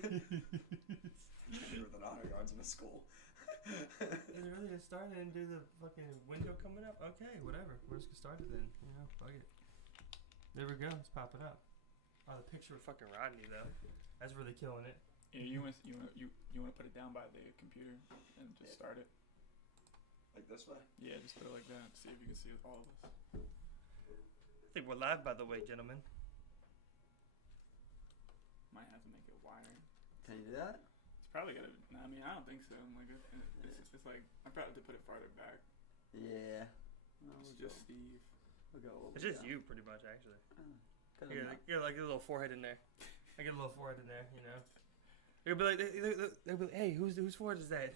Fewer than 100 yards in a school. Is it really just started and do the fucking window coming up? Okay, whatever. We're just gonna start it then. You know, fuck it. There we go. Let's pop it up. Oh, the picture of fucking Rodney though. That's really killing it. Yeah, you want to put it down by the computer and just start it. Like this way? Yeah, just put it like that. See if you can see with all of us. I think we're live, by the way, gentlemen. Might have to make it wired. Can you do that? It's probably gotta. I mean, I don't think so. Like it's like I probably have to put it farther back. Yeah. It's just Steve. It's just you, pretty much, actually. Get like a little forehead in there. I get a little forehead in there, you know. They'll be like, hey, whose forehead is that?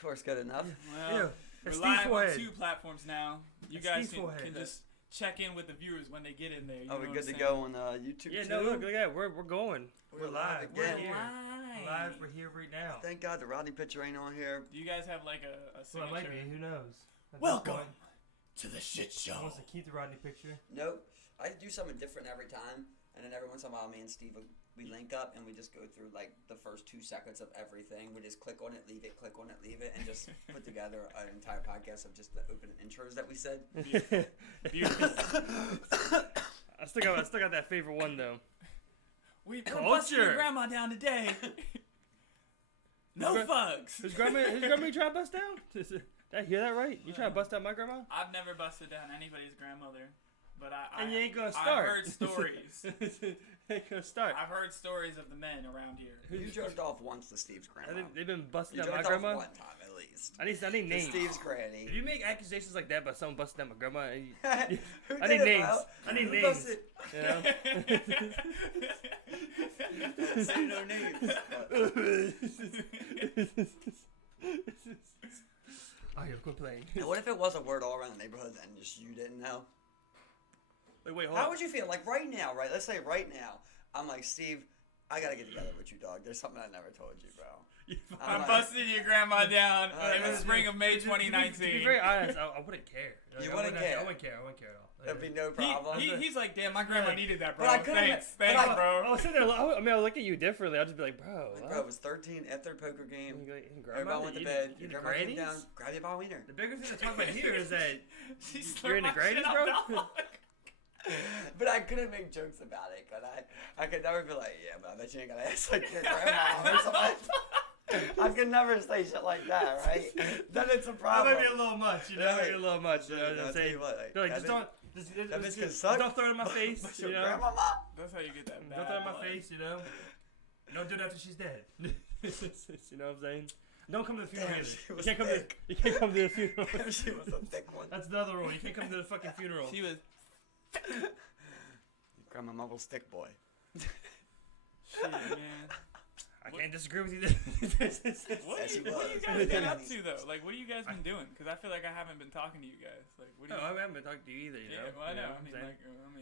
Course, good enough. Well, we're live on 2 platforms now. You guys can just check in with the viewers when they get in there. Are we good to go on YouTube? Yeah, too? no, look at that. We're going. We're live. Again. We're live. We're here right now. Thank God the Rodney picture ain't on here. Do you guys have like a signature? Well, it might be. Who knows? Welcome to the shit show. Wants to keep the Rodney picture? Nope. I do something different every time, and then every once in a while, me and Steve we link up and we just go through like the first 2 seconds of everything. We just click on it, leave it, click on it, leave it, and just put together an entire podcast of just the opening intros that we said. Beautiful. I still got that favorite one though. We're busting your grandma down today. No fucks. His grandma trying to bust down? Did I hear that right? You trying to bust down my grandma? I've never busted down anybody's grandmother, but you ain't gonna start. I've heard stories. Ain't gonna start. I've heard stories of the men around here. You jerked off once to Steve's grandma. They've been busting you down my jerked grandma. off one time at least. I need names. Steve's granny. If you make accusations like that about someone busting down my grandma, I need names. I need names. You know? Say no names. Oh, yeah, quit playing. And what if it was a word all around the neighborhood and just you didn't know? Wait, hold How on. would you feel? Like right now, right? Let's say right now, I'm like, Steve, I gotta get together with you, dog. There's something I never told you, bro. I'm busting your grandma down in the spring of May 2019. To be very honest, I wouldn't care. You wouldn't care? I wouldn't care at all. There'd be no problem. He's like, damn, my grandma needed that, bro. But Thanks, bro. I was sitting there. I mean, I'll look at you differently. I'll just be like, bro. My bro was 13 after a poker game. Grandma went to bed. Your the grandma came grannies? down, grab your ball wiener. The bigger thing to talk about here is that You're in the grannies, bro. But I couldn't make jokes about it, could I could never be like, yeah, but I bet you ain't gonna ask like your grandma or something. I could never say shit like that, right? Then it's a problem. That might be a little much, you know? Maybe a little much, you know what I'm saying? Just don't throw it in my face, you know? That's how you get that bad Don't throw it in my blood. face, you know? Don't do it after she's dead. You know what I'm saying? Don't come to the funeral either. You can't come to the funeral. She was a thick one. That's another rule. You can't come to the fucking funeral. She was. Grandma Muggle's thick boy. Shit, man. I can't disagree with you. What do you guys been up to though? Like, what have you guys been doing? Because I feel like I haven't been talking to you guys. Like, what? Do you... No, I haven't been talking to you either. You know. Well, I know.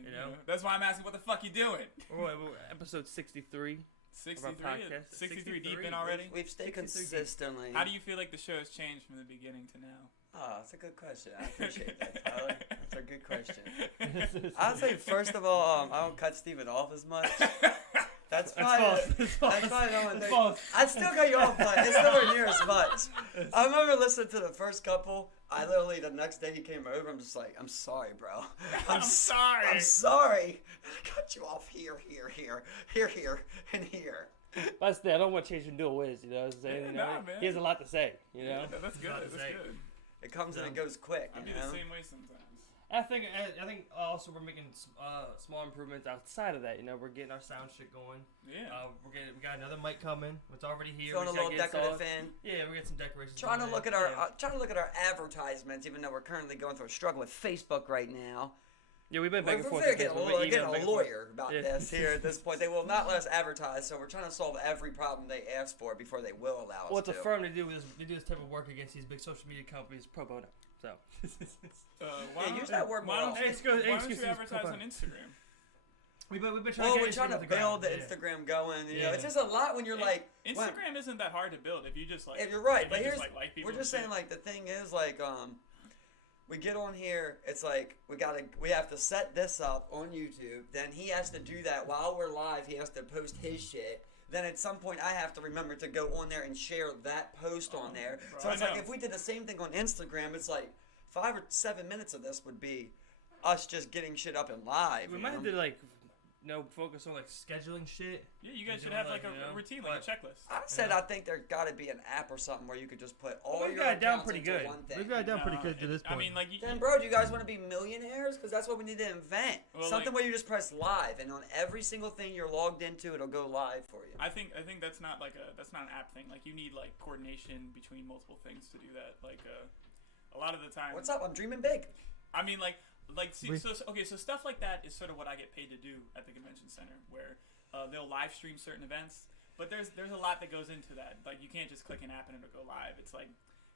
You know. That's why I'm asking, what the fuck you doing? We're episode 63. 63 deep in already. We've stayed consistently. How do you feel like the show has changed from the beginning to now? Oh, that's a good question. I appreciate that, Tyler. That's a good question. I'd say, first of all, I don't cut Steven off as much. That's probably false. I'd still cut you off, but it's nowhere near as much. I remember listening to the first couple. I literally, the next day he came over, I'm just like, I'm sorry, bro. I'm sorry. I'm sorry. I cut you off here, and here. That's that. I don't want to change your dual ways, you know what I'm saying? Yeah, man. He has a lot to say, you know? Yeah, that's good. That's good. It comes and it goes quick. I'd be the same way sometimes. I think also we're making small improvements outside of that. You know, we're getting our sound shit going. Yeah. We got another mic coming. It's already here. Throwing a little decorative in. Yeah, we got some decorations. Trying to look at our advertisements, even though we're currently going through a struggle with Facebook right now. Yeah, we've been back and forth. We're getting a lawyer about this here at this point. They will not let us advertise, so we're trying to solve every problem they ask for before they will allow us to. Well, it's a firm to do this type of work against these big social media companies pro bono. So. Use that word more often. Why don't you advertise on Instagram? We've been trying to build the Instagram going. You know, it's just a lot when you're like. Instagram isn't that hard to build if you just like. If you're right, but here's we're just saying like the thing is like we get on here. It's like we have to set this up on YouTube. Then he has to do that while we're live. He has to post his shit. then at some point I have to remember to go on there and share that post on there. Bro, So it's like if we did the same thing on Instagram, it's like 5 or 7 minutes of this would be us just getting shit up and live. We might have to like, focus on like scheduling shit. Yeah, you guys should have like a routine, like a checklist. I said I think there got to be an app or something where you could just put all We've your got it down accounts pretty into good. one thing. We've got it down pretty good to this point. I mean, like, Then, bro, do you guys want to be millionaires? Because that's what we need to invent. Well, Something where you just press live, and on every single thing you're logged into, it'll go live for you. I think that's not like that's not an app thing. Like, you need like coordination between multiple things to do that. Like, a lot of the time. What's up? I'm dreaming big. I mean, so stuff like that is sort of what I get paid to do at the convention center, where they'll live stream certain events. But there's a lot that goes into that. Like, you can't just click an app and it'll go live. It's like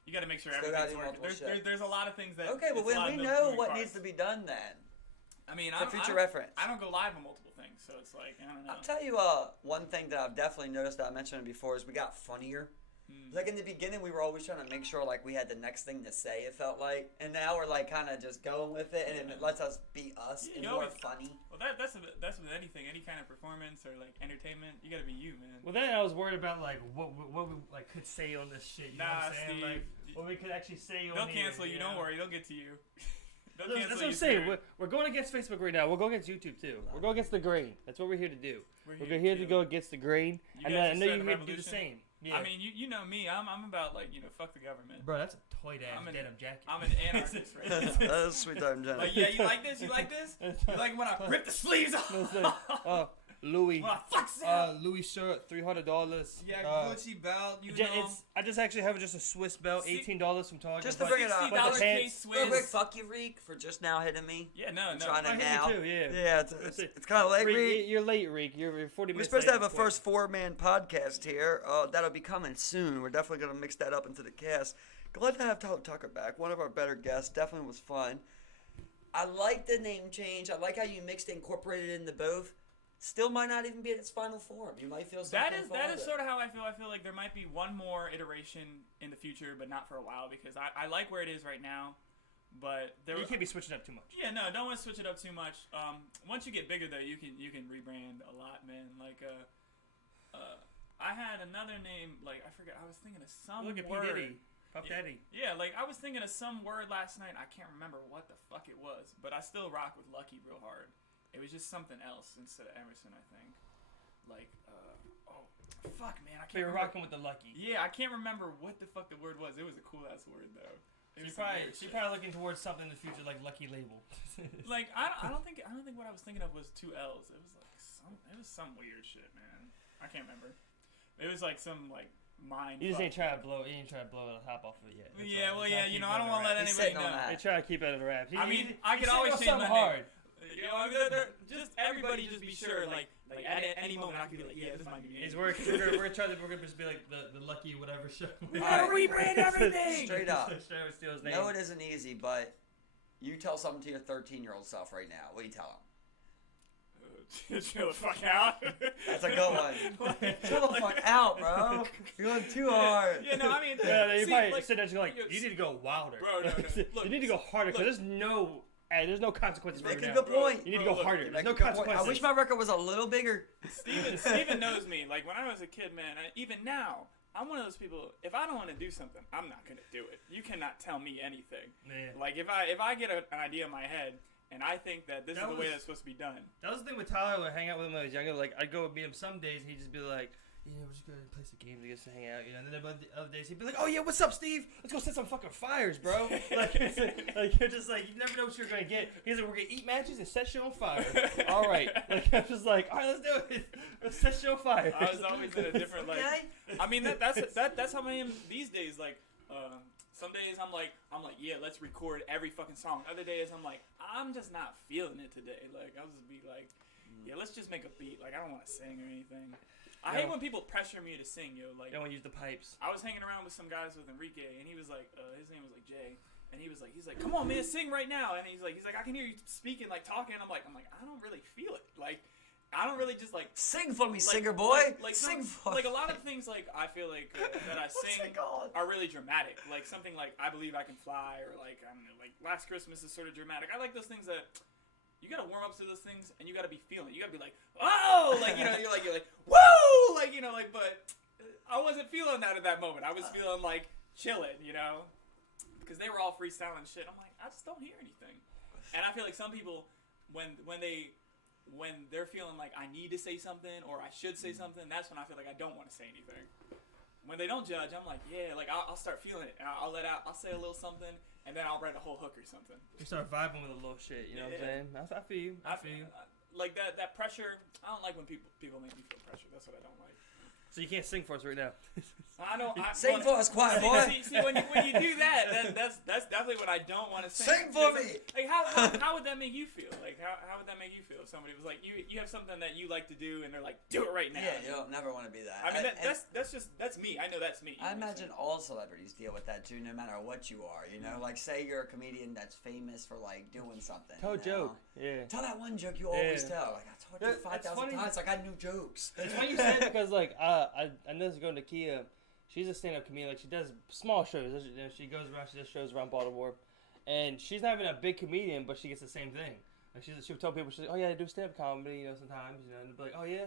you got to make sure everything's working. There's a lot of things that. Okay, well, when we know what needs to be done, then. I mean, for future reference. I don't go live on multiple things, so it's like I don't know. I'll tell you one thing that I've definitely noticed that I mentioned it before is we got funnier. Like in the beginning, we were always trying to make sure like we had the next thing to say. It felt like, and now we're like kind of just going with it, and it lets us be us and more funny. Well, that's with anything, any kind of performance or like entertainment. You got to be you, man. Well, then I was worried about like what we like could say on this shit. You know what I'm saying? Steve, like what we could actually say on. They'll cancel you. Don't worry, they'll get to you. That's what I'm saying. We're going against Facebook right now. We'll go against YouTube too. We're going against the grain. That's what we're here to do. We're here to go against the grain. And I know you're here to do the same. Yeah. I mean, you know me. I'm about like fuck the government. Bro, that's a toy ass denim jacket. I'm an anarchist right now. That's a sweet denim jacket. Like, yeah, you like this? You like this? You like when I rip the sleeves off? Louis. Well, Louis shirt, $300. Yeah, Gucci belt. I just actually have just a Swiss belt, $18 from Target. Just to bring it up, $60 case Swiss. Real quick, fuck you, Reek, for just now hitting me. Yeah, no. Trying to I now. hit you too, Yeah, it's kind of late, Reek. You're late, Reek. You're 40 minutes. We're supposed to have a first 4-man podcast here. That'll be coming soon. We're definitely gonna mix that up into the cast. Glad to have Tyler Tucker back. One of our better guests. Definitely was fun. I like the name change. I like how you incorporated into both. Still might not even be in its final form. You might feel something. That is sort of how I feel. I feel like there might be one more iteration in the future, but not for a while, because I like where it is right now. But you can't be switching up too much. Yeah, no, don't want to switch it up too much. Once you get bigger though, you can rebrand a lot, man. Like I had another name, like I forget. I was thinking of some Look at word. P. Diddy. Puff Daddy. Yeah, like I was thinking of some word last night. I can't remember what the fuck it was, but I still rock with Lucky real hard. It was just something else instead of Emerson, I think. Like, fuck, man, I can't. You're rocking with the Lucky. Yeah, I can't remember what the fuck the word was. It was a cool ass word though. She's probably looking towards something in the future like Lucky Label. Like I don't think what I was thinking of was 2 L's. It was like some weird shit, man. I can't remember. It was like some like mind. You just ain't trying to blow. You ain't trying to blow the top off of it yet. Yeah, well, yeah. I don't want to let anybody know. They try to keep it under wraps. I mean, I can always change my name. You know, just everybody just be sure, like at any moment I could be like, yeah, this might be me. We're gonna just be like the Lucky whatever show. We gotta rebrand everything. Straight up. Steal his name. No, it isn't easy, but you tell something to your 13-year-old self right now. What do you tell him? Chill the fuck out. That's a good one. Chill the fuck out, bro. You're going too hard. Yeah, no, I mean, you probably sit there and go like, you need to go wilder, bro. No. Look, you need to go harder because there's no consequences for you Make a now. good point. You need to go harder. There's no consequences. I wish my record was a little bigger. Steven knows me. Like, when I was a kid, man, even now, I'm one of those people, if I don't want to do something, I'm not going to do it. You cannot tell me anything. Man. Like, if I get an idea in my head, and I think that this is the way that's supposed to be done. That was the thing with Tyler. I would hang out with him when I was younger. Like, I'd go meet him some days, and he'd just be like, we're just going to play some games, I guess, to hang out, And then the other days, he'd be like, oh, yeah, what's up, Steve? Let's go set some fucking fires, bro. like, you're just like, you never know what you're going to get. He's like, we're going to eat matches and set shit on fire. All right. Like, I'm just like, all right, let's do it. Let's set shit on fire. I was always in a different, like, I mean, that's how I am these days. Like, some days I'm like, yeah, let's record every fucking song. Other days I'm like, I'm just not feeling it today. Like, I'll just be like, yeah, let's just make a beat. Like, I don't want to sing or anything. I hate when people pressure me to sing, yo. Like, I don't want to use the pipes. I was hanging around with some guys with Enrique, and he was like, his name was like Jay, and he's like, come on, man, sing right now. And he's like, I can hear you speaking, like talking. I'm like, I don't really feel it. Like, I don't really just like sing for me, singer boy. Like sing for like a lot of things, like I feel like that I sing are really dramatic. Like something like I Believe I Can Fly, or like I don't know, like Last Christmas is sort of dramatic. I like those things that. you gotta warm up to those things, and you gotta be feeling it. You gotta be like, oh, like, you know, you're like, woo, like, you know, like, but I wasn't feeling that at that moment. I was feeling like chilling, you know, because they were all freestyling shit. I'm like, I just don't hear anything. And I feel like some people, when they're feeling like I need to say something or I should say something, that's when I feel like I don't want to say anything. When they don't judge, I'm like, yeah, like I'll start feeling it. I'll let out. I'll say a little something, and then I'll write a whole hook or something. You start vibing with a little shit. You know what I'm saying? I feel you. I feel you. Like that pressure. I don't like when people make me feel pressure. That's what I don't like. So you can't sing for us right now. I know. Sing for us, quiet boy. See, when you do that, that's definitely when I don't want to sing. Sing for me. Like how would that make you feel? Like how would that make you feel if somebody was like you have something that you like to do and they're like, do it right now. Yeah, you don't never want to be that. I mean that's me. I know that's me. I imagine all celebrities deal with that too, no matter what you are. You know, like say you're a comedian that's famous for like doing something. Tell a joke. Yeah. Tell that one joke you always tell. Like I told you 5,000 times. Like I knew jokes. It's funny you said because like I know this going to Kia. She's a stand-up comedian. Like she does small shows. You know, she goes around. She does shows around Baltimore, and she's not even a big comedian, but she gets the same thing. Like she'll tell people, she's like, "Oh yeah, I do stand-up comedy." You know, sometimes you know, and they'll be like, "Oh yeah,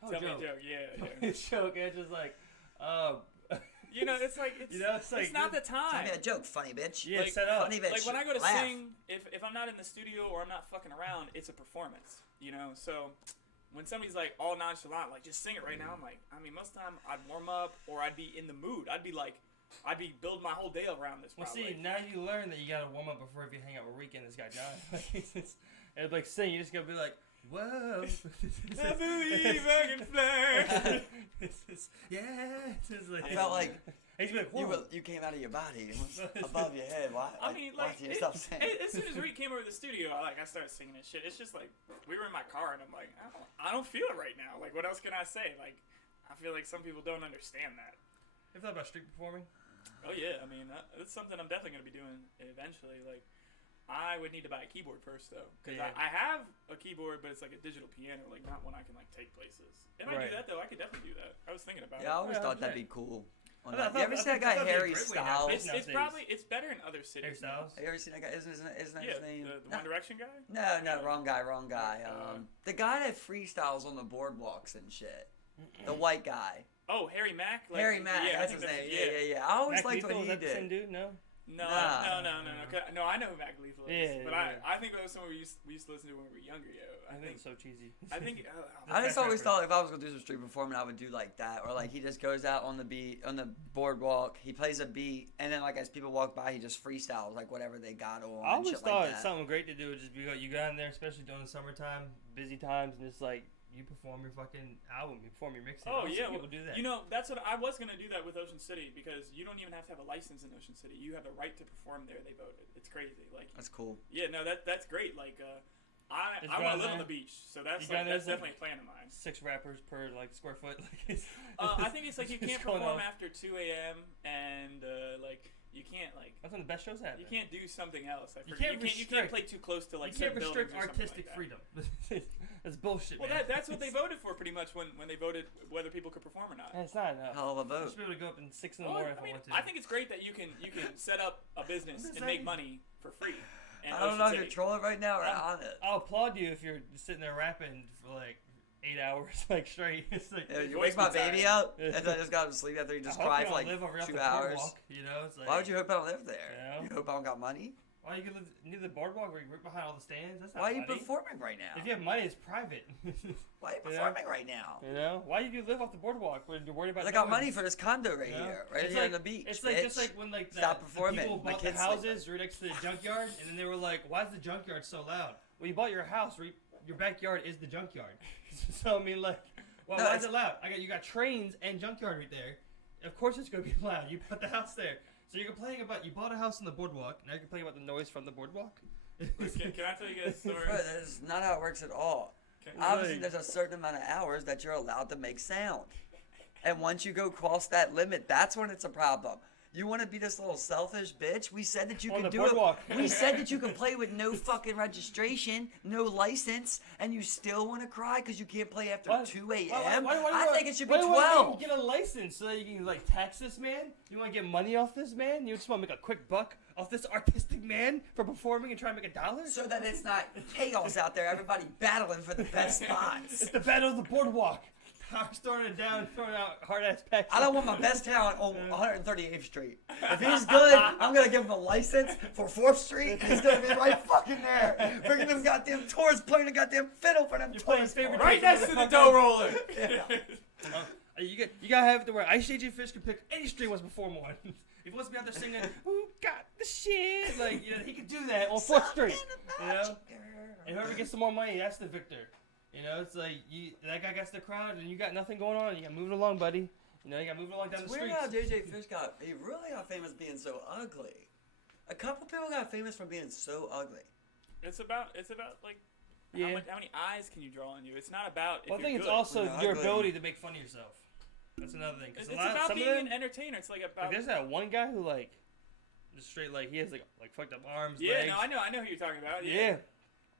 tell me a joke." Yeah. Joke. And it's just like, you know, it's like it's, you know, it's like it's not the time. Tell me a joke, funny bitch. Yeah, like, set up. Funny bitch. Like when I go to Laugh. sing, if I'm not in the studio or I'm not fucking around, it's a performance. You know, so. When somebody's like all nonchalant, like just sing it right now, I'm like, I mean, most of the time I'd warm up or I'd be in the mood. I'd be building my whole day around this. Probably. Well, see, now you learn that you gotta warm up before if you hang out with Rick and this guy John. And like sing, you just gotta be like, whoa. I believe I can fly. Yeah. Like, I felt like like, you came out of your body above your head. Why? I mean, like, yourself sing. As soon as Reed came over to the studio, I started singing and shit. It's just like we were in my car, and I'm like, I don't feel it right now. Like, what else can I say? Like, I feel like some people don't understand that. You ever thought about street performing? Oh yeah, I mean, that's something I'm definitely gonna be doing eventually. Like, I would need to buy a keyboard first though, because I have a keyboard, but it's like a digital piano, like not one I can like take places. If I do that though, I could definitely do that. I was thinking about it. Yeah, I always thought that'd be cool. You ever see that guy Harry Styles? It's better in other cities. Harry Styles? You ever seen that guy? Isn't that his name? The One Direction guy? No, wrong guy. The guy that freestyles on the boardwalks and shit. The white guy. Oh, Harry Mack? Like, Harry Mack, that's his name. Yeah. I always liked what he did. Same dude? No? No, I know who Mac Lethal is, but I think that was someone we used to listen to when we were younger, yo. I think it's so cheesy. I think I just always thought if I was gonna do some street performing, I would do like that, or like he just goes out on the boardwalk, he plays a beat, and then like as people walk by, he just freestyles like whatever they got on. I always and shit thought like that. something great to do would just be you go in there, especially during the summertime, busy times, and it's like. You perform your fucking album. You perform your mixtape. Oh yeah, people do that. You know, that's what I was gonna do that with Ocean City because you don't even have to have a license in Ocean City. You have the right to perform there. They voted. It's crazy. Like that's cool. Yeah, no, that's great. Like I want to live on the beach, so that's definitely a plan of mine. 6 rappers per like square foot. I think it's like you can't perform after 2 a.m. and like. You can't like. That's when the best shows happen. You can't do something else. You can't play too close to like. You can't restrict artistic freedom. That's bullshit. Well, man. that's what they voted for pretty much when they voted whether people could perform or not. And it's not enough. Hell of a vote. You should be able to go up in 6 in the morning if I want to. I think it's great that you can set up a business and make money for free. I don't know if you're trolling right now or on it. I'll applaud you if you're sitting there rapping for like 8 hours like straight. It's like you wake my baby up and then I just got him to sleep after he just cried for like 2 hours. You know, it's like, why would you hope I don't live there? You know? You hope I don't got money? Why you can live near the boardwalk where you work behind all the stands? That's not why are you money. performing right now? If you have money, it's private. Why are you performing right now? You know? Why do you live off the boardwalk when you're worried about I got money for this condo right here. Right here on the beach, It's like just like when like the people bought the houses right next to the junkyard and then they were like, why is the junkyard so loud? Well, you bought your house, your backyard is the junkyard. So I mean like why is it loud? You got trains and junkyard right there. Of course it's gonna be loud. You put the house there. So you're complaining about you bought a house on the boardwalk. Now you're complaining about the noise from the boardwalk. Can I tell you guys a story? Bro, that's not how it works at all. Obviously, there's a certain amount of hours that you're allowed to make sound, and once you go cross that limit, that's when it's a problem. You want to be this little selfish bitch? We said that you On could the do boardwalk. it. We said that you can play with no fucking registration, no license, and you still want to cry because you can't play after 2 a.m.? I think it should be 12. Get a license so that you can like tax this man. You want to get money off this man? You just want to make a quick buck off this artistic man for performing and trying to make $1? So that it's not chaos out there, everybody battling for the best spots. It's the battle of the boardwalk. Towers throwing it down, throwing out hard-ass packs. I don't want my best talent on 138th Street. If he's good, I'm going to give him a license for 4th Street. He's going to be right fucking there. Bringing them goddamn tours, playing a goddamn fiddle for them tours. Right next to the dough roller. Yeah. You gotta have it to where Ice Age Fish can pick any string once perform one. If he wants to be out there singing, "Who got the shit?" Like, you know, he could do that on 4th Street. You know, and whoever gets some more money, that's the victor. You know, it's like that guy gets the crowd, and you got nothing going on. You got moving along, buddy. You know, you got moving along down the street. It's weird how DJ Fish he really got famous being so ugly. A couple people got famous for being so ugly. It's about like. Yeah. How many eyes can you draw on you? It's not about. Well, I think you're it's good. also your ugly. ability to make fun of yourself. That's another thing. It's about being an entertainer. It's like about. Like, there's that one guy who like, just straight like he has like fucked up arms. Yeah, legs. no, I know who you're talking about. Yeah.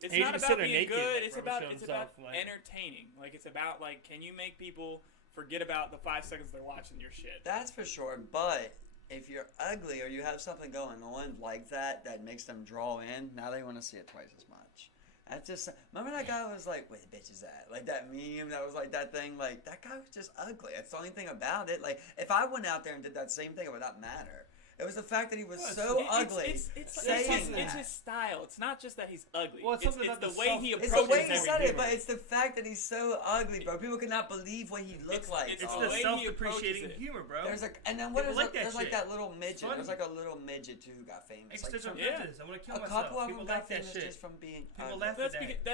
It's He not used to about sit there being naked, good. like, It's rubber about show himself, like- entertaining. Like it's about like, can you make people forget about the 5 seconds they're watching your shit? That's for sure, but if you're ugly or you have something going on like that makes them draw in, now they want to see it twice as much. That's just, remember that guy was like, where the bitch is at? Like that meme that was like that thing, like that guy was just ugly. That's the only thing about it. Like if I went out there and did that same thing, it would not matter. It was the fact that he was so ugly. It's his style. It's not just that he's ugly. Well, it's something about the the way he approaches It's the way he every said it, humor. but it's the fact that he's so ugly, bro. People cannot believe what he looked like. it's It's the the way he self-depreciating approaches it. humor, bro. There's like, and then what People is like it? that There's like shit. that little midget. funny. There's like a little midget too who got famous. Like Existential some, prejudice. I want to kill a myself. couple of People them like got that famous shit. just from being People ugly. laugh at that.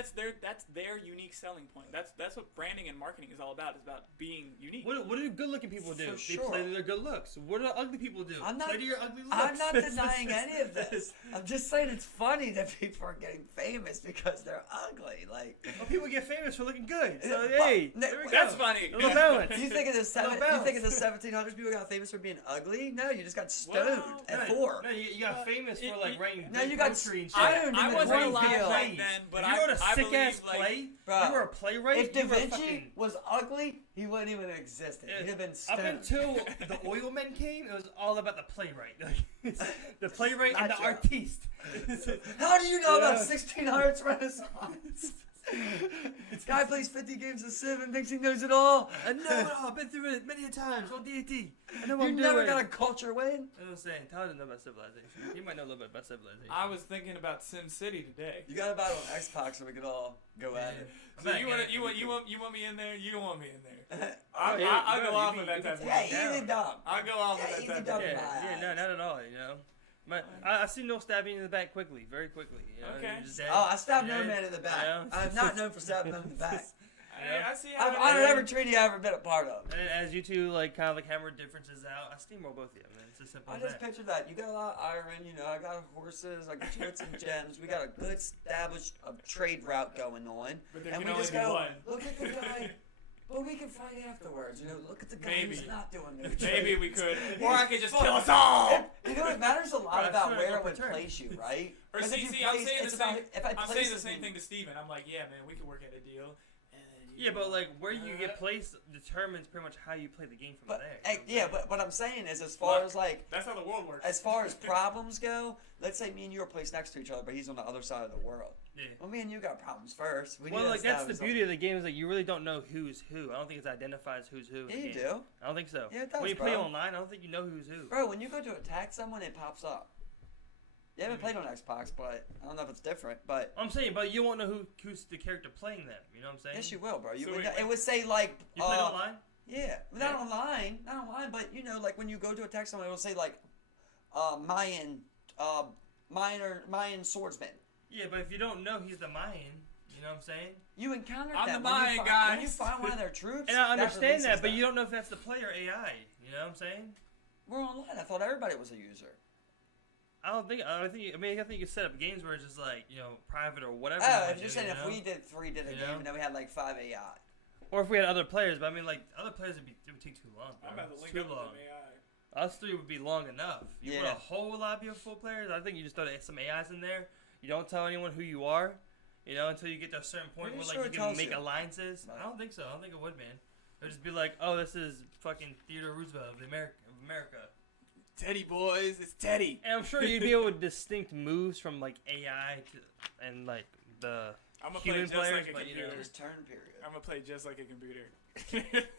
That's their unique selling point. That's what branding and marketing is all about. It's about being unique. What do good-looking people do? For They sure. play to their good looks. What do ugly people do? I'm not- Play to your ugly looks. I'm not denying any of this. I'm just saying it's funny that people are getting famous because they're ugly. Like, Well, people get famous for looking good. So But- hey, no, there we go. That's funny. A little balance. you think in the balance. 1700s people got famous for being ugly? No, you just got stoned Well, at No, 4. No, you got famous for like writing No, good you got poetry and shit. stoned I in the wasn't cornfield. alive back Plays. then, but if you wrote a I sick believe ass like play, Bro, you were a playwright. If Da you were Vinci fucking, was ugly, he wouldn't even have existed. He'd have been up stoned. until the oil men came, it was all about the playwright. Like, the playwright and the Not true. artiste. How do you know about Yeah. 1600s Renaissance? This guy plays 50 games of Civ and thinks he knows it all. I know it all. I've been through it many a times on D&D. I know what You I'm never doing. got a culture win. That's what I'm saying. Tyler doesn't know about civilization. He might know a little bit about civilization. I was thinking about Sim City today. You got a battle on Xbox so we could all go at it. So you want me in there? You don't want me in there. I'll Yeah, go you off be- of that you type be of Yeah, thing. easy dumb. I'll go off Yeah, of easy that type dumb. of thing. Yeah, no, not at all. You know, I see no stabbing in the back quickly, very quickly. You know, Okay. you're just dead. Oh, I stabbed Yeah. no man in the back. Yeah. I'm not known for stabbing them in the back. I see how I've it honored is. every treaty I've ever been a part of. And as you two like kind of like hammer differences out, I steamroll both of you. Man. It's as simple I as just that. picture that. You got a lot of iron, you know, I got horses, I got chits and gems. We got a good established trade route going on. But there And can we only just be go, one. look at the guy. But we can fight afterwards, you know, look at the guy who's Maybe. not doing no Maybe trade. we could. Or I could just kill us It, all. you know, it matters a lot Right, about sure, where go it would return. place you, right? Or 'Cause if see, you I'm place- saying the it's about- same. if I I'm place saying the it same in- thing to Steven. I'm like, yeah, man, we could work out a deal. And then Yeah, but like where you get placed determines pretty much how you play the game from But there. yeah, but what I'm saying is, as far as like, that's how the world works. as far as problems go, let's say me and you are placed next to each other, but he's on the other side of the world. Yeah. Well, me and you got problems first. We Well, need to like that's the establish beauty of the game is like you really don't know who's who. I don't think it identifies who's who. in Yeah, the you game. do. I don't think so. Yeah, it does, when you play bro. online, I don't think you know who's who. Bro, when you go to attack someone, it pops up. You haven't played on Xbox, but I don't know if it's different. But I'm saying, but you won't know who's the character playing them. You know what I'm saying? yes, you will, bro. You So would wait, know, wait. it would say like, You played online? yeah, not online, but you know, like when you go to attack someone, it will say like, Mayan swordsman. Yeah, but if you don't know he's the Mayan, you know what I'm saying? You encountered I'm them the when, Mayan, you when guys. you find one of their troops. And I that understand releases that, but them. you don't know if that's the player AI. You know what I'm saying? We're online. I thought everybody was a user. I think you can set up games where it's just like, you know, private or whatever. Oh, you if wanna you're do, saying you if know? we did three did a You game know? and then we had like 5 AI. Or if we had other players, but I mean, like, other players it would take too long. Bro. I'm about to It's link too up with long. them AI. Us three would be long enough. You Yeah. want a whole lobby of full players? I think you just throw some AIs in there. You don't tell anyone who you are, until you get to a certain point where Pretty like sure you it can make tells you. alliances. I don't think so. I don't think it would, man. It would just be like, oh, this is fucking Theodore Roosevelt of America. Teddy boys, it's Teddy. And I'm sure you'd be able to distinct moves from like AI and like the I'm gonna play human just players, like a but computer. His turn period. I'm gonna play just like a computer.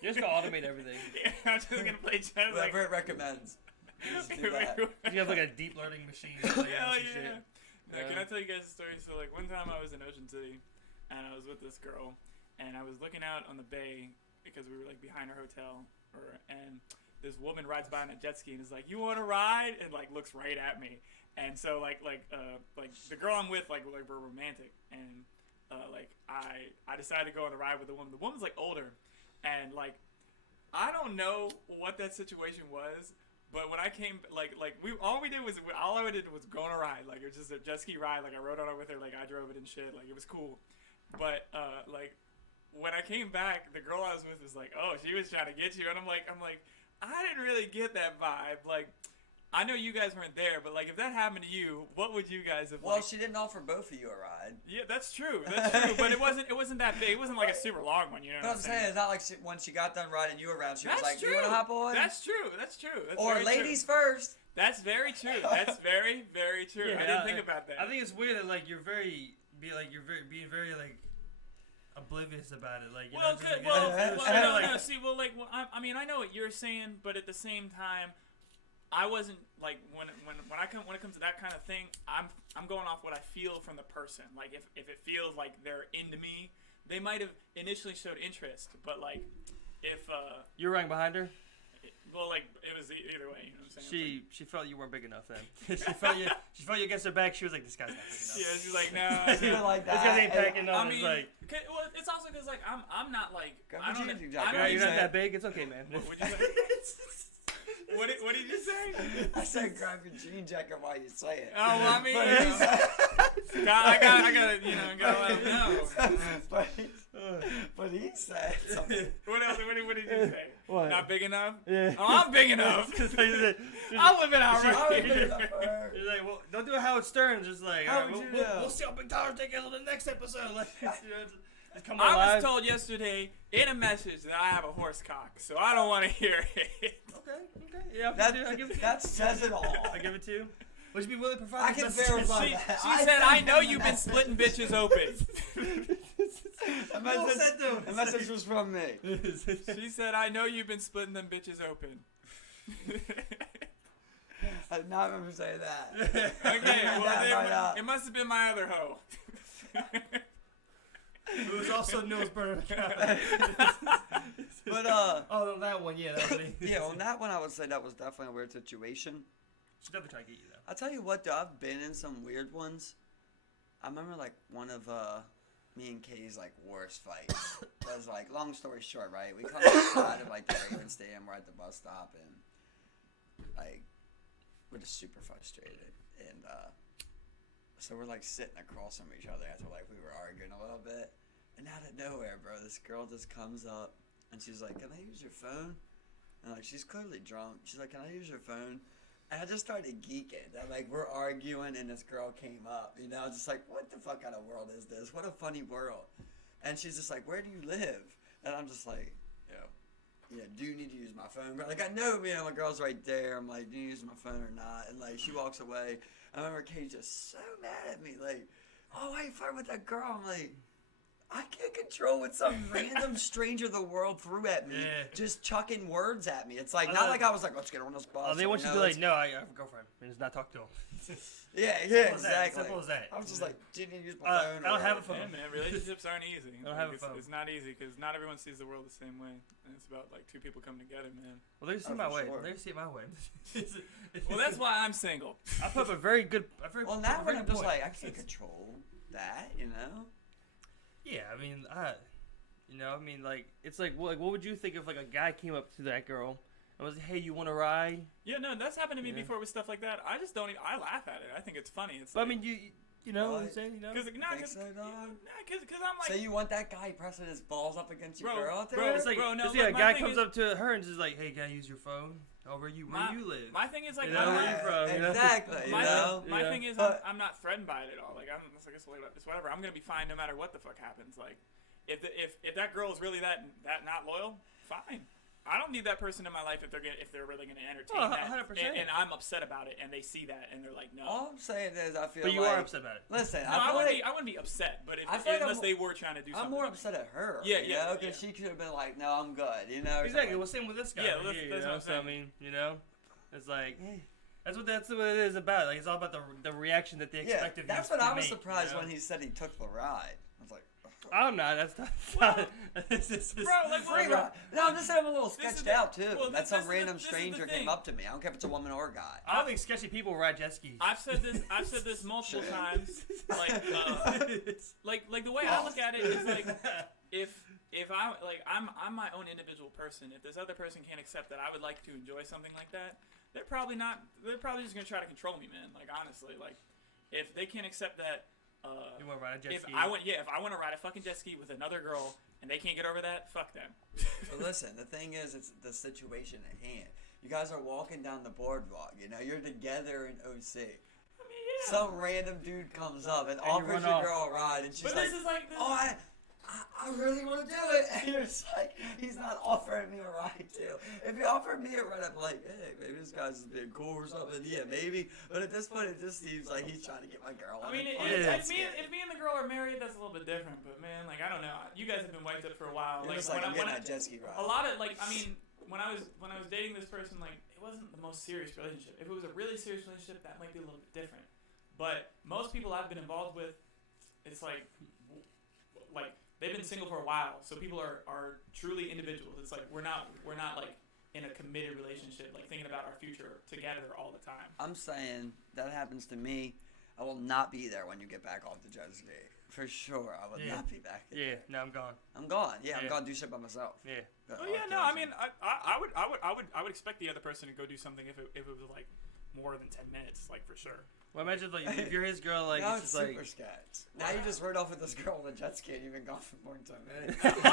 you're just gonna automate everything. Yeah, I'm just gonna play just like. Whatever it recommends. Just do that. You have like a deep learning machine. Like, Hell and yeah. shit. Now, can I tell you guys a story? So, like, one time I was in Ocean City, and I was with this girl, and I was looking out on the bay because we were, like, behind our hotel, and this woman rides by on a jet ski and is like, "You want to ride?" and, like, looks right at me. And so, like the girl I'm with, like we're romantic, and, I decided to go on a ride with the woman. The woman's, like, older, and, like, I don't know what that situation was. But when I came, all I did was go on a ride. Like, it was just a jet ski ride. Like, I rode on it with her. Like, I drove it and shit. Like, it was cool. But, when I came back, the girl I was with was like, oh, she was trying to get you. And I'm like, I didn't really get that vibe. Like, I know you guys weren't there, but, like, if that happened to you, what would you guys have, Well, she didn't offer both of you a ride. Yeah, that's true. That's true. But it wasn't that big. It wasn't like a super long one, you know But what I'm saying, it's not like when she got done riding you around, she was That's like, true. you want to hop on? That's true. That's or very ladies true. first. That's very true. That's very, very true. Yeah, I didn't think about that. I think it's weird that like you're being very like oblivious about it. Like, Well, just, good. like, No. See, I mean, I know what you're saying, but at the same time, I wasn't like when it comes to that kind of thing, I'm going off what I feel from the person. Like, if it feels like they're into me, they might have initially showed interest, but like if you're running behind her. Well, like, it was either way, you know what I'm saying? She felt you weren't big enough then. she felt you against her back. She was like, this guy's not big enough. Yeah, she's like, no. You were like that. This guy ain't packing I on. mean, It's like, well, it's also because like I'm not like I don't know. you're not that big. It's okay, man. What'd you say? What did you say? I said grab your jean jacket while you say it. Oh, well, I mean, I gotta let him know. But he said something. What else? What did you say? What? Not big enough? Yeah. Oh, I'm big enough. I'll live it out right. You're like, well, don't do it Howard Stern. Just like, How all right, would you we'll, know? we'll see how big Tyler take us on the next episode. Like, just come on I live. was told yesterday in a message that I have a horse cock, so I don't want to hear it. Okay. Yeah, I give it to you. That says it all. I give it to you. Would you be willing to provide I can this message? verify She that. said, I know you've been splitting bitches open. The message was from me. She said, I know you've been splitting them bitches open. I did not remember saying that. Okay, well, Right it must have been my other hoe. It was also Nils Burner. But Oh, that one, yeah, that was me. yeah, on that one I would say that was definitely a weird situation. She's definitely trying to get you though. I'll tell you what though, I've been in some weird ones. I remember like one of me and Kay's like worst fights. Was like, long story short, right? We come outside of like the Ravens Stadium, we're at the bus stop, and like we're just super frustrated, and so we're like sitting across from each other after like we were arguing a little bit, and out of nowhere, bro, this girl just comes up and she's like, "Can I use your phone?" And like she's clearly drunk. She's like, "Can I use your phone?" And I just started geeking that like we're arguing and this girl came up, you know, just like, what the fuck kind of world is this? What a funny world. And she's just like, "Where do you live?" And I'm just like, yeah, do you need to use my phone? But like, I know, you know, my girl's right there. I'm like, do you use my phone or not? And like, she walks away. I remember Kay just so mad at me, like, "Oh, why you fighting with that girl?" I'm like, I can't control what some random stranger the world threw at me, just chucking words at me. It's like, not like I was like, let's get on this bus. They want you to be like, no, I have a girlfriend, and just not talk to him. Yeah, exactly. Simple as that. I was just like, didn't you use my phone? I don't have a phone. Yeah, man, relationships aren't easy. I don't have a phone. It's not easy because not everyone sees the world the same way. And it's about like two people coming together, man. Well, they see my way. They see it my way. Well, that's why I'm single. I put up a very good. Well, now I'm just like, I can't control that, you know. Yeah, I mean, like, it's like, what would you think if like a guy came up to that girl and was like, "Hey, you want to ride?" Yeah, no, that's happened to me before with stuff like that. I just don't even. I laugh at it. I think it's funny. It's. But like, I mean, You know what I'm What? saying? You know? Cause So, dog? I'm like, So you want that guy pressing his balls up against your Bro, girl? Out there? bro, It's like, no, it's look, a my guy thing comes is- up to her and just like, hey, can I use your phone? Oh, where you live? my thing is like, You know, I'm where not- you from, you know? Exactly. You my know? my Yeah. thing is, But- I'm not threatened by it at all. Like, it's whatever. I'm gonna be fine no matter what the fuck happens. Like, if that girl is really that not loyal, fine. I don't need that person in my life if they're really gonna entertain Oh, that. 100%. And I'm upset about it, and they see that, and they're like, no. All I'm saying is, I feel But you like. are upset about it. Listen, No, I wouldn't be upset, but I feel like unless I'm- they were trying to do something. I'm more upset at her. Yeah, you yeah, know, because yeah. she could have been like, "No, I'm good," you know. or Exactly. something. Well, same with this guy. Yeah, right that's- here, that's you know? what I'm So I saying. mean, you know, it's like that's what it is about. Like it's all about the reaction that they Yeah, expect of you. that's what to I was make, surprised you know? when he said he took the ride. I was like, I'm not. That's not. Well, it's bro, like, free bro, ride. No, I'm just saying I'm a little This is sketched the- out too. well, That this some is the- random this is the stranger thing. came up to me. I don't care if it's a woman or a guy. I don't think sketchy people ride jet skis. I've said this multiple Shit. times. Like the way I look at it is like if I like I'm my own individual person. If this other person can't accept that I would like to enjoy something like that, they're probably just gonna try to control me, man. Like honestly, like if they can't accept that. You want to ride a jet If ski? I want to ride a fucking jet ski with another girl and they can't get over that, fuck them. But listen, the thing is, it's the situation at hand. You guys are walking down the boardwalk. You know, you're together in OC. I mean, yeah. Some random dude comes up and you offers run your off. girl a ride, and she's But like, this is like "Oh, I really want to do it." And you're just like, he's not offering me a ride too. If he offered me a ride, I'm like, hey, maybe this guy's just being cool or something. Yeah, maybe. But at this point, it just seems like he's trying to get my girl. I on mean, it. if me and the girl are married, that's a little bit different. But man, like I don't know. You guys have been wiped up for a while. You're Like just like, I'm getting I, that jet ski ride. a lot of like, I mean, when I was dating this person, like it wasn't the most serious relationship. If it was a really serious relationship, that might be a little bit different. But most people I've been involved with, it's like they've been single for a while, so people are truly individuals. It's like we're not like in a committed relationship, like thinking about our future together all the time. I'm saying that happens to me. I will not be there when you get back off the jet ski. For sure, I will not be back. Yeah, no, I'm gone. I'm gone. Yeah, I'm Yeah. gone. Do shit by myself. Yeah. Oh yeah, no, I mean, I would expect the other person to go do something if it was like more than 10 minutes, like for sure. Well, imagine like if you're his girl, like now it's it's just super like sketch. Now you just rode off with this girl on a jet ski and you've been gone for more than 10 minutes.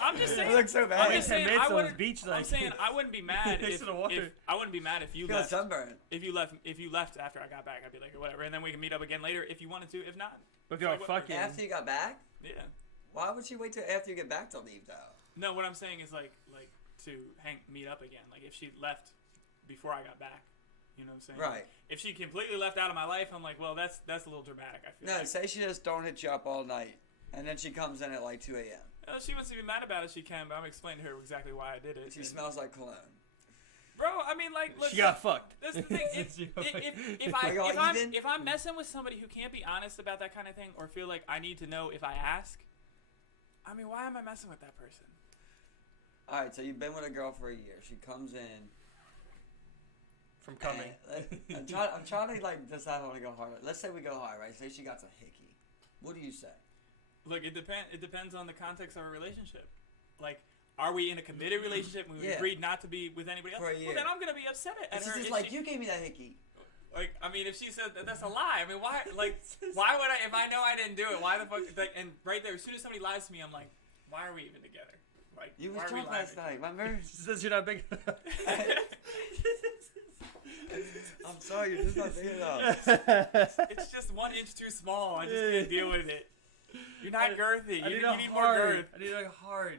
I'm just saying. It looks so bad. I'm just 10 saying. minutes I on wouldn't. the beach, I'm like saying I wouldn't be mad next if to the water. I wouldn't be mad if you You got left. sunburn. If you left after I got back, I'd be like whatever, and then we can meet up again later if you wanted to. If not, But if you're Like, what- fucking, After you got back? yeah. Why would she wait till after you get back to leave though? No, what I'm saying is like to meet up again. Like if she left before I got back, you know what I'm saying? Right. If she completely left out of my life, I'm like, well, that's a little dramatic. I feel. No, like. say she just don't hit you up all night, and then she comes in at like 2 a.m. She wants to be mad about it. She can, but I'm explaining to her exactly why I did it. She and- smells like cologne. Bro, I mean, like, look, she got fucked. that's the thing. Are y'all even? If I'm messing with somebody who can't be honest about that kind of thing, or feel like I need to know if I ask, I mean, why am I messing with that person? All right, so you've been with a girl for a year. She comes in. From coming. I'm trying to like decide how to go hard. Let's say we go hard, right? Say she got a hickey. What do you say? Look, it depends on the context of our relationship. Like, are we in a committed relationship and we Yeah. agreed not to be with anybody else? For a year. Well, then I'm gonna be upset at This her. is just if like she- you gave me that hickey. Like, I mean, if she said that's a lie, I mean, why? Like, why would I? If I know I didn't do it, why the fuck? Like, and right there, as soon as somebody lies to me, I'm like, why are we even together? Like, You why was are we drunk lying? last night, remember? She says you're not big enough. I'm sorry, you're just not big enough. It's just 1 inch too small. I just can't deal with it. You're not girthy. I You need need a more hard. girth. I need a hard.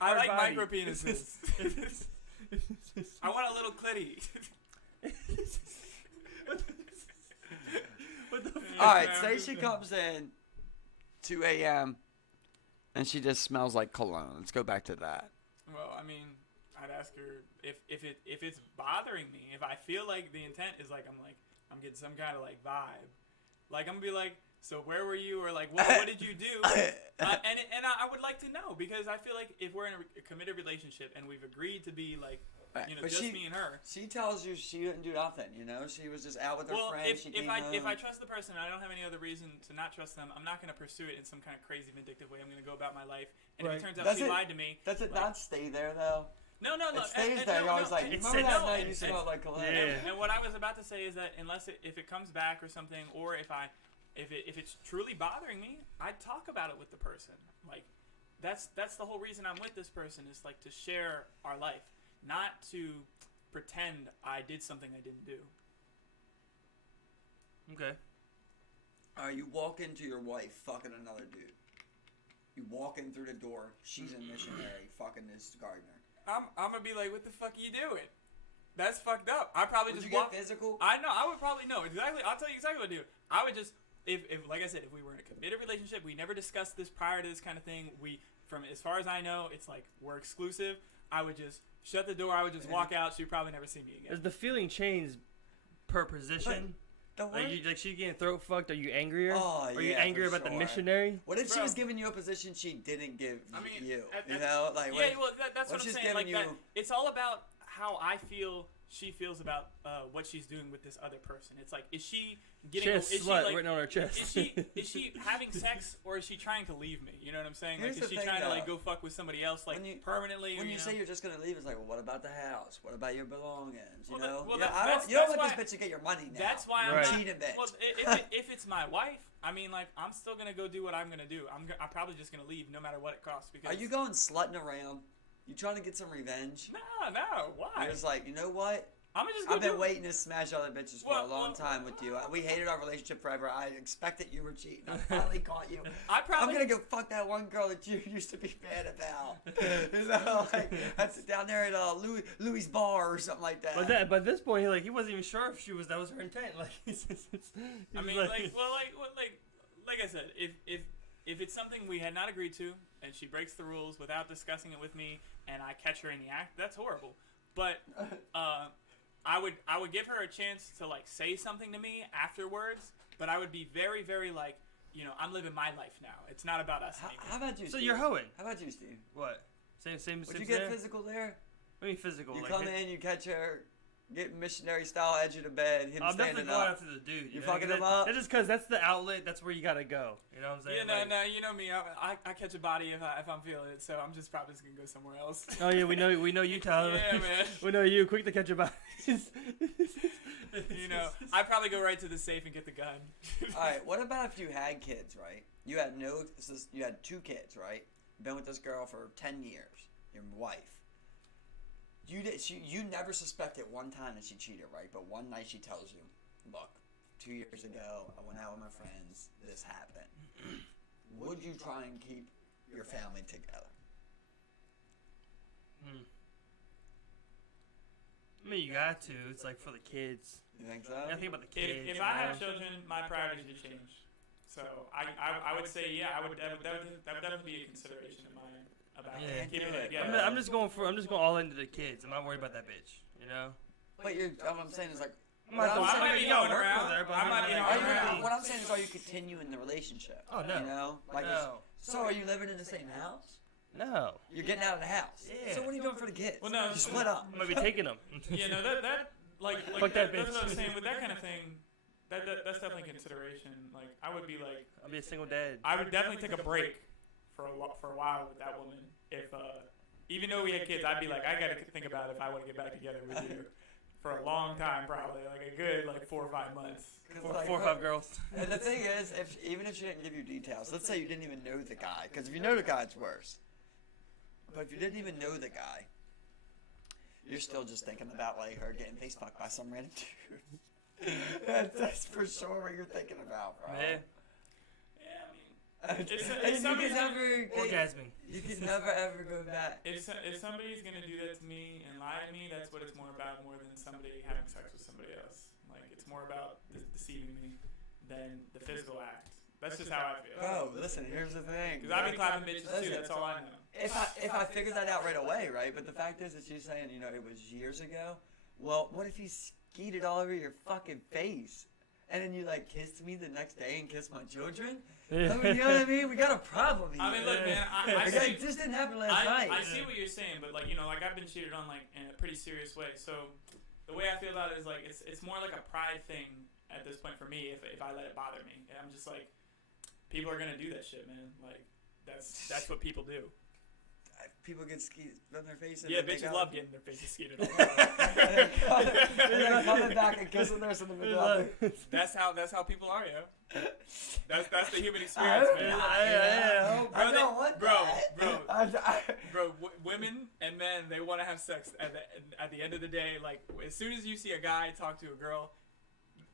I like body. micro penises. I want a little clitty. What the fuck? All right, say she comes in 2 a.m. and she just smells like cologne. Let's go back to that. Well, I mean, I'd ask her if it's bothering me. If I feel like the intent is like I'm getting some kind of like vibe, like I'm gonna be like, so where were you, or like what did you do? And I would like to know, because I feel like if we're in a committed relationship and we've agreed to be like, you know, But just she- me and her. She tells you she didn't do nothing, you know? She was just out with her Well, friends. if I trust the person and I don't have any other reason to not trust them, I'm not going to pursue it in some kind of crazy vindictive way. I'm going to go about my life. And if it turns out Does she it- lied to me. Does it like- not stay there, though? No, It look. stays there. You're always like, it remember said that no, night you and- smelled like cologne? Yeah. And what I was about to say is that if it comes back or something, or if I if it's truly bothering me, I'd talk about it with the person. Like, that's the whole reason I'm with this person, is like to share our life, not to pretend I did something I didn't do. Okay. Alright, you walk into your wife fucking another dude. You walk in through the door, she's a missionary fucking this gardener. I'm gonna be like, what the fuck are you doing? That's fucked up. I probably Would just you walk. get physical? I know. I would probably know exactly. I'll tell you exactly what I do. I would just, if like I said, if we were in a committed relationship, we never discussed this prior to this kind of thing. From as far as I know, it's like we're exclusive. I would just shut the door. I would just walk out. She'd probably never see me again. Does the feeling change per position? Like she getting throat fucked? Are you angrier? Oh, Are you angrier about the missionary? What if she was giving you a position she didn't give you? Like, yeah, well, that's what I'm saying. Like that, you... it's all about how I feel. She feels about what she's doing with this other person. It's like, is she getting? Is she like, written on her chest? Is she having sex, or is she trying to leave me? You know what I'm saying? Here's like, is she trying to like go fuck with somebody else, like permanently? When you say you're just gonna leave, it's like, well, what about the house? What about your belongings? You know? Well, you don't want this bitch to get your money now. That's why I'm cheating, bitch. Well, if it's my wife, I mean, like, I'm still gonna go do what I'm gonna do. I'm probably just gonna leave, no matter what it costs. Because are you going slutting around? You trying to get some revenge? No. Why? You're just like, you know what? I've been waiting to smash other bitches for a long time with you. We hated our relationship forever. I expected you were cheating. I finally caught you. I'm gonna go fuck that one girl that you used to be mad about. Like, that's down there at Louis Bar or something like that. But at this point, he wasn't even sure if that was her intent. Like, like I said, if it's something we had not agreed to, and she breaks the rules without discussing it with me, and I catch her in the act, that's horrible. But I would give her a chance to like say something to me afterwards, but I would be very, very like, I'm living my life now. It's not about us anymore. How about you, So Steve? You're hoeing. How about you, Steve? What? Same. Would you get physical there? What do you mean physical? You like come in, you catch her, get missionary style edge of the bed, him I'm standing definitely going up. after the dude. You fucking him up? That's just because that's the outlet. That's where you gotta go. You know what I'm saying? Yeah, no, you know me. I catch a body if I'm feeling it, so I'm just probably just gonna go somewhere else. Oh yeah, we know you, Tyler. Yeah, man. We know you. Quick to catch a body. I'd probably go right to the safe and get the gun. All right, what about if you had kids, right? You had two kids, right? Been with this girl for 10 years, your wife. You never suspected one time that she cheated, right? But one night she tells you, look, 2 years ago, I went out with my friends, this happened. Would you try and keep your family together? I mean, you got to. It's like for the kids. You think so? I think about the kids. If I have children, my priorities would change. So I would say, yeah, that would definitely be a consideration of mine about keeping it together. I'm just going all into the kids. I'm not worried about that bitch. You know. But what I'm saying is like. I might be going around. What I'm saying is, are you continuing the relationship? Oh no. You know, like no. So are you living in the same house? No. You're getting out of the house. Yeah. So what are you doing for the kids? Well, no. You split up. I'm gonna be taking them. Yeah, no, Fuck that bitch. That's what I'm saying. With that kind of thing, that's definitely consideration. Like, I would be like, I'll be a single dad. I would definitely take a break for a while with that woman. If even though we had kids, I'd be like, I gotta think about if I want to get back together with you. For a long time, probably like a good 4 or 5 months. 4 or 5 girls. And the thing is, even if she didn't give you details, let's say you didn't even know the guy, because if you know the guy, it's worse. But if you didn't even know the guy, you're still just thinking about her getting face fucked by some random dude. That's for sure what you're thinking about, bro. Yeah. Orgasming. You can never ever go back. If somebody's gonna do that to me and lie to me, that's what it's more about, more than somebody having sex with somebody else. Like, it's more about deceiving me than the physical act. That's just how I feel. Bro, listen, here's the thing. Because I've been clapping bitches too. That's all I know. If I figured that out right away, right? But the fact is that she's saying, it was years ago. Well, what if he skeeted all over your fucking face? And then you kissed me the next day and kissed my children? Yeah. You know what I mean? We got a problem here. I mean, look, man, it just didn't happen last night. I see what you're saying, but I've been cheated on in a pretty serious way. So the way I feel about it is it's more like a pride thing at this point for me. If I let it bother me, and I'm just people are gonna do that shit, man. That's what people do. people get skied on their face. And Yeah, then bitches love getting their faces skied on. They're coming back and kissing theirs in the middle. That's how people are, yo. That's the human experience, man. I don't want that. Bro, women and men, they want to have sex at the end of the day. Like, as soon as you see a guy talk to a girl,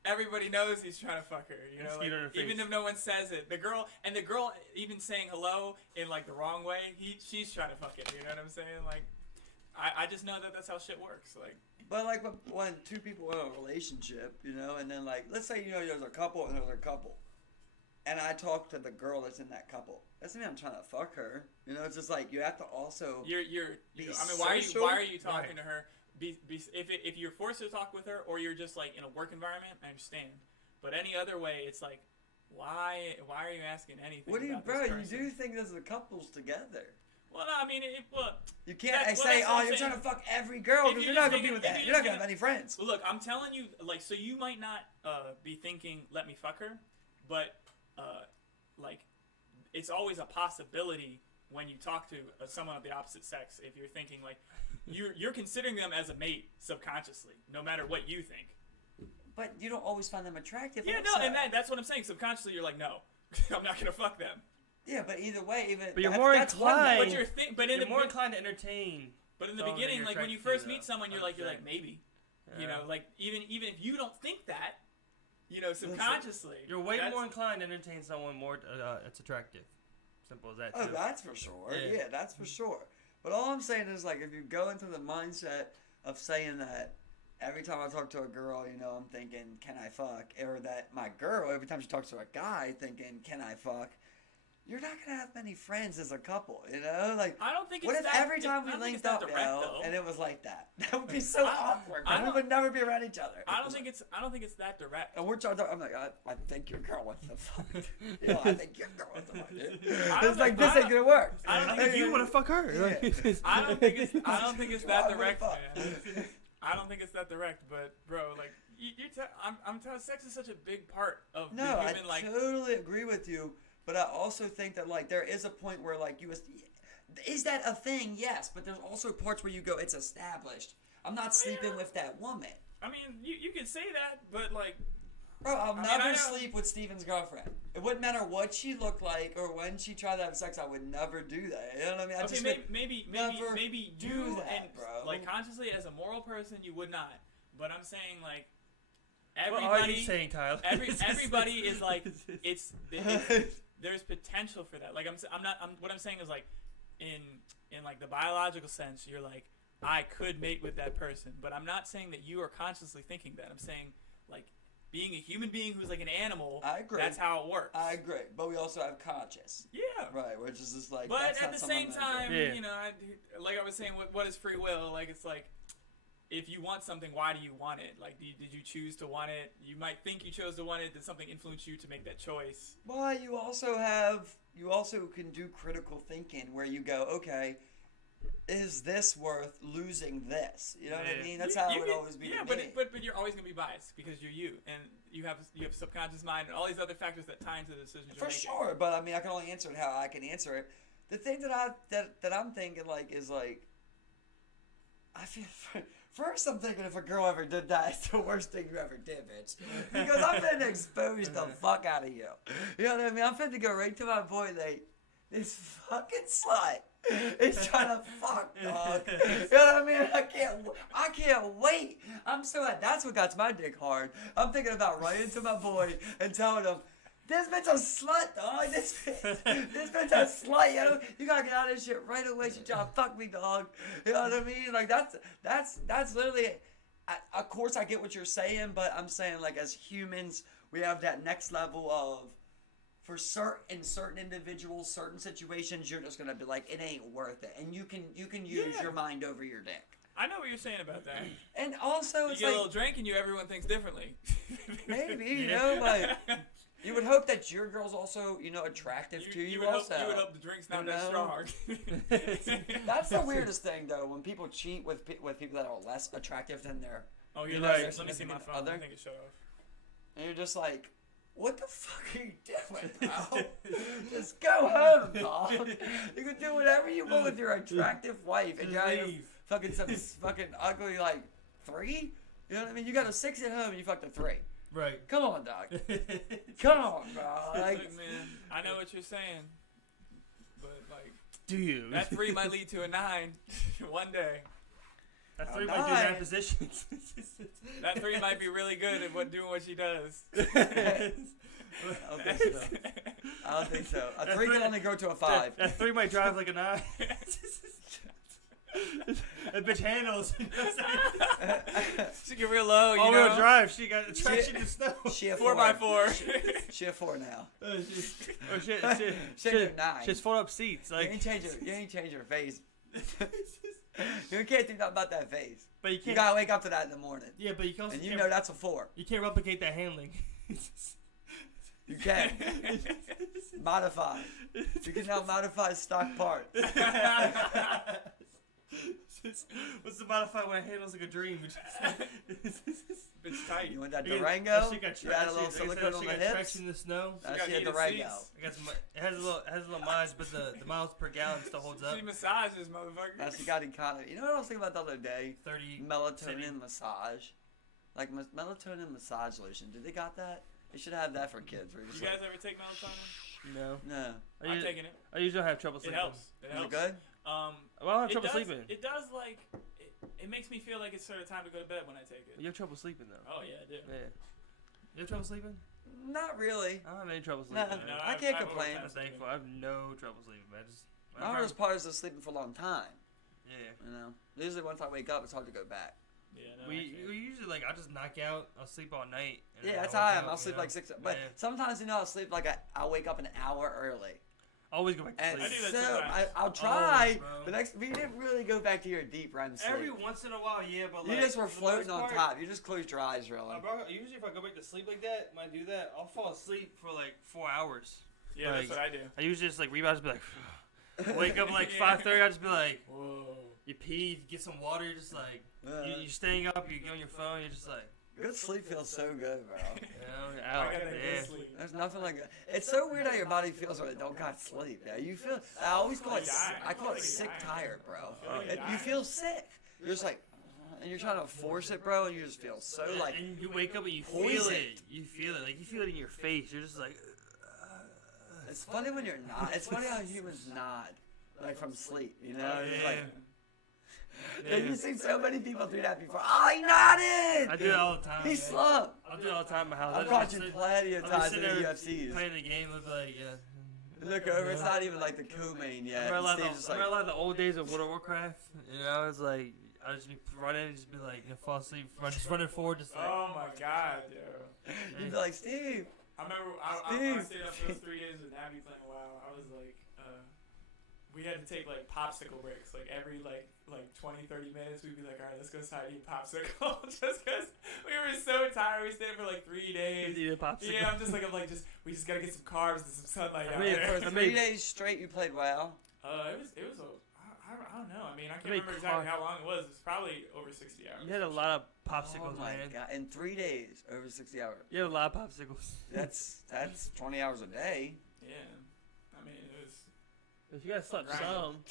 everybody knows he's trying to fuck her, you know, like, even if no one says it. The girl even saying hello in like the wrong way, she's trying to fuck it. You know what I'm saying? Like, I just know that that's how shit works. Like, but like when two people are in a relationship, you know, and then like let's say there's a couple and there's a couple, and I talk to the girl that's in that couple. Doesn't mean I'm trying to fuck her. You know, it's just like you have to also. Why are you talking to her? If you're forced to talk with her, or you're just like in a work environment, I understand. But any other way, it's like, why are you asking anything? What do you, about bro? this You person? do think there's the couples together. Well, no, I mean, you can't say, you're trying to fuck every girl because you're not gonna be with that. You're not gonna have any friends. Well, look, I'm telling you, like, so you might not be thinking, let me fuck her, but like, it's always a possibility. When you talk to someone of the opposite sex, if you're thinking like you're considering them as a mate subconsciously, no matter what you think. But you don't always find them attractive. Yeah, no, and that's what I'm saying. Subconsciously, you're like, no, I'm not gonna fuck them. Yeah, but either way, but you're more inclined. But you're more inclined to entertain. But in the beginning, like when you first meet someone, you're like maybe, you know, like even if you don't think that, you know, subconsciously, you're way more inclined to entertain someone more. It's attractive. Simple as that. Oh, that's for sure. Yeah, that's for sure. But all I'm saying is, like, if you go into the mindset of saying that every time I talk to a girl, you know, I'm thinking, can I fuck? Or that my girl, every time she talks to a guy, thinking, can I fuck? You're not going to have many friends as a couple, you know? Like, I don't think it's what if that, every time we linked up, and it was like that? That would be so awkward. We would never be around each other. I don't think it's that direct. And we're trying to, I'm like, I think your girl wants to fuck. You know, I think your girl wants to fuck. It's like, this ain't gonna work. I think you want to fuck her. Yeah. I don't think it's that direct, man. I don't think it's that direct, but bro, like, I'm telling, sex is such a big part of the human, like. I totally agree with you. But I also think that, like, there is a point where, like, is that a thing? Yes. But there's also parts where you go, it's established. I'm not sleeping with that woman. I mean, you can say that, but, like. Bro, I'll never sleep with Steven's girlfriend. It wouldn't matter what she looked like or when she tried to have sex, I would never do that. You know what I mean? I just maybe do that, and, bro. Like, consciously, as a moral person, you would not. But I'm saying, like, everybody. What are you saying, Tyler? Everybody is like, it's there's potential for that. Like, what I'm saying is, like, in like the biological sense, you're like, I could mate with that person, but I'm not saying that you are consciously thinking that. I'm saying, like, being a human being who's like an animal. I agree. That's how it works. I agree, but we also have conscious. Yeah. Right, which is just like. But at the same time, you know, like I was saying, what is free will? Like, it's like, if you want something, why do you want it? Like, did you choose to want it? You might think you chose to want it. Did something influence you to make that choice? Well, you also can do critical thinking where you go, okay, is this worth losing this? You know what I mean? That's how it would always be. Yeah, but you're always gonna be biased because you're you, and you have subconscious mind and all these other factors that tie into the decisions you're making. For sure, but I mean, I can only answer it how I can answer it. The thing that I'm thinking like is like, I feel. First, I'm thinking if a girl ever did that, it's the worst thing you ever did, bitch. Because I'm finna expose the fuck out of you. You know what I mean? I'm finna go right to my boy, like, this fucking slut is trying to fuck, dog. You know what I mean? I can't wait. That's what got my dick hard. I'm thinking about writing to my boy and telling him, this bitch a slut, dog. This bitch a slut. You gotta get out of this shit right away. She trying to fuck me, dog. You know what I mean? Like that's literally. Of course, I get what you're saying, but I'm saying like as humans, we have that next level of, for certain individuals, certain situations, you're just gonna be like, it ain't worth it, and you can use your mind over your dick. I know what you're saying about that. And also, you get a little drink and everyone thinks differently. Maybe, you know, but. You would hope that your girl's also, you know, attractive to you also. You would hope the drink's not that strong. That's the weirdest thing, though, when people cheat with people that are less attractive than their. Oh, you're like, let me see my phone. I think it showed off. And you're just like, what the fuck are you doing, bro? Just go home, dog. You can do whatever you want with your attractive wife, and you're fucking some fucking ugly like 3. You know what I mean? You got a 6 at home, and you fucked a 3. Right. Come on, dog. Come on, bro. Like, Look, man, I know what you're saying, but like, do you? that 3 might lead to a 9 one day. That 3 might do that position. That 3 might be really good at doing what she does. I don't think so. A 3 can only grow to a 5. That 3 might drive like a 9. That bitch handles. She get real low, you know? All-wheel drive. She got traction to snow. She a 4x4. She a 4 now. Oh shit! She a 9. She's fold up seats. Like You ain't change her face. You can't do nothing about that face. But you can't. You gotta wake up to that in the morning. Yeah, but you can also. And you know that's a 4. You can't replicate that handling. You can. Modify. You can now modify stock parts. What's the modify when it handles like a dream? It's tight. You want that Durango? She got You add a little silicone on the hips? traction in the snow. She had Durango. I got some, it has a little miles, but the miles per gallon still holds up. She massages, motherfucker. Now she got economy. You know what I was thinking about the other day? 30 Melatonin massage. Like melatonin massage lotion. Do they got that? They should have that for kids. Where You guys ever take melatonin? No. No. I'm taking it. I usually have trouble sleeping. It helps. It Is helps. it good? Well, I have trouble sleeping. It does, like, it makes me feel like it's sort of time to go to bed when I take it. You have trouble sleeping, though. Oh, yeah, I do. Yeah. You have trouble sleeping? Not really. I don't have any trouble sleeping. No, No, I can't complain. I'm thankful. I have no trouble sleeping, man. My hardest part is just sleeping for a long time. Yeah. You know? Usually once I wake up, it's hard to go back. Yeah, no, We usually, like, I'll just knock out. I'll sleep all night. And Yeah, then that's how I am. wake I'll up, sleep you know? like 6. But Yeah. sometimes, you know, I'll sleep like I'll wake up an hour early. Always go back to And sleep. I do that so sometimes. I'll try. bro. The next, but you didn't really go back to your deep REM sleep. Every once in a while, yeah, but like You just were for the most floating on part, top. You just closed your eyes, really. Usually, if I go back to sleep like that, when I do that, I'll fall asleep for like 4 hours. Yeah, like, that's what I do. I usually just like rebound, just be like, wake up like 5:30. I just be like, Whoa. you pee, you get some water. You're just like, you're staying up. You get on your phone. You're just like, Good sleep feels so good, bro. you know, I out. got that Yeah. good sleep. There's nothing like that. It's so weird how your body feels when it don't got sleep. Yeah, you feel. I always call it. I call it sick tired, bro. You feel sick. You're just like, and you're trying to force it, bro, and you just feel so like. And you wake up and you feel poisoned. it. You feel it. Like you feel it in your face. You're just like. It's funny when you're not. It's funny how humans nod, like from sleep. You know, it's like. Yeah. You've seen so many people do that before. Oh, he nodded. I do it all the time. He man. slumped. I'll do it all the time in my house. I've watched him plenty of I'll times sit in the there UFCs. playing the game. I'll be like, yeah. Look over. It's not even like the co-main yet. Remember Steve's just like, the old days of World of Warcraft? You know, it's like I just be running, just be like, fall asleep, just running forward, just like. Oh my god, yo. you'd be like, Steve. I remember I stayed up those 3 days with Abby playing WoW. I was like, we had to take like popsicle breaks. Like every like 20, 30 minutes, we'd be like, all right, let's go outside and eat popsicle. Just because we were so tired. We stayed for like 3 days. Eat a popsicle. Yeah, we just gotta get some carbs and some sunlight out mean, there. For 3 days straight, you played WoW. It was I don't know. I mean, I can't remember exactly how long it was. It was probably over 60 hours. You had a lot of popsicles, Oh my man. god! In 3 days, over 60 hours. You had a lot of popsicles. That's 20 hours a day. Yeah, I mean it was. If you guys slept Right. some.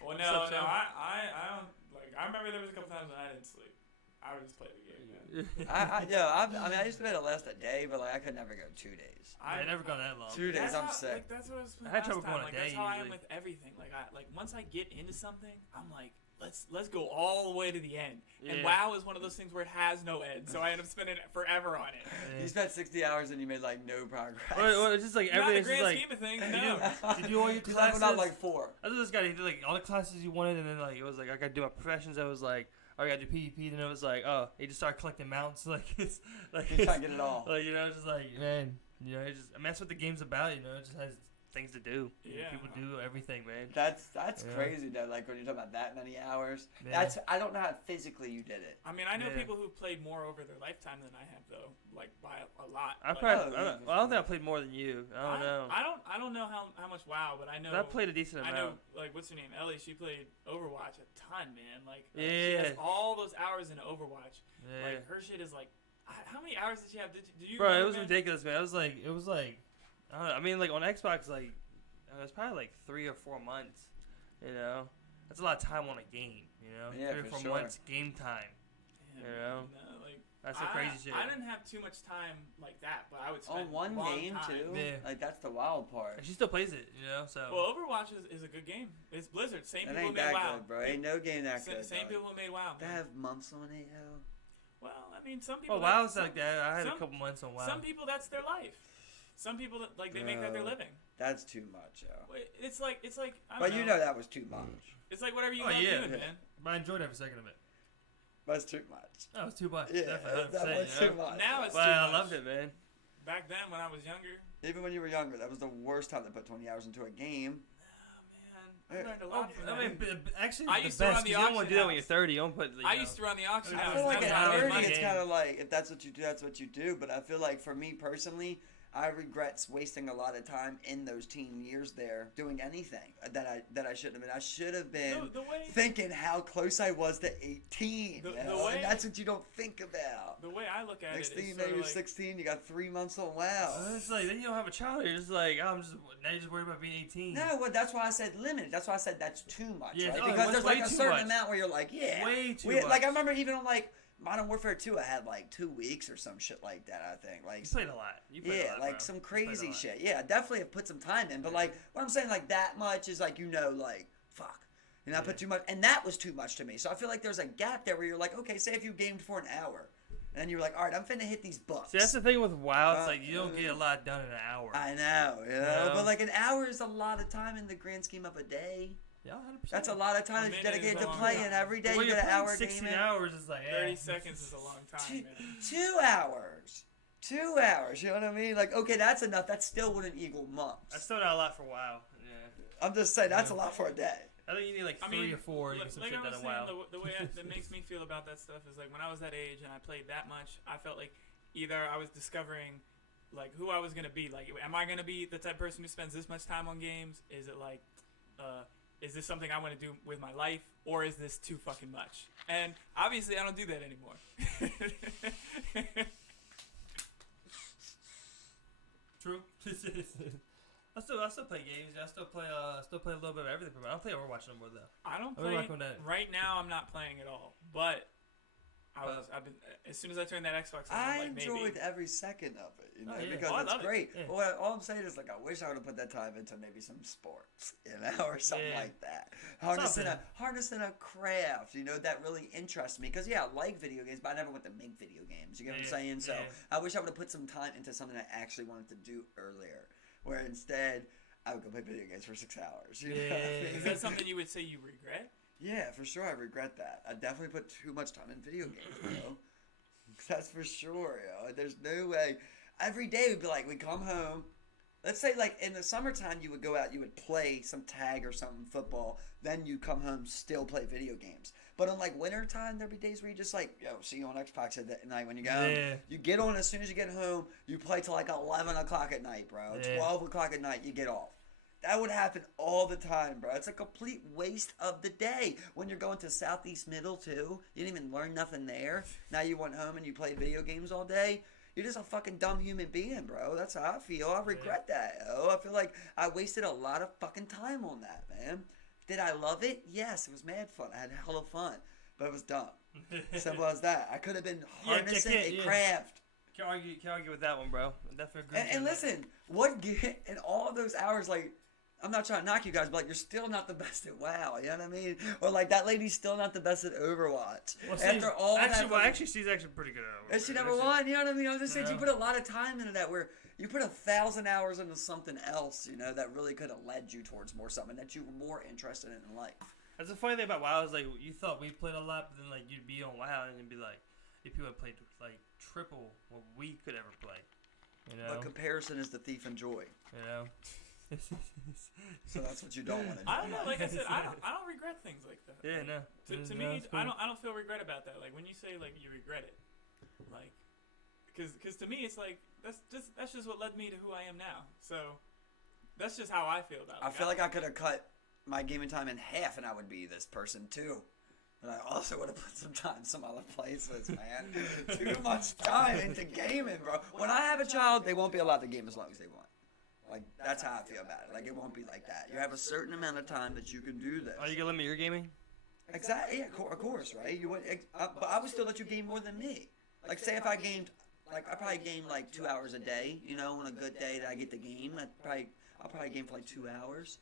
Well, What's up, no, Sam? I don't like. I remember there was a couple times when I didn't sleep. I would just play the game. Man. I used to be able to last a day, but like I could never go 2 days. I never gone that long. 2 days, That's I'm how, sick. Like, that's what I was. I had trouble last going time. a day That's how I am usually. with everything. Like once I get into something, I'm like, let's go all the way to the end. And Yeah. WoW is one of those things where it has no end, so I end up spending forever on it. Yeah. You spent 60 hours and you made like no progress. Well, it's just like Not the everything's just grand like. scheme of things, no. Did you do all your You leveled up classes? like 4. I was this guy. He did like all the classes you wanted, and then like it was like I gotta do my professions. I was like, oh, I gotta do PvP. Then it was like, oh, he just started collecting mounts. Like it's like He's trying to get it all. Like you know, it's just like man, you know, it just I mean that's what the game's about. You know, it just has things to do. Yeah. People do everything, man. That's Yeah. crazy though. Like when you're talking about that many hours. Yeah. I don't know how physically you did it. I mean, I know Yeah. people who've played more over their lifetime than I have, though. Like by a lot. I Like, probably Oh, I don't think I played more than you. I don't know. I don't know how much WoW, but I know. But I played a decent I amount. know, like, what's her name? Ellie, she played Overwatch a ton, man. Like, she Yeah. has all those hours in Overwatch. Yeah. Like, her shit is, like, How many hours did you have? Did you? Bro, remember, it was man? ridiculous, man. It was like, I don't know. I mean, like on Xbox, like it was probably like 3 or 4 months. You know, that's a lot of time on a game. You know, Yeah, 3 or for 4 sure. months game time. Yeah, You know? no, like That's some crazy shit. I didn't have too much time like that, but I would spend On one long game time. too. Yeah. Like that's the wild part. And she still plays it. You know, so. Well, Overwatch is a good game. It's Blizzard. Same That people ain't who made that WoW. good, bro. Ain't no game that good. Same dog. people who made WoW. They Man. have months on it, yo. Well, I mean, some people. Well, WoW's like that. I had a some- couple months on WoW. Some people, that's their life. Some people like they make that their Bro. living. That's too much, yo. It's like I don't But know. you know that was too much. It's like whatever you Oh, love yeah. doing, man. But I enjoyed every second of it. That's too much. That was too much. Yeah, Definitely, that 100%, was you know? too much. Now it's But too I much. loved it, man. Back then, when I was younger, Even when you were younger, that was the worst time to put 20 hours into a game. oh man, I learned a lot from that. I mean, actually, I the used to run best. the 'Cause you don't want to auction do that when house. you're 30. You don't put. You I know. used to run the auction I I house. feel like That's at how I made 30, money. it's kind of like, if that's what you do, that's what you do. But I feel like for me personally, I regret wasting a lot of time in those teen years there doing anything that I shouldn't have been. I should have been The way thinking how close I was to 18. The you know? way- And that's what you don't think about. the way I look at Next it thing is you know, sort of you're like, 16, you got 3 months on WoW. It's like then you don't have a child. You're just like, now you're just worried about being 18. No, well, that's why I said limited. That's why I said that's too much, Yeah, right? oh, Because it's there's way like a too certain much. amount where you're like, yeah. Way too Like, much. I remember even on, like, Modern Warfare 2, I had, like, 2 weeks or some shit like that, I think. Like, You played a lot. You played a yeah, lot, like bro. some You played a crazy lot. shit. Yeah, I definitely have put some time in. But, like, what I'm saying, like, that much is, like, like, fuck. You know, I put too much. And that was too much to me. So I feel like there's a gap there where you're like, okay, say if you gamed for an hour. And then you're like, all right, I'm finna hit these books. See, that's the thing with WoW. It's like you don't get a lot done in an hour. I know, you know? Yeah. But, like, an hour is a lot of time in the grand scheme of a day. Yeah, 100%. That's a lot of time A that you minute dedicated is to a long playing time. every day. Well, You you're get an playing hour 16 gaming. hours is like 30 seconds is a long time, Two, man. 2 hours. 2 hours, you know what I mean? Like, okay, that's enough. That still wouldn't equal months. That's still not a lot for WoW. Yeah. I'm just saying, that's a lot for a day. I think you need like 3 or 4 to get some like shit I done was in saying, WoW. the way that makes me feel about that stuff is like when I was that age and I played that much, I felt like either I was discovering like who I was gonna be. Like, am I gonna be the type of person who spends this much time on games? Is it like, is this something I want to do with my life, or is this too fucking much? And obviously, I don't do that anymore. True. I still play games. I still play a little bit of everything. But I don't play Overwatch no more though. I don't I'll be play rocking with that. right now. I'm not playing at all, but. I've been as soon as I turned that Xbox on, I I'm like, enjoyed maybe. every second of it, you know, Oh, yeah. because Oh, I it's love it. great. Yeah. But all I'm saying is, like, I wish I would have put that time into maybe some sports, you know, or something Yeah. like that. Something. Harnessing a craft, you know, that really interests me. Because, yeah, I like video games, but I never went to make video games. You get what I'm Yeah, saying? So yeah. I wish I would have put some time into something I actually wanted to do earlier, where instead I would go play video games for 6 hours. You know what I Yeah. mean? Is that something you would say you regret? Yeah, for sure. I regret that. I definitely put too much time in video games, bro. That's for sure, yo. There's no way. Every day we'd be like, we come home. Let's say, like, in the summertime, you would go out, you would play some tag or something, football. Then you come home, still play video games. But on, like, wintertime, there'd be days where you just, like, yo, see you on Xbox at night when you go home. Yeah. You get on as soon as you get home. You play till, like, 11 o'clock at night, bro. Yeah. 12 o'clock at night, you get off. That would happen all the time, bro. It's a complete waste of the day. When you're going to Southeast Middle, too, you didn't even learn nothing there. Now you went home and you played video games all day. You're just a fucking dumb human being, bro. That's how I feel. I regret that, yo. I feel like I wasted a lot of fucking time on that, man. Did I love it? Yes, it was mad fun. I had hella fun. But it was dumb. Simple as that. I could have been harnessing a craft. Can't argue with that one, bro. I definitely agree. And listen, in all those hours, like, I'm not trying to knock you guys, but like, you're still not the best at WoW. You know what I mean? Or like that lady's still not the best at Overwatch. Well, After all actually, she's actually pretty good at Overwatch. and she never won. You know what I mean? I'm just saying, Yeah. you put a lot of time into that. Where you put 1,000 hours into something else, you know, that really could have led you towards more something that you were more interested in life. That's the funny thing about WoW is like you thought we played a lot, but then like you'd be on WoW and it'd be like if people had played like triple what we could ever play. You know? But comparison is the thief in joy. You know. So that's what you don't want to do. I don't know. Like I said, I don't regret things like that. Yeah, no. To No, me, it's cool. I don't feel regret about that. Like when you say like you regret it, like, because to me it's like that's just what led me to who I am now. So that's just how I feel about it. I feel like I could have cut my gaming time in half, and I would be this person too. But I also would have put some time some other places, man. Too much time into gaming, bro. When I have a child, they won't be allowed to game as long as they want. Like, that's how I feel about it. Like, it won't be like that. You have a certain amount of time that you can do this. Are you gonna limit your gaming? Exactly. Yeah, of course, right? You would, but I would still let you game more than me. Like, say if I gamed, like, I probably game like 2 hours a day. You know, on a good day that I get the game, I'll probably game for like 2 hours.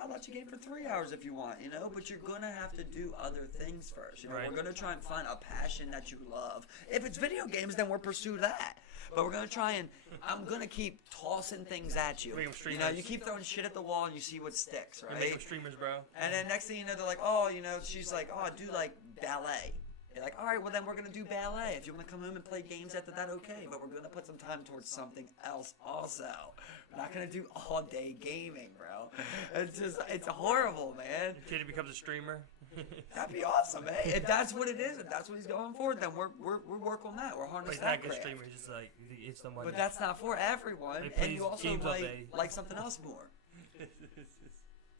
I'll let you game for 3 hours if you want, you know, but you're going to have to do other things first. You know, Right. We're going to try and find a passion that you love. If it's video games, then we'll pursue that. But we're going to try and, I'm going to keep tossing things at you. Make 'em You know, streamers. you keep throwing shit at the wall and you see what sticks, You make right? them streamers, bro. And then next thing you know, they're like, oh, you know, she's like, oh, I do like ballet. You're like, all right, well then we're gonna do ballet. If you want to come home and play games after that, okay. But we're gonna put some time towards something else also. We're not gonna do all day gaming, bro. It's horrible, man. Your kid becomes a streamer. That'd be awesome, man. If that's what it is, if that's what he's going for, then we're work on that. We're But harnessing he's that not a good craft. streamer. He's just like it's the money. But that's not for everyone, He and plays you also games all day. like something else more.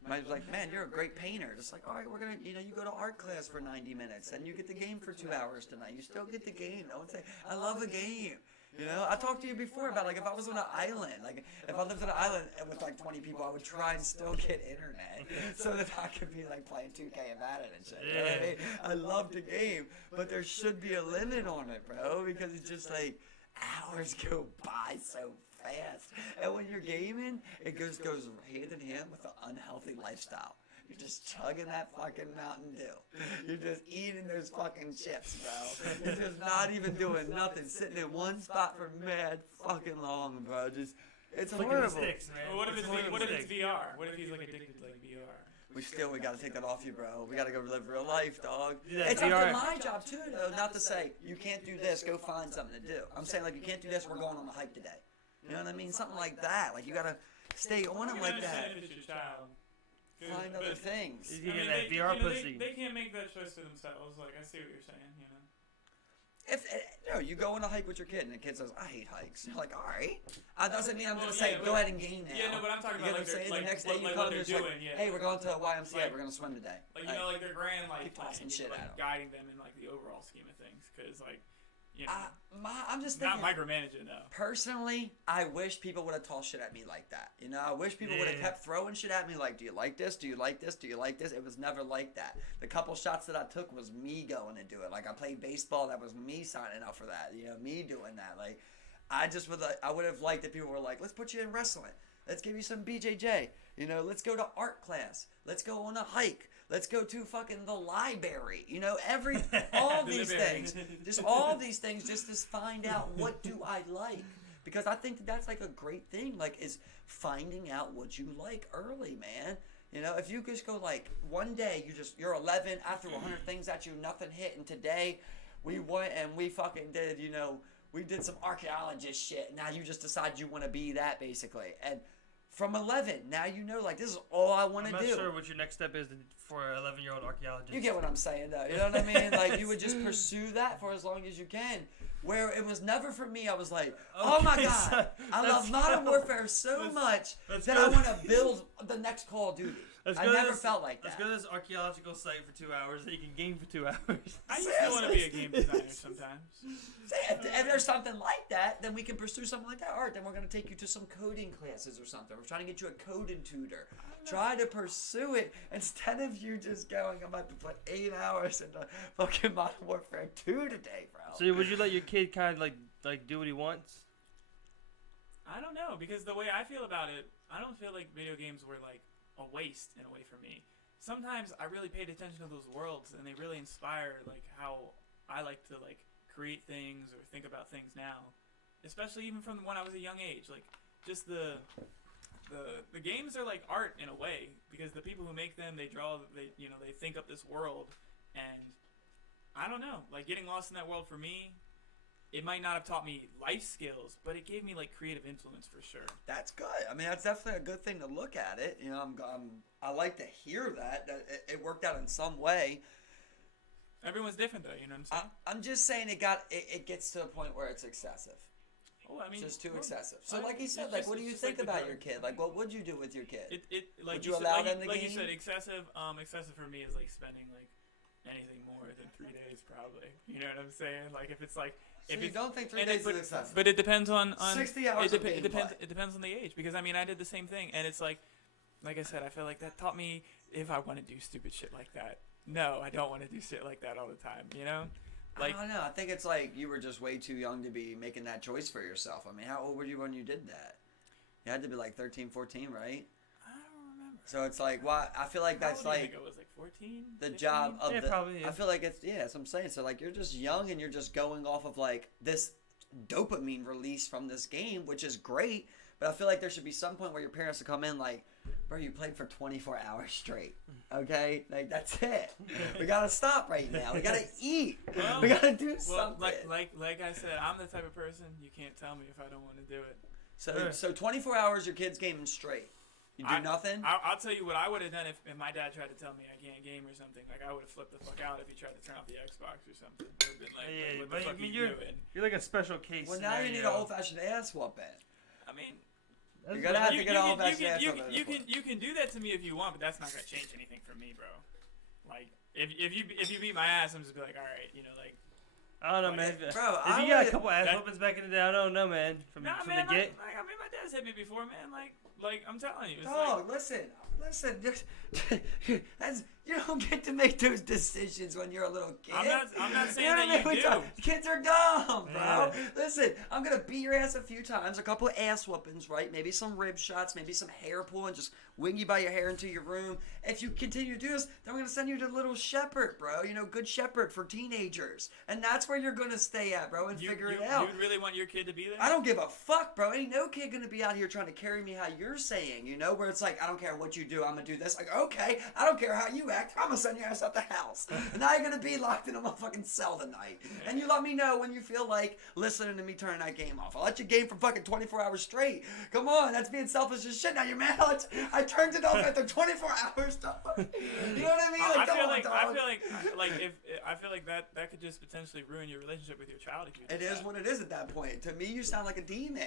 Might be like, man, you're a great painter. It's like, all right, we're gonna, you know, you go to art class for 90 minutes, and you get the game for 2 hours tonight. You still get the game. No one say, I love a game. You know, I talked to you before about like if I was on an island, like if I lived on an island with like 20 people, I would try and still get internet so that I could be like playing 2K and Madden and shit. You know what I mean? I love the game, but there should be a limit on it, bro, because it's just like hours go by so fast. And when you're gaming, it goes hand in hand with an unhealthy lifestyle. You're just chugging that fucking Mountain Dew. You're just eating those fucking chips, bro. You're just not even doing nothing. Sitting in one spot for mad fucking long, bro. Just, it's Flicking the horrible. sticks, man. Well, what if it's Flicking the VR? sticks. What if he's like addicted to like VR? We gotta take that off you, bro. We gotta go live real life, dog. Yeah, It's VR. up to my job too, though, not to say you can't do this, go find something to do. I'm saying like you can't do this, we're going on a hike today. You know what I mean? Something like that. Like you gotta stay on it I like can that. understand if it's your child. 'Cause- Find other things. You get that VR pussy. They can't make that choice for themselves. Like I see what you're saying, you know. If you go on a hike with your kid and the kid says, "I hate hikes," you're like, "All right." That doesn't mean I'm gonna say, but- "Go ahead and game now." Yeah, no, but I'm talking You know about what I'm saying? like The next day what, you like come what and they're it's doing. like, Yeah. "Hey, we're going to a YMCA. Like- We're gonna swim today." Like you know, like their grand like Keep tossing shit like at 'em. guiding them in like the overall scheme of things, because like you know, I'm just not thinking. micromanaging though. Personally, I wish people would have tossed shit at me like that. You know, I wish people would have Yeah. kept throwing shit at me like, "Do you like this? Do you like this? Do you like this?" It was never like that. The couple shots that I took was me going to do it. Like I played baseball, that was me signing up for that. You know, me doing that. Like I just would. I would have liked that people were like, "Let's put you in wrestling. Let's give you some BJJ. You know, let's go to art class. Let's go on a hike. Let's go to fucking the library. You know, all The these library. things, just all these things, just to find out what do I like." Because I think that's like a great thing, like is finding out what you like early, man. You know, if you just go like one day, you're 11, I threw 100 things at you, nothing hit, and today we went and we fucking did, you know, we did some archaeologist shit. Now you just decide you want to be that basically, and from 11, now you know like this is all I want I'm to not do. sure what your next step is for an 11-year-old archaeologist. You get what I'm saying, though. You know what I mean? Like, you would just pursue that for as long as you can. Where it was never for me, I was like, oh my Okay, God, so I let's love Modern go. Warfare so much let's that go. I want to build the next Call of Duty. Let's I go to never this- felt like Let's that. go to this archaeological site for 2 hours so you can game for 2 hours. I used to want to be a game designer sometimes. If there's something like that, then we can pursue something like that. All right, then we're going to take you to some coding classes or something. We're trying to get you a coding tutor. Try to pursue it instead of you just going, I'm about to put 8 hours into fucking Modern Warfare 2 today, bro. So would you let your kid kind of like do what he wants? I don't know, because the way I feel about it, I don't feel like video games were like a waste in a way for me. Sometimes I really paid attention to those worlds, and they really inspire like how I like to like create things or think about things now, especially even from when I was a young age. Like just the games are like art in a way, because the people who make them, they think up this world, and I don't know, like getting lost in that world for me, it might not have taught me life skills, but it gave me like creative influence for sure. That's good. I mean, that's definitely a good thing to look at it. You know, I like to hear that it worked out in some way. Everyone's different though, you know what I'm saying? I'm just saying it gets to a point where it's excessive. Oh, I mean, Just too well, excessive. So, I- like you it's said, like, just- what do it's you just think like the about drug. your kid? Like, what would you do with your kid? Like Would you allow them to like you game? said, excessive. Excessive for me is like spending like anything more than 3 days, probably. You know what I'm saying? Like if it's like. So If you don't think 3 days is excessive? But it depends on 60 hours of gameplay. It depends on the age, because I mean I did the same thing, and it's like I said, I feel like that taught me if I want to do stupid shit like that. No, I don't want to do shit like that all the time. You know, like I don't know. I think it's like you were just way too young to be making that choice for yourself. I mean, how old were you when you did that? You had to be like 13, 14, right? I don't remember. So it's like, why? I feel like that's How old do you like think I was like 14. the 15? job of Yeah, the. probably, yeah. I feel like it's that's what I'm saying. So like you're just young and you're just going off of like this dopamine release from this game, which is great. But I feel like there should be some point where your parents will come in like, bro, you played for 24 hours straight. Okay, like that's it. We gotta stop right now. We gotta eat. Well, we gotta do something. Like I said, I'm the type of person you can't tell me if I don't want to do it. So 24 hours your kid's gaming straight. You do nothing? I'll tell you what I would have done if my dad tried to tell me I can't game or something. Like I would have flipped the fuck out if he tried to turn off the Xbox or something. I would have been like, Yeah, what but the fuck I mean, are you doing? you're like a special case. Well, now you need an old-fashioned ass whooping. I mean, You're gonna have to get an old-fashioned ass you, whooping. you can do that to me if you want, but that's not gonna change anything for me, bro. Like if you beat my ass, I'm just be like, all right, you know, like. I don't know, man. Bro, if you got a couple ass whoopings back in the day, I don't know, man. From man, the get. like, I mean, my dad's hit me before, man. Like I'm telling you. It's Dog, listen. You don't get to make those decisions when you're a little kid. I'm not saying you know that what you I do. mean? Kids are dumb, bro. Yeah. Listen, I'm gonna beat your ass a few times, a couple of ass whoopings, right? Maybe some rib shots, maybe some hair pulling, just wing you by your hair into your room. If you continue to do this, then I'm gonna send you to Little Shepherd, bro. You know, Good Shepherd for teenagers, and that's where you're gonna stay at, bro, and figure it out. You really want your kid to be there? I don't give a fuck, bro. Ain't no kid gonna be out here trying to carry me how you're saying, you know, where it's like, I don't care what you do, I'm gonna do this. Like, okay, I don't care how you act, I'm gonna send your ass out the house. And now you're gonna be locked in a motherfucking cell tonight. And you let me know when you feel like listening to me turn that game off. I'll let you game for fucking 24 hours straight. Come on, that's being selfish as shit. Now you're mad. I turned it off after 24 hours, dog. You know what I mean? Like, I feel like that could just potentially ruin your relationship with your child if you do it is what it is at that point. To me, you sound like a demon.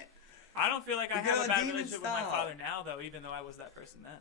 I don't feel like I You have got a a bad demon relationship with my style. father now, though, even though I was that person then.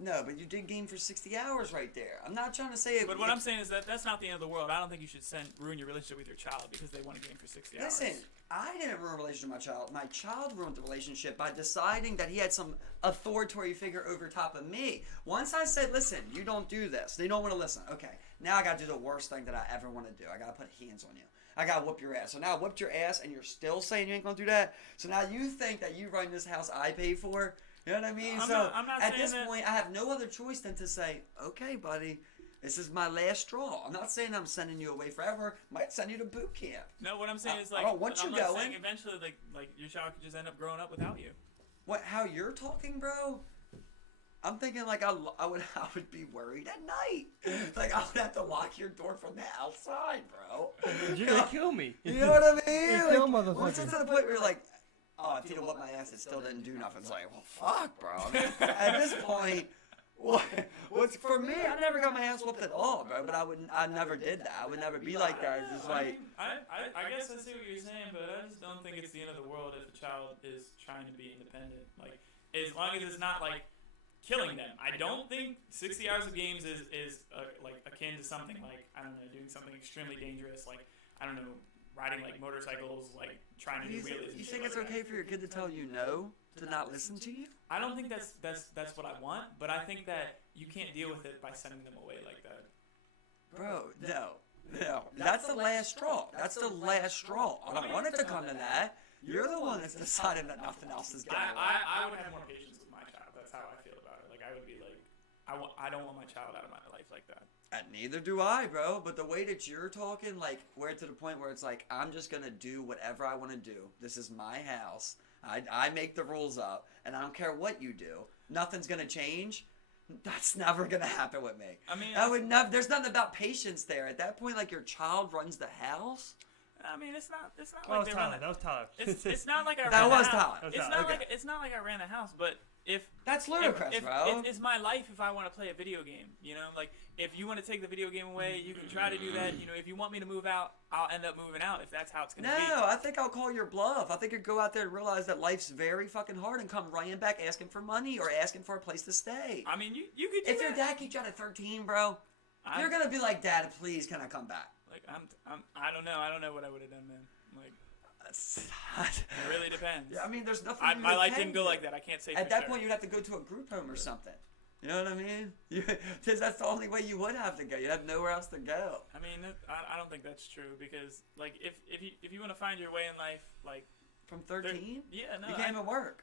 No, but you did game for 60 hours right there. I'm not trying to say it. But what I'm saying is that's not the end of the world. I don't think you should ruin your relationship with your child because they want to game for 60 hours. Listen, I didn't ruin a relationship with my child. My child ruined the relationship by deciding that he had some authoritative figure over top of me. Once I said, listen, you don't do this. They don't want to listen. Okay, now I got to do the worst thing that I ever want to do. I got to put hands on you. I got to whoop your ass. So now I whooped your ass and you're still saying you ain't going to do that? So now you think that you run this house I pay for? You know what I mean? I'm not at saying this that. point, I have no other choice than to say, okay, buddy, this is my last straw. I'm not saying I'm sending you away forever. Might send you to boot camp. No, what I'm saying is I don't want I'm you not going. saying eventually like your child could just end up growing up without you. What? How you're talking, bro? I'm thinking like I would be worried at night. Like I would have to lock your door from the outside, bro. You're gonna kill me. You know what I mean? You Like, kill motherfuckers. once it's to the point where you're like, oh, Tito whooped my ass, it still didn't do nothing. It's like, well, fuck, bro. I mean, at this point, what's for me? I never got my ass whooped at all, bro. But I never did that. I would never be like that. It's just like, I guess I see what you're saying, but I just don't think it's the end of the world if a child is trying to be independent. Like, as long as it's not like killing them. I don't think 60 hours of games is like akin to something like, I don't know, doing something extremely dangerous, like, I don't know, riding like motorcycles, like trying to do wheelies. You think it's okay for your kid to tell you no, to not listen to you? I don't think that's what I want, but I think that you can't deal with it by sending them away like that. Bro, no. That's the last straw. That's the last straw. I don't want it to come to that. You're the one that's decided that nothing else is going on. I would have more patience with my child. That's how I feel about it. Like, I would be like, I don't want my child out of my life like that. And neither do I, bro. But the way that you're talking, like, we're to the point where it's like, I'm just going to do whatever I want to do. This is my house. I make the rules up, and I don't care what you do. Nothing's going to change. That's never going to happen with me. I mean, I would never. There's nothing about patience there. At that point, like, your child runs the house. I mean, it's not That like was they run Tyler. That was Tyler. It's not like I ran That the was house. Tyler. It's not like I ran the house, but if That's ludicrous, bro. It's my life if I want to play a video game. You know, like if you want to take the video game away, you can try to do that. You know, if you want me to move out, I'll end up moving out if that's how it's gonna be. No, I think I'll call your bluff. I think you'd go out there and realize that life's very fucking hard and come running back asking for money or asking for a place to stay. I mean, you could do If that. your dad keeps you out at 13, bro, You're gonna be like, Dad, please, can I come back? Like I don't know. I don't know what I would have done, man. Like. It really depends. Yeah, I mean, there's nothing. My life didn't go like that. I can't say. At that point, you'd have to go to a group home or something. You know what I mean? Because that's the only way you would have to go. You'd have nowhere else to go. I mean, I don't think that's true because, like, if you want to find your way in life, like. From 13? Yeah, no. You can't even work.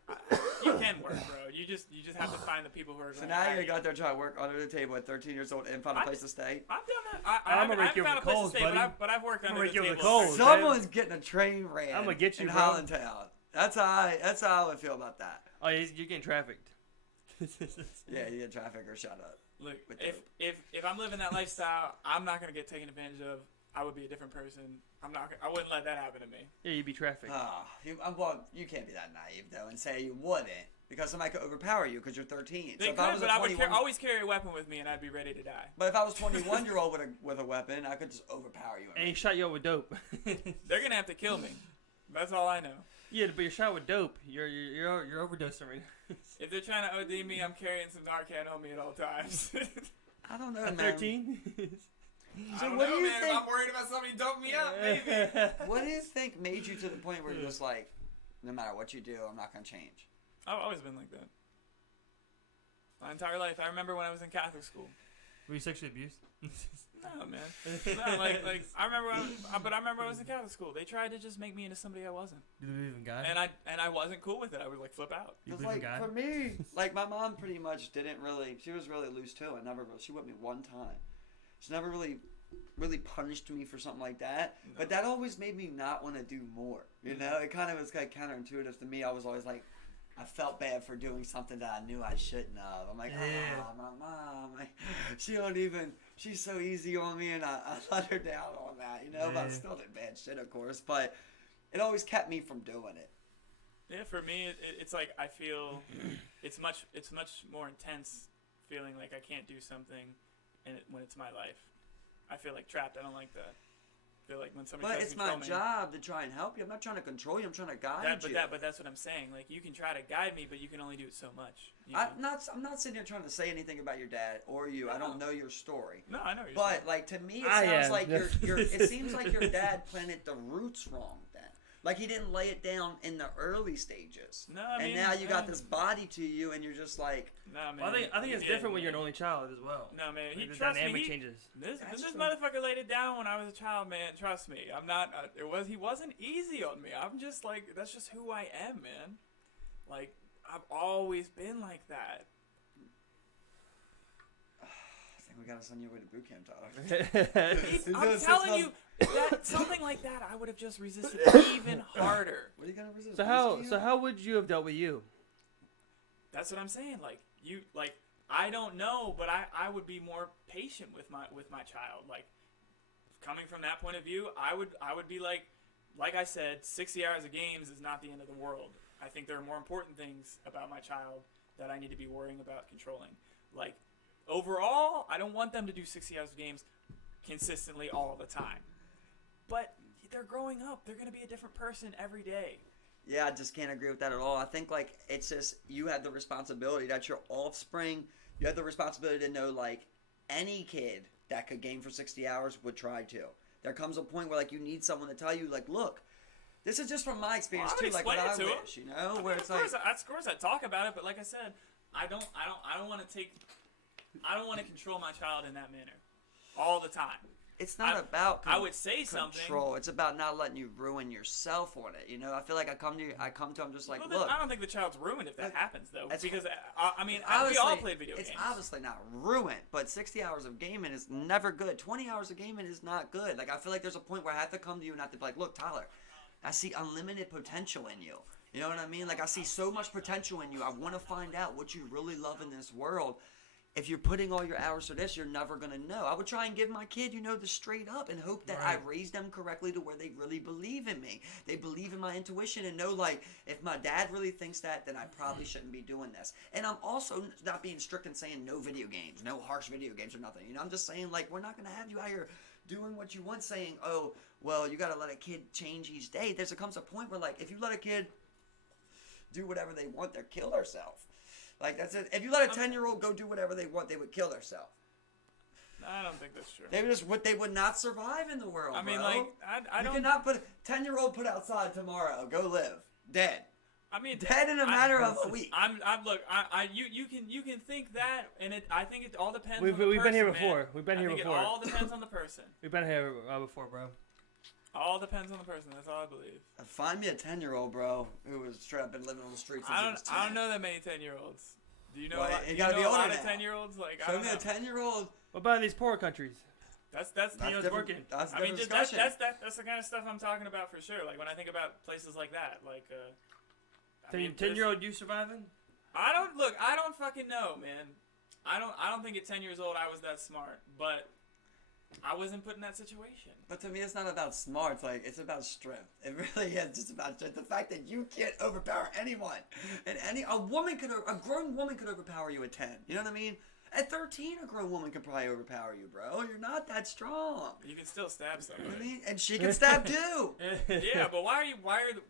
You can work, bro. You just have to find the people who are going to. So now you got there trying to work under the table at 13 years old and find a place to stay? I've done that. I haven't found a place to stay, but I've worked under the table. Someone's getting a train ran. I'm gonna get you, in bro. Hollandtown. That's how I would feel about that. Oh, you're getting trafficked. Yeah, you get traffic or shut up. Look, if I'm living that lifestyle, I'm not gonna get taken advantage of. I would be a different person. I wouldn't let that happen to me. Yeah, you'd be trafficked. Well, you can't be that naive though and say you wouldn't, because somebody could overpower you because you're 13. They could, but I would always carry a weapon with me, and I'd be ready to die. But if I was 21-year-old with a weapon, I could just overpower you. And he shot you up with dope. They're gonna have to kill me. That's all I know. Yeah, but you're shot with dope. You're overdosing right now. If they're trying to OD me, I'm carrying some Narcan on me at all times. I don't know, man. 13. So I don't what know, do you man. think? If I'm worried about somebody doping me up, maybe. What do you think made you to the point where you're just like, no matter what you do, I'm not gonna change? I've always been like that. My entire life. I remember when I was in Catholic school. Were you sexually abused? No, man. No, like I remember when I was in Catholic school. They tried to just make me into somebody I wasn't. Do you believe in God? And I wasn't cool with it. I would like flip out. You believe in God? For me, like my mom pretty much didn't really. She was really loose too. She whipped me one time. She never really punished me for something like that. No. But that always made me not want to do more. You know, it kind of was like counterintuitive to me. I was always like, I felt bad for doing something that I knew I shouldn't have. I'm like, my mom, she's so easy on me, and I let her down on that, you know. But I still did bad shit, of course. But it always kept me from doing it. Yeah, for me, it's like I feel it's much more intense feeling like I can't do something, and when it's my life, I feel like trapped. I don't like that. I feel like when somebody But tries it's to my control me, job to try and help you. I'm not trying to control you. I'm trying to guide you. But that's what I'm saying. Like, you can try to guide me, but you can only do it so much. I'm not sitting here trying to say anything about your dad or you. No. I don't know your story. No, I know your story. But like, to me, it sounds like it seems like your dad planted the roots wrong then. Like, he didn't lay it down in the early stages. No, I mean, and now you got this body to you, and you're just like. No, man. Well, I think it's different when you're an only child as well. No, man. The dynamic changes. This motherfucker laid it down when I was a child, man. Trust me. I'm not. He wasn't easy on me. I'm just like, that's just who I am, man. Like, I've always been like that. I think we gotta send you away to boot camp, Tyler. I'm telling you, that something like that, I would have just resisted even harder. What are you gonna resist? So how would you have dealt with you? That's what I'm saying. Like I don't know, but I would be more patient with my child. Like, coming from that point of view, I would be like I said, 60 hours of games is not the end of the world. I think there are more important things about my child that I need to be worrying about controlling. Like, overall, I don't want them to do 60 hours of games consistently all the time. But they're growing up. They're going to be a different person every day. Yeah, I just can't agree with that at all. I think, like, it's just you have the responsibility. That's your offspring. You have the responsibility to know, like, any kid that could game for 60 hours would try to. There comes a point where, like, you need someone to tell you, like, look, this is just from my experience, too. Like, what I wish, you know? Where it's like... Of course I talk about it, but like I said, I don't want to control my child in that manner all the time. It's not about I would say control. Something. It's about not letting you ruin yourself on it. You know, I feel like I come to him just like, well, look. I don't think the child's ruined if that happens, though. Because, we all played video games. It's obviously not ruined, but 60 hours of gaming is never good. 20 hours of gaming is not good. Like, I feel like there's a point where I have to come to you and I have to be like, look, Tyler, I see unlimited potential in you. You know what I mean? Like, I see so much potential in you. I want to find out what you really love in this world. If you're putting all your hours to this, you're never going to know. I would try and give my kid, the straight up and hope that I raised them correctly to where they really believe in me. They believe in my intuition and know, like, if my dad really thinks that, then I probably shouldn't be doing this. And I'm also not being strict and saying no video games, no harsh video games or nothing. I'm just saying, like, we're not going to have you out here doing what you want, saying, oh, well, you got to let a kid change each day. There comes a point where, like, if you let a kid do whatever they want, they'll kill themselves. Like, that's it. If you let a 10-year-old go do whatever they want, they would kill themselves. I don't think that's true. They would not survive in the world. I mean, bro. like, I don't. You cannot put 10-year-old put outside tomorrow. Go live. Dead. I mean, dead in a matter of a week. You can think that, and I think it all depends. We've on the been person, here man. before. We've been here before. It all depends on the person. We've been here before, bro. All depends on the person. That's all I believe. Find me a 10-year-old, bro, who was straight up been living on the streets. I don't know that many 10-year-olds. Do you know? Well, do you gotta know be a older lot of now. 10-year-olds? Like, Show I don't me know. a 10-year-old. What about in these poor countries? That's it's working. That's I mean, different that's discussion. the kind of stuff I'm talking about for sure. Like when I think about places like that, like 10-year-old you surviving? I don't fucking know, man. I don't think at 10 years old I was that smart, but I wasn't put in that situation. But to me, it's not about smarts. Like, it's about strength. It really is just about strength. The fact that you can't overpower anyone, and a grown woman could overpower you at 10. You know what I mean? At 13, a grown woman could probably overpower you, bro. You're not that strong. You can still stab somebody. You know what I mean? And she can stab too. Yeah, but why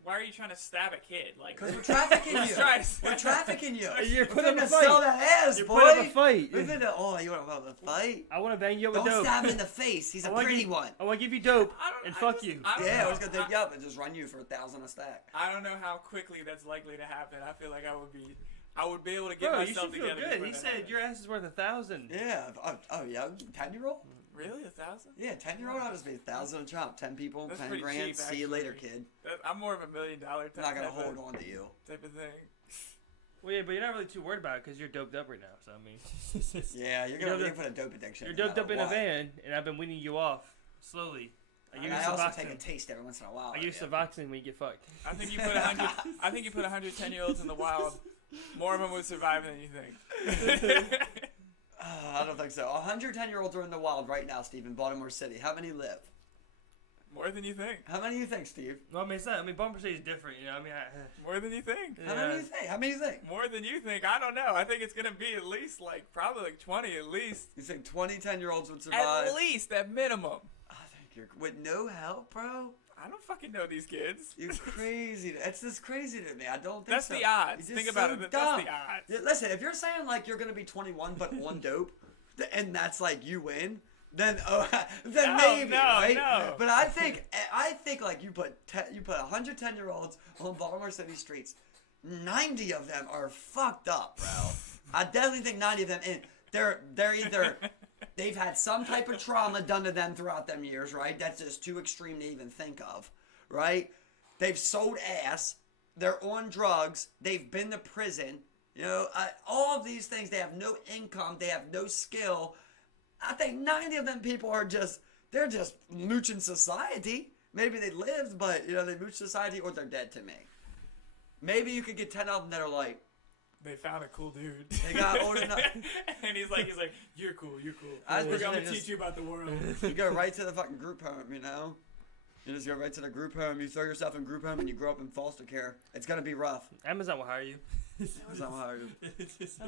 are you trying to stab a kid? Like, Because we're trafficking you. We're trafficking you. You're We're putting finna up a fight. sell that ass, You're boy. putting up a fight. We're finna, you want to have a fight? I want to bang you with Don't dope. stab him in the face. He's a wanna pretty give- one. I want to give you dope and I fuck just- you. I don't Yeah, know. I was gonna take you up and just run you for 1,000 a stack. I don't know how quickly that's likely to happen. I feel like I would be able to get Bro, you myself should feel together. good. before He that said happens. your ass is worth 1,000. Yeah. Yeah. 10-year-old? Really, 1,000? Yeah, 10-year-old. I'll just be 1,000 a chop. 10 people, That's 10 pretty grand. cheap, See you later, actually. kid. I'm more of $1 million type. I'm not gonna type hold of, on to you. type of thing. Well, yeah, but you're not really too worried about it because you're doped up right now. So I mean, Yeah, you're gonna put a dope addiction. you're no doped up matter in a what. van, and I've been weaning you off slowly. I give you I also take a Suboxone. taste every once in a while. I give you Suboxone when you get fucked. I think you put 100. I think you put 110-year-olds in the wild. More of them would survive than you think. I don't think so. 110-year-olds are in the wild right now, Steve, in Baltimore City. How many live? More than you think. How many do you think, Steve? Well, I mean, it's not. I mean, Bumper City is different. You know, I mean, More than you think. How many do you think? How many do you think? More than you think. I don't know. I think it's gonna be at least probably 20 at least. You think 20 10-year-olds would survive? At least, at minimum. I think you're with no help, bro. I don't fucking know these kids. You're crazy. It's just crazy to me. I don't think That's so. the odds. You're Think just about so it. dumb. That's the odds. Yeah, listen, if you're saying like you're gonna be 21 but on dope, and that's like you win, then No, maybe, no, right? no. But I think like you put 110-year-olds on Baltimore City streets. 90 of them are fucked up, bro. I definitely think 90 of them, and they're either they've had some type of trauma done to them throughout them years, right? That's just too extreme to even think of, right? They've sold ass. They're on drugs. They've been to prison. You know, all of these things. They have no income. They have no skill. I think 90 of them people are they're just mooching society. Maybe they lived, but, you know, they mooch society or they're dead to me. Maybe you could get 10 of them that are like, They found a cool dude. They got old enough. And he's like, you're cool. I We're just gonna just- teach you about the world. you go right to the fucking group home, you know? You just go right to the group home. You throw yourself in group home and you grow up in foster care. It's going to be rough. Amazon will hire you. That's not how you-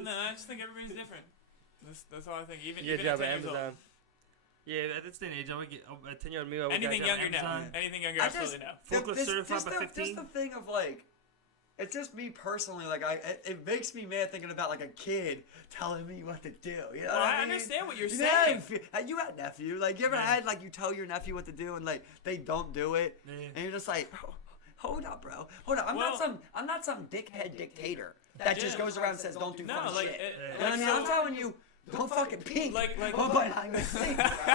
No, I just think everybody's different. That's all I think. Even You get a even job at at 10 years old. Amazon. Yeah, at this day and age, I would get a 10-year-old me. I would Anything get a job younger at now. Amazon. Anything younger, I absolutely just- no. Forklift certified just by the, 15. Just the thing of like, it's just me personally. Like it makes me mad thinking about like a kid telling me what to do. You know Well, what I I mean? understand what you're You know, saying. you had nephew. Like you ever had like you tell your nephew what to do and like they don't do it, Yeah. and you're just like, "Oh, hold up, bro. Hold up. I'm not some dickhead dictator that just Yeah. goes around and says don't do No, fun like, shit. it- You know what I mean? so- I'm telling you, don't fucking pee. Like- I'm behind the scenes, bro.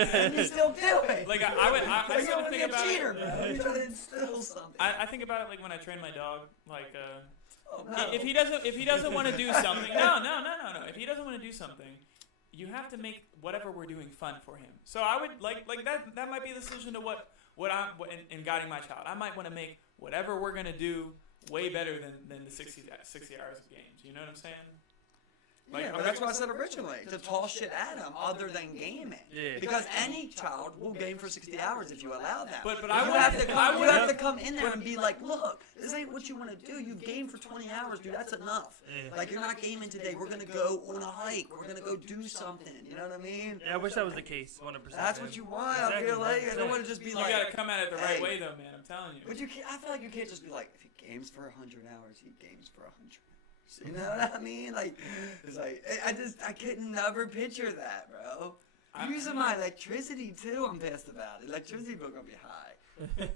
And you still do it. Like I would, I Like, sort you of want to think be a about cheater, it. bro. You're trying to instill something. I think about it like when I train my dog. Like Oh, no. if he doesn't want to do something, no. If he doesn't want to do something, you have to make whatever we're doing fun for him. So I would like that. That might be the solution to what in guiding my child. I might want to make whatever we're gonna do way better than the 60 hours of games. You know what I'm saying? Like, Yeah, but that's what I said originally, to toss shit at them other than gaming. Yeah. Because any child will game for 60 hours if you allow that. But you I would have to come, I you have would- to come in there and be like, look, this ain't what you want to do. You've gamed for 20 hours, dude. That's enough. Yeah. Like, you're not gaming today. We're going to go on a hike. We're going to go do something. You know what I mean? Yeah, I wish that was the case, 100%. That's what you want. I feel like I don't want to just be You like. gotta come at it the right hey. way, though, man. I'm telling you. But you can't, I feel like you can't just be like, if he games for 100 hours, he games for 100 hours. You know what I mean? Like, it's like I could never picture that, bro. Using my electricity too. I'm pissed about it. Electricity bill gonna be high.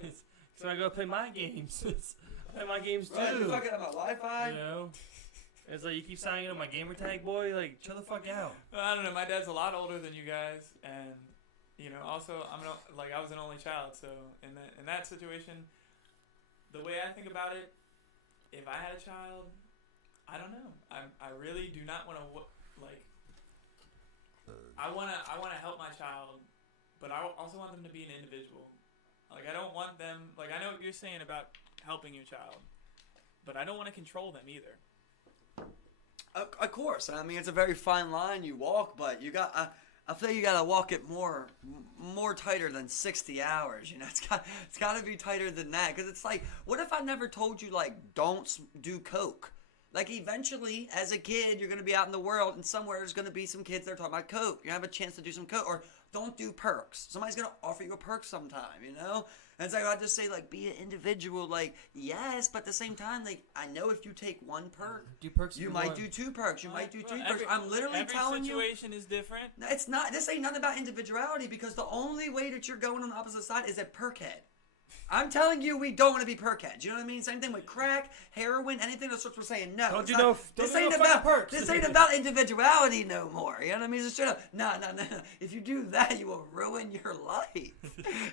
So I go play my games. I play my games too. Right, you fucking up my Wi-Fi. You know, it's like you keep signing on my gamer tag, boy. Like, chill the fuck out. I don't know. My dad's a lot older than you guys, and also I was an only child, so in that situation, the way I think about it, if I had a child, I don't know. I really do not want to I want to help my child, but I also want them to be an individual. Like, I don't want them, like, I know what you're saying about helping your child, but I don't want to control them either. Of course. I mean, it's a very fine line you walk, but you got, I feel you got to walk it more tighter than 60 hours. You know, it's got to be tighter than that. Because it's like, what if I never told you, like, don't do coke? Like, eventually, as a kid, you're going to be out in the world, and somewhere there's going to be some kids that are talking about coke. You have a chance to do some coke. Or don't do perks. Somebody's going to offer you a perk sometime, you know? And it's like, I just say, like, be an individual. Like, yes, but at the same time, like, I know if you take one perk, do perks you might do 2 perks. You might do 3 perks. I'm literally telling you. Every situation is different. No, it's not. This ain't nothing about individuality, because the only way that you're going on the opposite side is a perkhead. I'm telling you, we don't want to be perkheads. You know what I mean? Same thing with crack, heroin, anything of sorts. We're saying no. This ain't about individuality no more. You know what I mean? Just straight up. No. If you do that, you will ruin your life.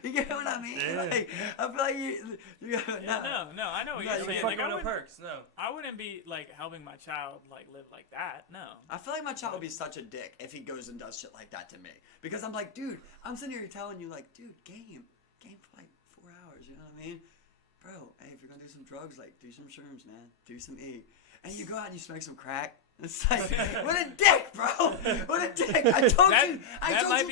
You get what I mean? Yeah. Like, I feel like you No, I know what you're saying. Like, no perks. No. I wouldn't be like helping my child like live like that. No. I feel like my child would be such a dick if he goes and does shit like that to me. Because I'm like, dude, I'm sitting here telling you, like, dude, game for like 4 hours, you know what I mean? Bro, hey, if you're gonna do some drugs, like, do some shrooms, man. Do some E. And you go out and you smoke some crack. It's like, what a dick, bro! What a dick! I told you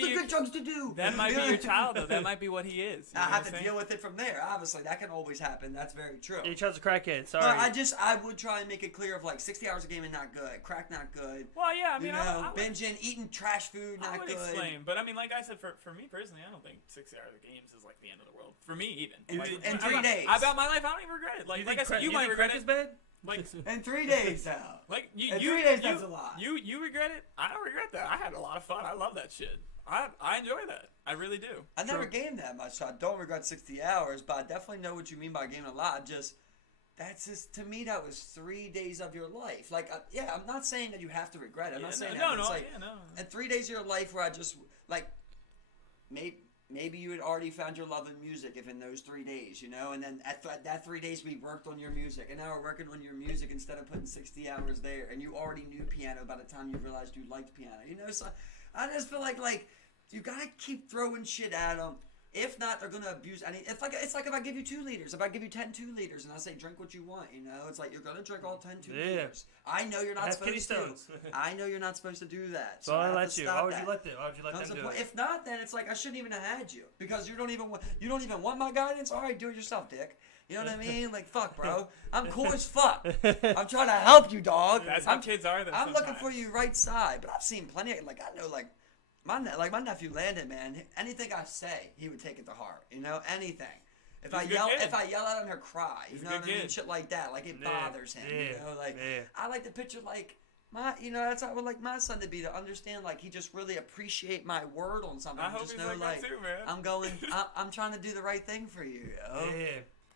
the good drugs to do. That might be your child, though. That might be what he is. I have to deal with it from there. Obviously, that can always happen. That's very true. Your child's a crackhead. Sorry. I would try and make it clear of like 60 hours of gaming not good, crack not good. Well, yeah, I mean, binging, eating trash food not good. I would explain, but I mean, like I said, for me personally, I don't think 60 hours of games is like the end of the world. For me, even in 3 days. About my life, I don't even regret it. Like I said, you might regret it. Bad? Like in 3 days now. Like in 3 days, that's a lot. You regret it? I don't regret that. I had a lot of fun. I love that shit. I enjoy that. I really do. I never gamed that much, so I don't regret 60 hours. But I definitely know what you mean by gaming a lot. That's just, to me, that was 3 days of your life. Like, yeah, I'm not saying that you have to regret it. I'm not saying that. No, and 3 days of your life where I just like maybe you had already found your love in music if in those 3 days, you know, and then at that 3 days we worked on your music, and now we're working on your music instead of putting 60 hours there, and you already knew piano by the time you realized you liked piano, you know. So I just feel like you gotta keep throwing shit at them. If not, they're gonna abuse any. It's like if I give you 2 liters, if I give you 10 2 liters, and I say drink what you want, you know, it's like you're gonna drink all 10 2 liters. I know you're not supposed to. I know you're not supposed to do that. So I let you. Why would you let them? Why would you let them do it? If not, then it's like I shouldn't even have had you, because you don't even want my guidance. All right, do it yourself, dick. You know what I mean? Like, fuck, bro. I'm cool as fuck. I'm trying to help you, dog. That's how kids are. I'm looking for you right side, but I've seen plenty of, like, I know, like. My nephew Landon, man, anything I say, he would take it to heart. You know, anything. If I yell at him, he'll cry. You know what I mean? Shit like that. Like, it bothers him. You know, like, I like to picture, like, that's how I would like my son to be, to understand, like, he just really appreciate my word on something. I hope he's like that too, man. I'm trying to do the right thing for you, yo. Yeah.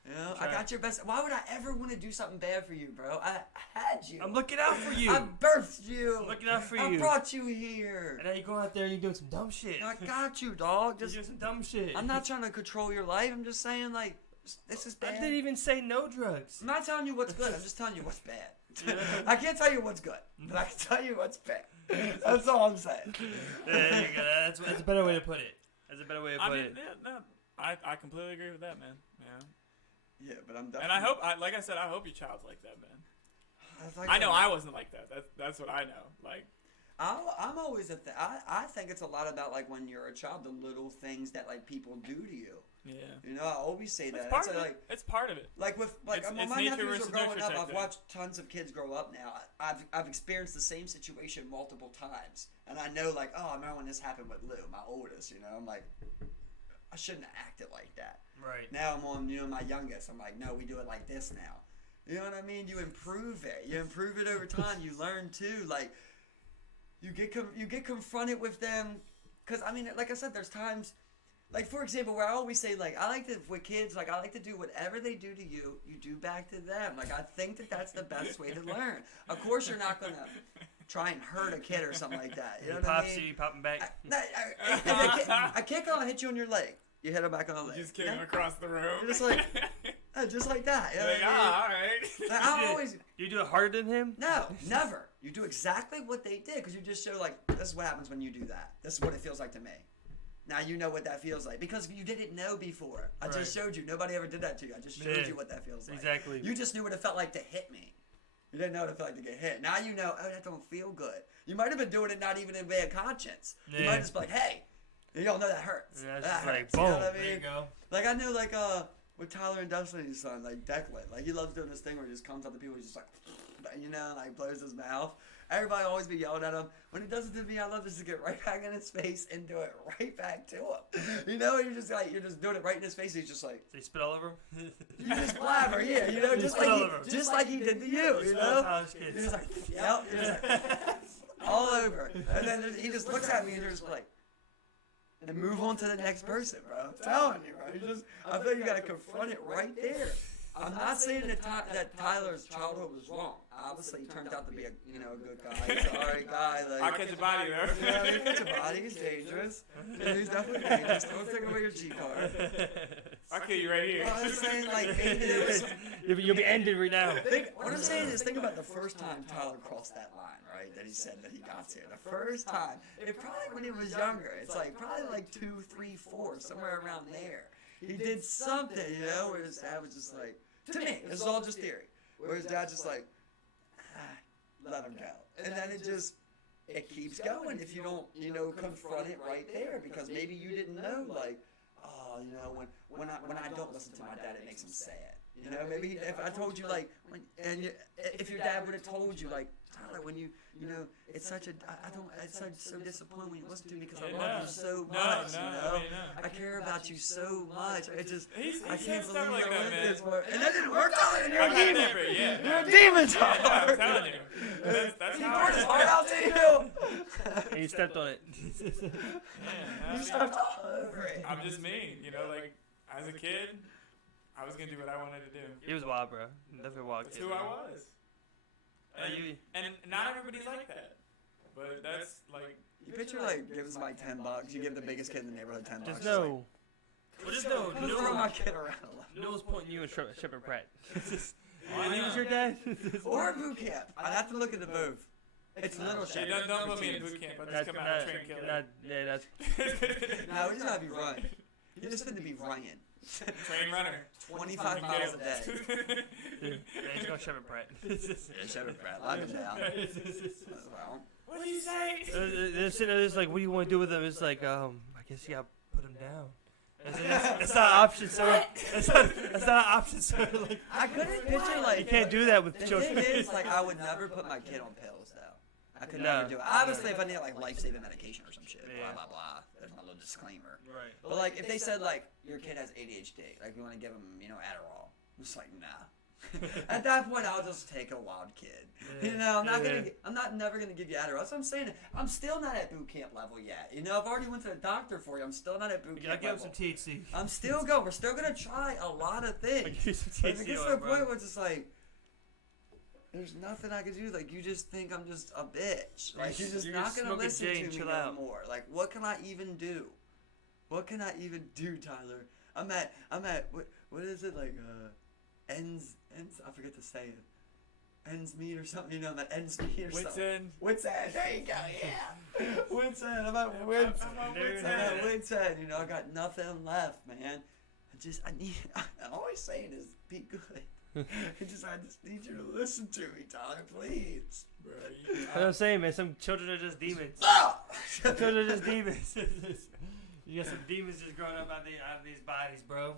You know, I got your best. Why would I ever want to do something bad for you, bro? I had you. I'm looking out for you. I birthed you. I'm looking out for you. you. I brought you here. And now you go out there and you're doing some dumb shit. I got you, dog. You're doing some dumb shit. I'm not trying to control your life. I'm just saying, like, this is bad. I didn't even say no drugs. I'm not telling you what's good. I'm just telling you what's bad. I can't tell you what's good, but I can tell you what's bad. That's all I'm saying. There you go. That's a better way to put it. That's a better way to put it. Yeah, no, I completely agree with that, man. Yeah. Yeah, but I'm definitely. And I hope, like I said, I hope your child's like that, man. I know I wasn't like that. That's what I know. Like, I'm always I think it's a lot about, like, when you're a child, the little things that, like, people do to you. Yeah. You know, I always say that. It's part of it. Like when my nephews were growing up, I've thing. watched tons of kids grow up now. I've experienced the same situation multiple times, and I know, like, oh, I remember when this happened with Lou, my oldest. You know, I'm like, I shouldn't have acted like that. Right. Now I'm on, you know, my youngest. I'm like, no, we do it like this now. You know what I mean? You improve it. You improve it over time. You learn too. Like, you get confronted with them Because, I mean, like I said, there's times, like, for example, where I always say, like, I like to, with kids, like, I like to do whatever they do to you, you do back to them. Like, I think that that's the best way to learn. Of course, you're not going to try and hurt a kid or something like that. You know what I mean? You popping back. A kick will hit you on your leg. You hit him back on the leg. You just kick him across the room. You're just like that. You know like, what I mean? all right. Like, I always... You do it harder than him? No, never. You do exactly what they did because you just show, like, this is what happens when you do that. This is what it feels like to me. Now you know what that feels like because you didn't know before. I just showed you. Nobody ever did that to you. I just showed you what that feels like. Exactly. You just knew what it felt like to hit me. You didn't know what it felt like to get hit. Now you know, oh, that don't feel good. You might have been doing it not even in bad conscience. Yeah. You might just be like, hey, you don't know that hurts. Yeah, that hurts. like, boom. You know what I mean? There you go. Like, I knew, like, with Tyler and Dustin's son, like, Declan. Like, he loves doing this thing where he just comes up to people and he's just like, you know, like, blows his mouth. Everybody always be yelling at him. When he does it to me, I love just to get right back in his face and do it right back to him. You know, you're just doing it right in his face. He's just like, so you spit all over him? You just blabber, yeah. You know, just like he did to you. You know, you're just like, yep, you're just like, all over. And then he just looks at me and you're just like, and move on to the next person, bro. I'm telling you, bro. I feel you got to confront it right there. I'm not saying that Tyler's childhood was wrong. Obviously, he turned out to be a good guy. He's an alright guy. Like, I'll catch a body there. Yeah, he'll catch a body. He's dangerous. Yeah, he's definitely dangerous. Don't take away your G card. I'll kill you right here. I'm saying, like, maybe there was... You'll be ended right now. What I'm saying is, think about the first time Tyler crossed that line, right? That he said that he got to. The first time. It probably when he was younger. It's like probably like 2, 3, 4, somewhere around there. He did something, you know, where his dad was just like, to me, this is all just theory, where his dad just like, let him go. And then it keeps going if you don't, confront it right there, because maybe you didn't know, like, oh, when I don't listen to my dad, it makes him sad. You know, maybe if I told you, like, if your dad would have told you, like, Tyler, when it's such a, it's so disappointing when you listen to me because I love you so much, I care about you so much. I can't believe like that, man. This work. And that didn't work out, and you're a demon. You're a demon, Tyler. Yeah, I'm telling you. That's he how poured his heart out to you. And you stepped on it. You stepped all over it. I'm just me, like, as a kid, I was going to do what I wanted to do. He was wild, bro. Definitely a wild That's kid. who I was. And not everybody's like that. But that's, like... You picture, like, give somebody $10. You give the biggest kid in the neighborhood $10. Just know. Well, just know. Just throw my kid around a lot. Noah's pointing you and Shepard Pratt. When he was your dad? Or boot camp. I'd have to look at the both. It's a little shit. Don't put me in boot camp. I'll just come out and train killer. No, we just have you run. You just need to be running. Train runner. 25 miles a day. He's going Shepard Pratt. Yeah, Shepard Pratt. Lock him down. Well, what do you say? They're sitting there just like, what do you want to do with him? It's like, I guess you gotta put him down. That's not an option, sir. That's not an option, sir. Like, I couldn't picture, like... You can't do that with the children. The thing is, like, I would never put my kid on pills, though. I could never do it. Obviously, if I need, like, life-saving medication or some shit, blah, blah, blah. There's my little disclaimer. Right. But, like, if they said, like, your kid has ADHD, like, you want to give him, Adderall. I'm just like, nah. At that point, I'll just take a wild kid. Yeah. I'm not never gonna give you Adderall. That's what I'm saying. I'm still not at boot camp level yet. I've already went to the doctor for you. I'm still not at boot camp I'll level. give him some THC. I'm still going. We're still gonna try a lot of things. I'll give you some But it THC gets to the point where it's just like, there's nothing I can do. Like, you just think I'm just a bitch. Like, you're just not gonna listen to me no more. Like, what can I even do? What can I even do, Tyler? I'm at what is it, like, ends, I forget to say it. Ends meet or something, I'm at ends meet or something. Wits end. There you go, yeah. Wits end, I'm at wits. I'm at wits end, I got nothing left, man. I'm always saying is, be good. I just need you to listen to me, Tyler, please. Bro, That's what I'm saying, man. Some children are just demons. Some children are just demons. You got some demons just growing up out of these bodies, bro.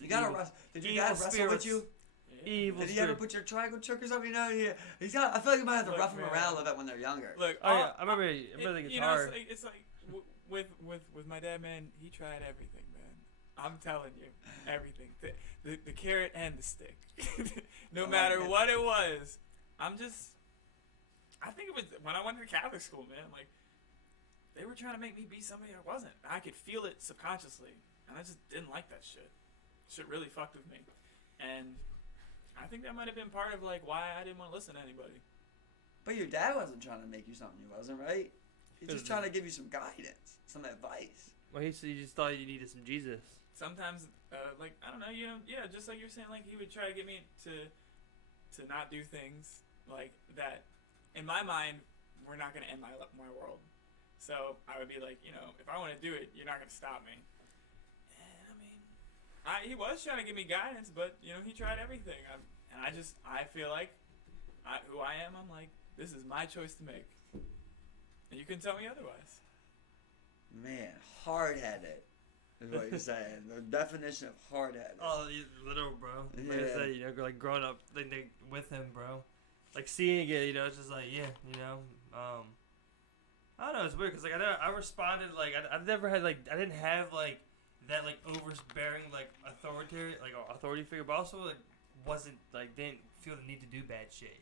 You gotta wrestle. Did your dad wrestle with you? Evil. Did he ever put your triangle choke or something? He's got. I feel like you might have to rough him around a little bit when they're younger. Look, I remember the guitar. It's like with my dad, man. He tried everything, man. I'm telling you, everything. The carrot and the stick. No matter what it was, I think it was when I went to Catholic school, man. Like, they were trying to make me be somebody I wasn't. I could feel it subconsciously, and I just didn't like that shit. Shit really fucked with me, and I think that might have been part of like why I didn't want to listen to anybody. But your dad wasn't trying to make you something you wasn't, right? He's just trying to give you some guidance, some advice. Well, he just thought you needed some Jesus. Sometimes, like, I don't know, yeah, just like you're saying, like, he would try to get me to not do things like that. In my mind, we're not going to end my world. So I would be like, if I want to do it, you're not going to stop me. And, I mean, he was trying to give me guidance, but, he tried everything. I feel like who I am, I'm like, this is my choice to make. And you couldn't tell me otherwise. Man, hard-headed is what you're saying. The definition of hard-headed. Oh, literal, bro. Yeah. Like I said, like growing up with him, bro. Like seeing it, it's just like, yeah, I don't know, it's weird, because like I responded, like, I never had, like, I didn't have, like, that, like, overbearing, like, authority figure, but also, like, wasn't, like, didn't feel the need to do bad shit,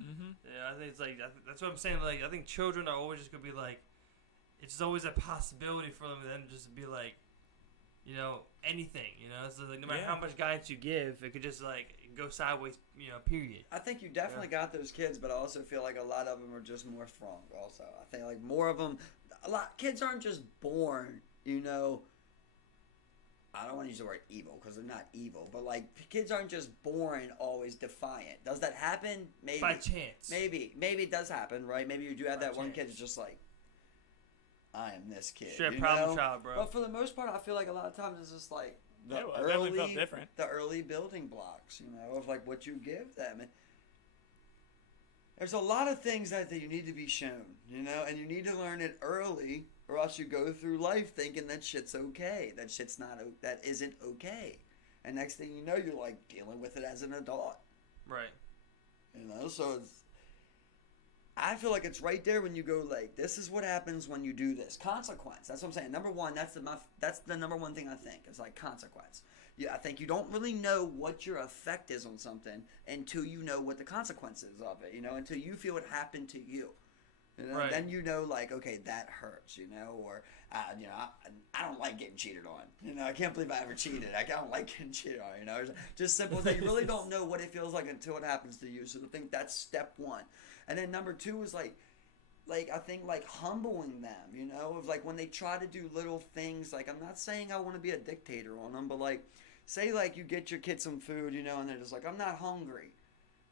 Mm-hmm. Yeah, I think it's like, that's what I'm saying, like, I think children are always just gonna be like, it's just always a possibility for them just to be like, anything, so like, no matter how much guidance you give, it could just like go sideways, period. I think you definitely got those kids, but I also feel like a lot of them are just more strong also. I think like more of them, kids aren't just born, I don't want to use the word evil because they're not evil, but like kids aren't just born always defiant. Does that happen? Maybe. By chance. Maybe it does happen, right? Maybe you do have By that one chance. kid that's just like, I am this kid. Straight problem child, bro. But for the most part, I feel like a lot of times it's just like It definitely felt different. The early building blocks, of like what you give them. And there's a lot of things that you need to be shown, and you need to learn it early, or else you go through life thinking that shit's okay, that isn't okay, and next thing you know, you're like dealing with it as an adult, right? So I feel like it's right there when you go like, this is what happens when you do this. Consequence. That's what I'm saying. Number one, that's the number one thing I think is like consequence. Yeah, I think you don't really know what your effect is on something until you know what the consequences of it, until you feel it happened to you. Right. Then like, okay, that hurts, or, I don't like getting cheated on. I can't believe I ever cheated. I don't like getting cheated on, Just simple as that. You really don't know what it feels like until it happens to you. So I think that's step one. And then number two is like I think like humbling them, of like when they try to do little things. Like, I'm not saying I want to be a dictator on them, but like, say like you get your kid some food, and they're just like, I'm not hungry.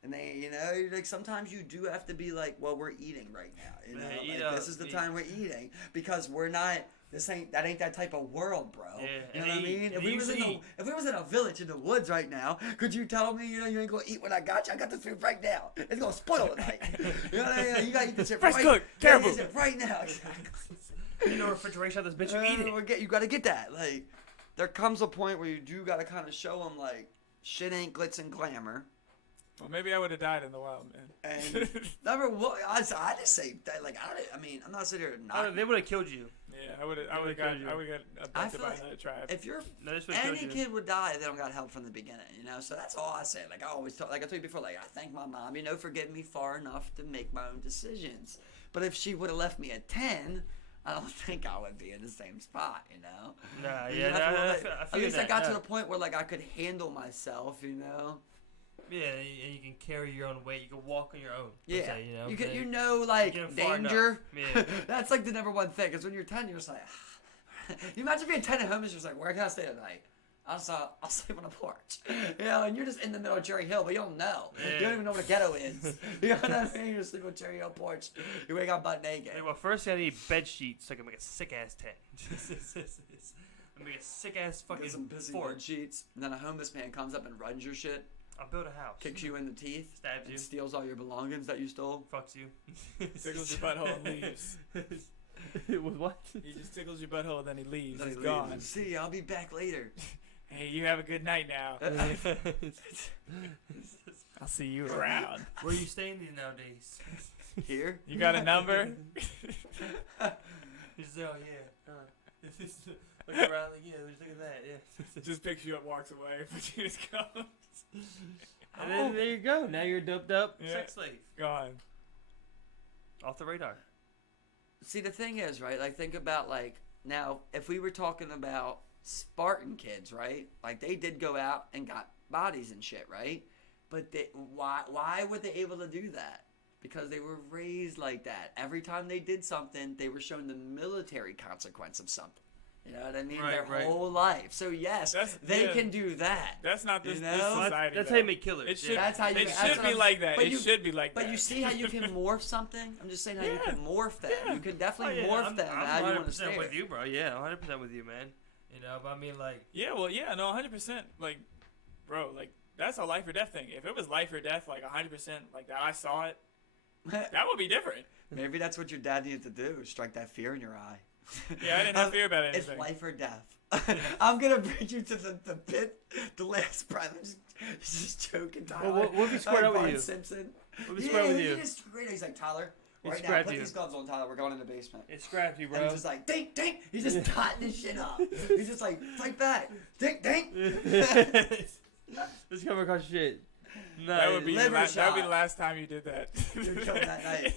And they, like sometimes you do have to be like, well, we're eating right now. This is the time we're eating because we're not. That ain't that type of world, bro. Yeah, you know what I mean? If we was in a village in the woods right now, could you tell me, you ain't gonna eat what I got you? I got this food right now. It's gonna spoil tonight. You know what I mean? You gotta eat this shit fresh right. cook, careful. Right now. Refrigeration of this bitch, you eat it. You gotta get that. Like, there comes a point where you do gotta kind of show them like, shit ain't glitz and glamour. Well, maybe I would have died in the wild, man. And number one, I just say that, like, I'm not sitting here not. They would have killed you. Yeah, I would have got abducted by another tribe. If any kid would die, they don't got help from the beginning, So that's all I say. Like I always like I told you before, like I thank my mom, for getting me far enough to make my own decisions. But if she would have left me at 10, I don't think I would be in the same spot, Nah, at least I got to the point where like I could handle myself, Yeah, and you can carry your own weight. You can walk on your own. Yeah, say, like danger. Yeah. That's like the number one thing. Because when you're 10, you're just like, you imagine being 10 at home. It's just like, where can I stay tonight? I'll sleep on a porch. And you're just in the middle of Cherry Hill, but you don't know. Yeah. You don't even know what a ghetto is. You know what I mean? You're sleeping on Cherry Hill porch. You wake up butt naked. Like, well, first you gotta need bed sheets so I can make a sick ass tent. I make a sick ass fucking get some busy fort. bed sheets. And then a homeless man comes up and runs your shit. I'll build a house. Kicks you in the teeth. Stabs you. Steals all your belongings that you stole. Fucks you. Tickles your butthole and leaves. With what? He just tickles your butthole and then he leaves. Then He's he gone. leaves. See, I'll be back later. Hey, you have a good night now. I'll see you around. Where are you staying nowadays? Here? You got a number? He's like, oh yeah. Look around, like, yeah, look at that, yeah. Just picks you up, walks away, but you just goes. And then there you go. Now you're a doped up Yeah. sex slave. Gone. Off the radar. See, the thing is, right? Like, think about, like, now, if we were talking about Spartan kids, right? Like, they did go out and got bodies and shit, right? But why were they able to do that? Because they were raised like that. Every time they did something, they were shown the military consequence of something. You know what I mean? Right, Their whole life. So yes, they can do that. That's not this, you know? this society. That's how you make killers. It should, that's how you, it should be like that. It should be like that. But you see how you can morph something? I'm just saying how you can morph that. You can definitely morph that. I'm how you want to 100% with you, bro. Yeah, 100% with you, man. You know, but I mean, like. Yeah, well, yeah, no, 100%. Like, bro, like, that's a life or death thing. If it was life or death, like 100%, like that, I saw it, that would be different. Maybe that's what your dad needed to do, strike that fear in your eye. Yeah, I didn't have fear about anything. It's life or death. I'm going to bring you to the pit, the last breath. I'm just joking, Tyler. Well, what if he squared up with you? Simpson. What if he squared with you? He's like, Tyler, right now, scrapped put you. these gloves on, Tyler. We're going in the basement. It scrapped you, bro. And he's just like, dink, dink. He's just dotting this shit up. He's just like, fight back. Dink, dink. Just come across shit. No, that would be the the last time you did that. You killed him that night.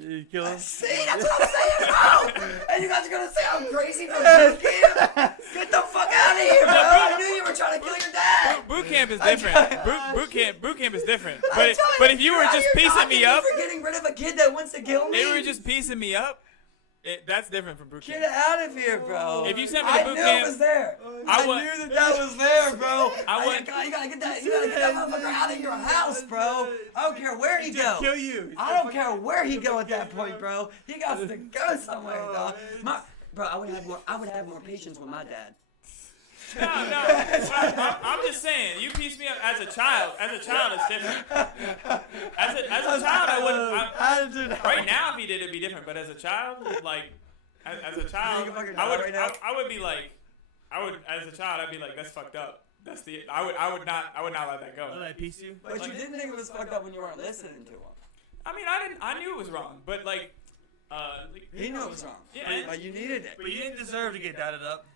You kill him? See, that's what I'm saying, bro. And you guys are gonna say I'm crazy for boot camp? Get the fuck out of here, bro. I knew you were trying to kill your dad. Boot camp is different. Boot camp is different. But if you were just piecing me up, for getting rid of a kid that wants to kill me. if you were just piecing me up, that's different from boot camp. Get out of here, bro. If you sent me to boot camp, I knew it was there. I knew that was there, bro. You gotta get that motherfucker out of your house, bro. I don't care where he go. Kill you. I don't care where he go at that point, bro. He got to go somewhere, dog. Bro, I would have more patience with my dad. No. I'm just saying, you pieced me up as a child. As a child, it's different. As a child, I wouldn't. Right now, if he did, it'd be different. But as a child, like, as a child, I would be like, as a child, I'd be like, that's fucked up. I would not let that go. Let that piece you? But you didn't think it was fucked up when you weren't listening to him. I mean, I knew it was wrong, but like, he knew it was wrong. Yeah, but you needed it. But you didn't deserve to get dotted up.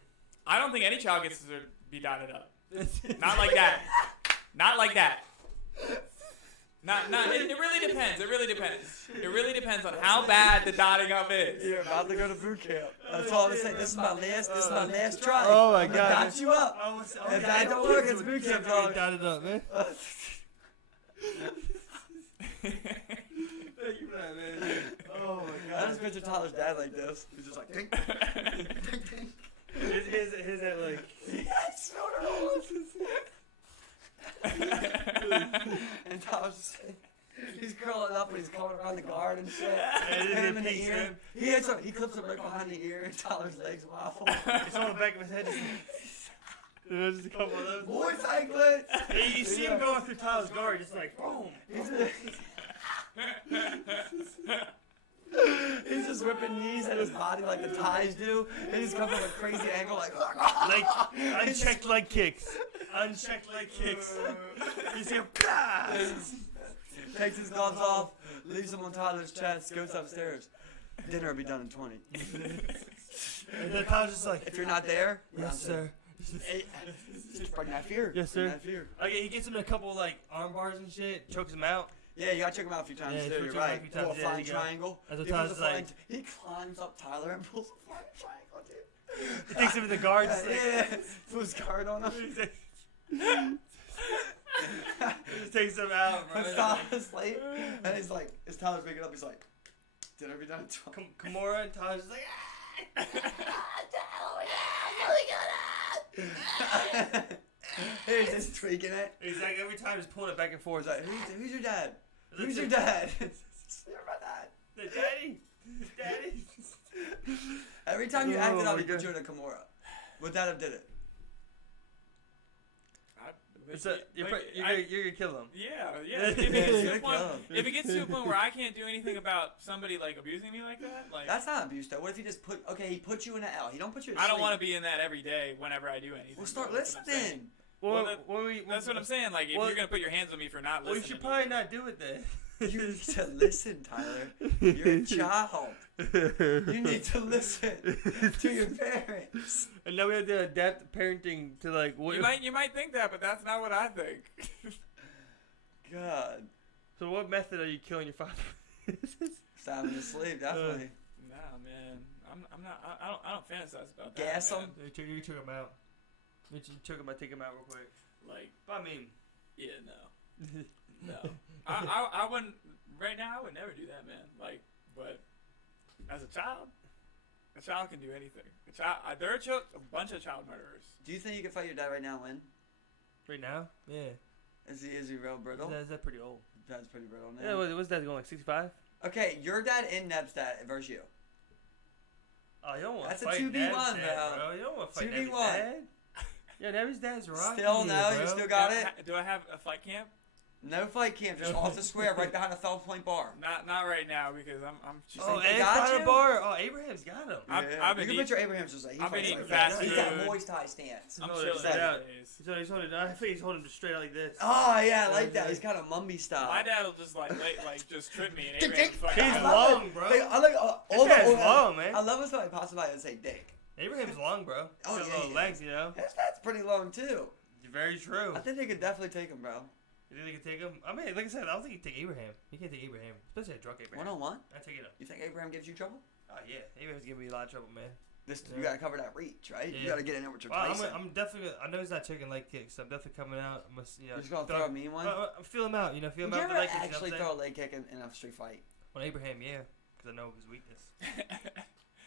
I don't think any child gets to be dotted up. Not like that. Not like that. It really depends. It really depends on how bad the dotting up is. You're about to go to boot camp. That's all I'm saying. This is my last try. Oh my I'm God. gonna dot you up. If that don't work, it's boot camp, dog. Dotted up, man. Thank you for that, man. Oh my God. I just picture Tyler's dad like this. He's just like, ding, ding, ding. His head like. Yes, and Tyler's just saying, he's curling up and he's going around the guard and shit. And in the ear. He clips him right behind the ear and Tyler's legs waffle. It's on the back of his head. There's a couple of those. Boy cyclists. Hey, you see him going through Tyler's guard, just like boom. He's just whipping knees at his body like the ties do, and he's coming from a crazy angle like unchecked leg kicks. Unchecked leg kicks. He's here. Takes his gloves off, leaves them on Tyler's chest, goes upstairs. Dinner will be done in 20. And then Tyler's just like, if you're not there, yes, sir. Just bring that fear. Yes, sir. That fear. Okay, he gets him a couple like arm bars and shit, chokes him out. Yeah, you gotta check him out a few times too. You're right. Pull a flying triangle. He climbs up Tyler and pulls a flying triangle, dude. He takes him to the guard. Yeah, puts his guard on him. He takes him out, bro. Puts Tyler asleep, and he's like, as Tyler's waking up, he's like, dinner be done at 12. Kimura and Tyler's just like, He's just tweaking it. He's like, every time he's pulling it back and forth. He's like, who's your dad? Who's your dad? You're my dad. Daddy. Every time you acted up, he put you in a Kimura. Would that have did it? You're gonna kill him. Yeah. If it gets to a point where I can't do anything about somebody like abusing me like that, like that's not abuse though. What if he just he put you in an L? He don't put you in I don't want to be in that every day whenever I do anything. Well, start listening. That's what I'm saying. Like, if you're gonna put your hands on me for not listening, well, you should probably not do it then. You need to listen, Tyler. You're a child. You need to listen to your parents. And now we have to adapt parenting to like what you might think that, but that's not what I think. God. So what method are you killing your father? Stabbing him to sleep, definitely. Nah, man. I'm not. I don't fantasize about that. Gas man. him? You took him out. You took him out. Take him out real quick. Like, But I mean, yeah, no. No. I wouldn't. Right now, I would never do that, man. Like, but as a child can do anything. There are a bunch of child murderers. Do you think you can fight your dad right now and win? right now, yeah. Is he real brittle? Is that pretty old? Dad's pretty brittle now. Yeah, what's that going, like 65? Okay, your dad and Neb's dad versus you. Oh, you don't want That's to a fight 2v1, Neb's bro. dad, bro. You don't want to fight Neb's 2v1. dad. Yeah, Neb's dad's rocking. Still no? Bro. You still got it? Do I have a fight camp? No fight camp, just off the square, right behind the Fells Point bar. Not right now because I'm. Oh, they and got got you? a bar. Oh, Abraham's got him. I've been you can picture Abraham's just like, he I've been fights eating like fast that. He's got food. moist high stance. I'm No, chilling. it's out. nowadays. He's holding. I think he's holding him straight like this. Oh, yeah, I like that. He's kind of Mumby style. My dad will just like just trip me and Abraham fucking. He's I long, love it. bro. Like, I like all His dad's the long, man. I love when somebody pops by and say dick. Abraham's long, bro. Oh, Got yeah, little yeah. legs, you know. That's pretty long, too. Very true. I think they could definitely take him, bro. You think they can take him? I mean, like I said, I don't think you can take Abraham. You can't take Abraham, especially a drunk Abraham. One-on-one? I take it up. You think Abraham gives you trouble? Oh yeah, Abraham's giving me a lot of trouble, man. You gotta cover that reach, right? You Yeah. gotta get in there with your Well, Tyson. I'm definitely. I know he's not taking leg kicks. So I'm definitely coming out. I'm You're just gonna throw a mean one? Feel him out. You know, feel Would him you out. ever The leg kicks, actually you know throw a leg kick in a street fight? on Abraham, yeah, because I know his weakness.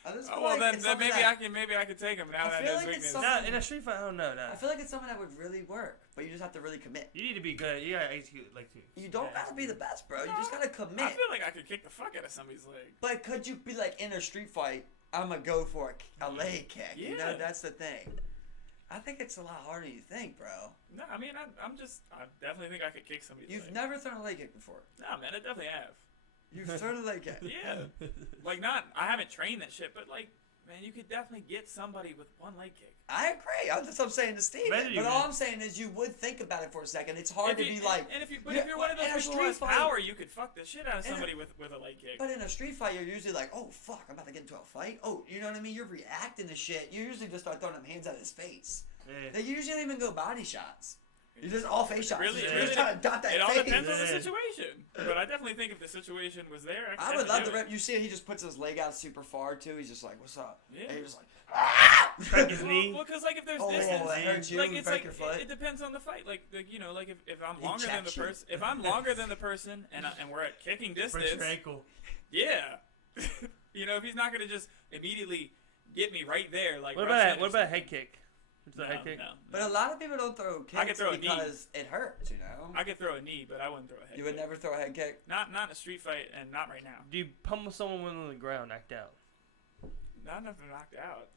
I just Oh feel well, like then it's something maybe that- I could take him now I that feel his like it's weakness. something- Nah, in a street fight, I don't know. Nah. I feel like it's something that would really work, but you just have to really commit. You need to be good. You gotta execute like to. You don't gotta be the best, bro. You just gotta I commit. feel like I could kick the fuck out of somebody's leg. But could you be like in a street fight? I'm gonna go for a leg kick. You know, Yeah. that's the thing. I think it's a lot harder than you think, bro. No, I mean I definitely think I could kick somebody's You've leg. never thrown a leg kick before. Nah, man, I definitely have. You've thrown a leg kick. Yeah, like I haven't trained that shit, but like, man, you could definitely get somebody with one leg kick. I agree. That's what I'm saying to Steven. Imagine you But all did. I'm saying is you would think about it for a second. It's hard If to you- be like. and if Yeah, you're one of in a those people street who has fight- power, you could fuck the shit out of In a- somebody with a leg kick. But in a street fight, you're usually like, oh, fuck, I'm about to get into a fight. Oh, you know what I mean? You're reacting to shit. You usually just start throwing them hands at his face. Yeah. They usually don't even go body shots. You just all face shots. Really, You're really, just trying to dot that it all face. depends on the Yeah. situation. But I definitely think if the situation was there, I would love to to do it. rip. You see, he just puts his leg out super far, too. He's just like, what's up? Yeah. And you're just like, ah! Crack his knee. Well, because like if there's Oh, distance, that hurts you. like You it's break like your foot. it depends on the fight. Like you know, like if I'm He longer than the checks you. person, if I'm longer than the person, and we're at kicking Breaks distance, your ankle. yeah, you know, if he's not gonna just immediately get me right there, like What rush about in what or about a something. head kick? What's the No, head kick? no, But a lot of people don't throw kicks I could throw a knee. because it hurts, you know? I could throw a knee, but I wouldn't throw a head. You would kick. never throw a head kick? Not in a street fight, and not right now. Do you pummel someone when on the ground, knocked out? Not enough to knock out.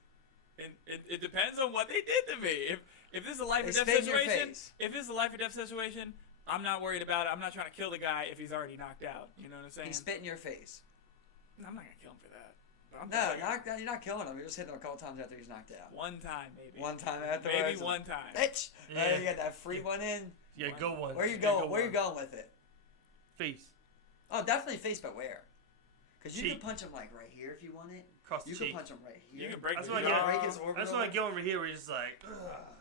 It depends on what they did to me. If this is a life They or death spit in your situation, face. if this is a life or death situation, I'm not worried about it. I'm not trying to kill the guy if he's already knocked out. You know what I'm saying? He spit in your face. I'm not gonna kill him for that. But I'm No, just like, knocked out. You're not killing him. You're just hitting him a couple times after he's knocked out. one time maybe. One time afterwards. Maybe one time. Bitch! Yeah. You got that free one in. Yeah, go one. Where you Yeah, going? go Where you one. going with it? Face. Oh, definitely face, but where? Because you Cheek. can punch him like right here if you want it. Across the You cheek. can punch him right here. You can break That's the what I You get. can jaw. break his orbital. That's when I go over here where he's just like,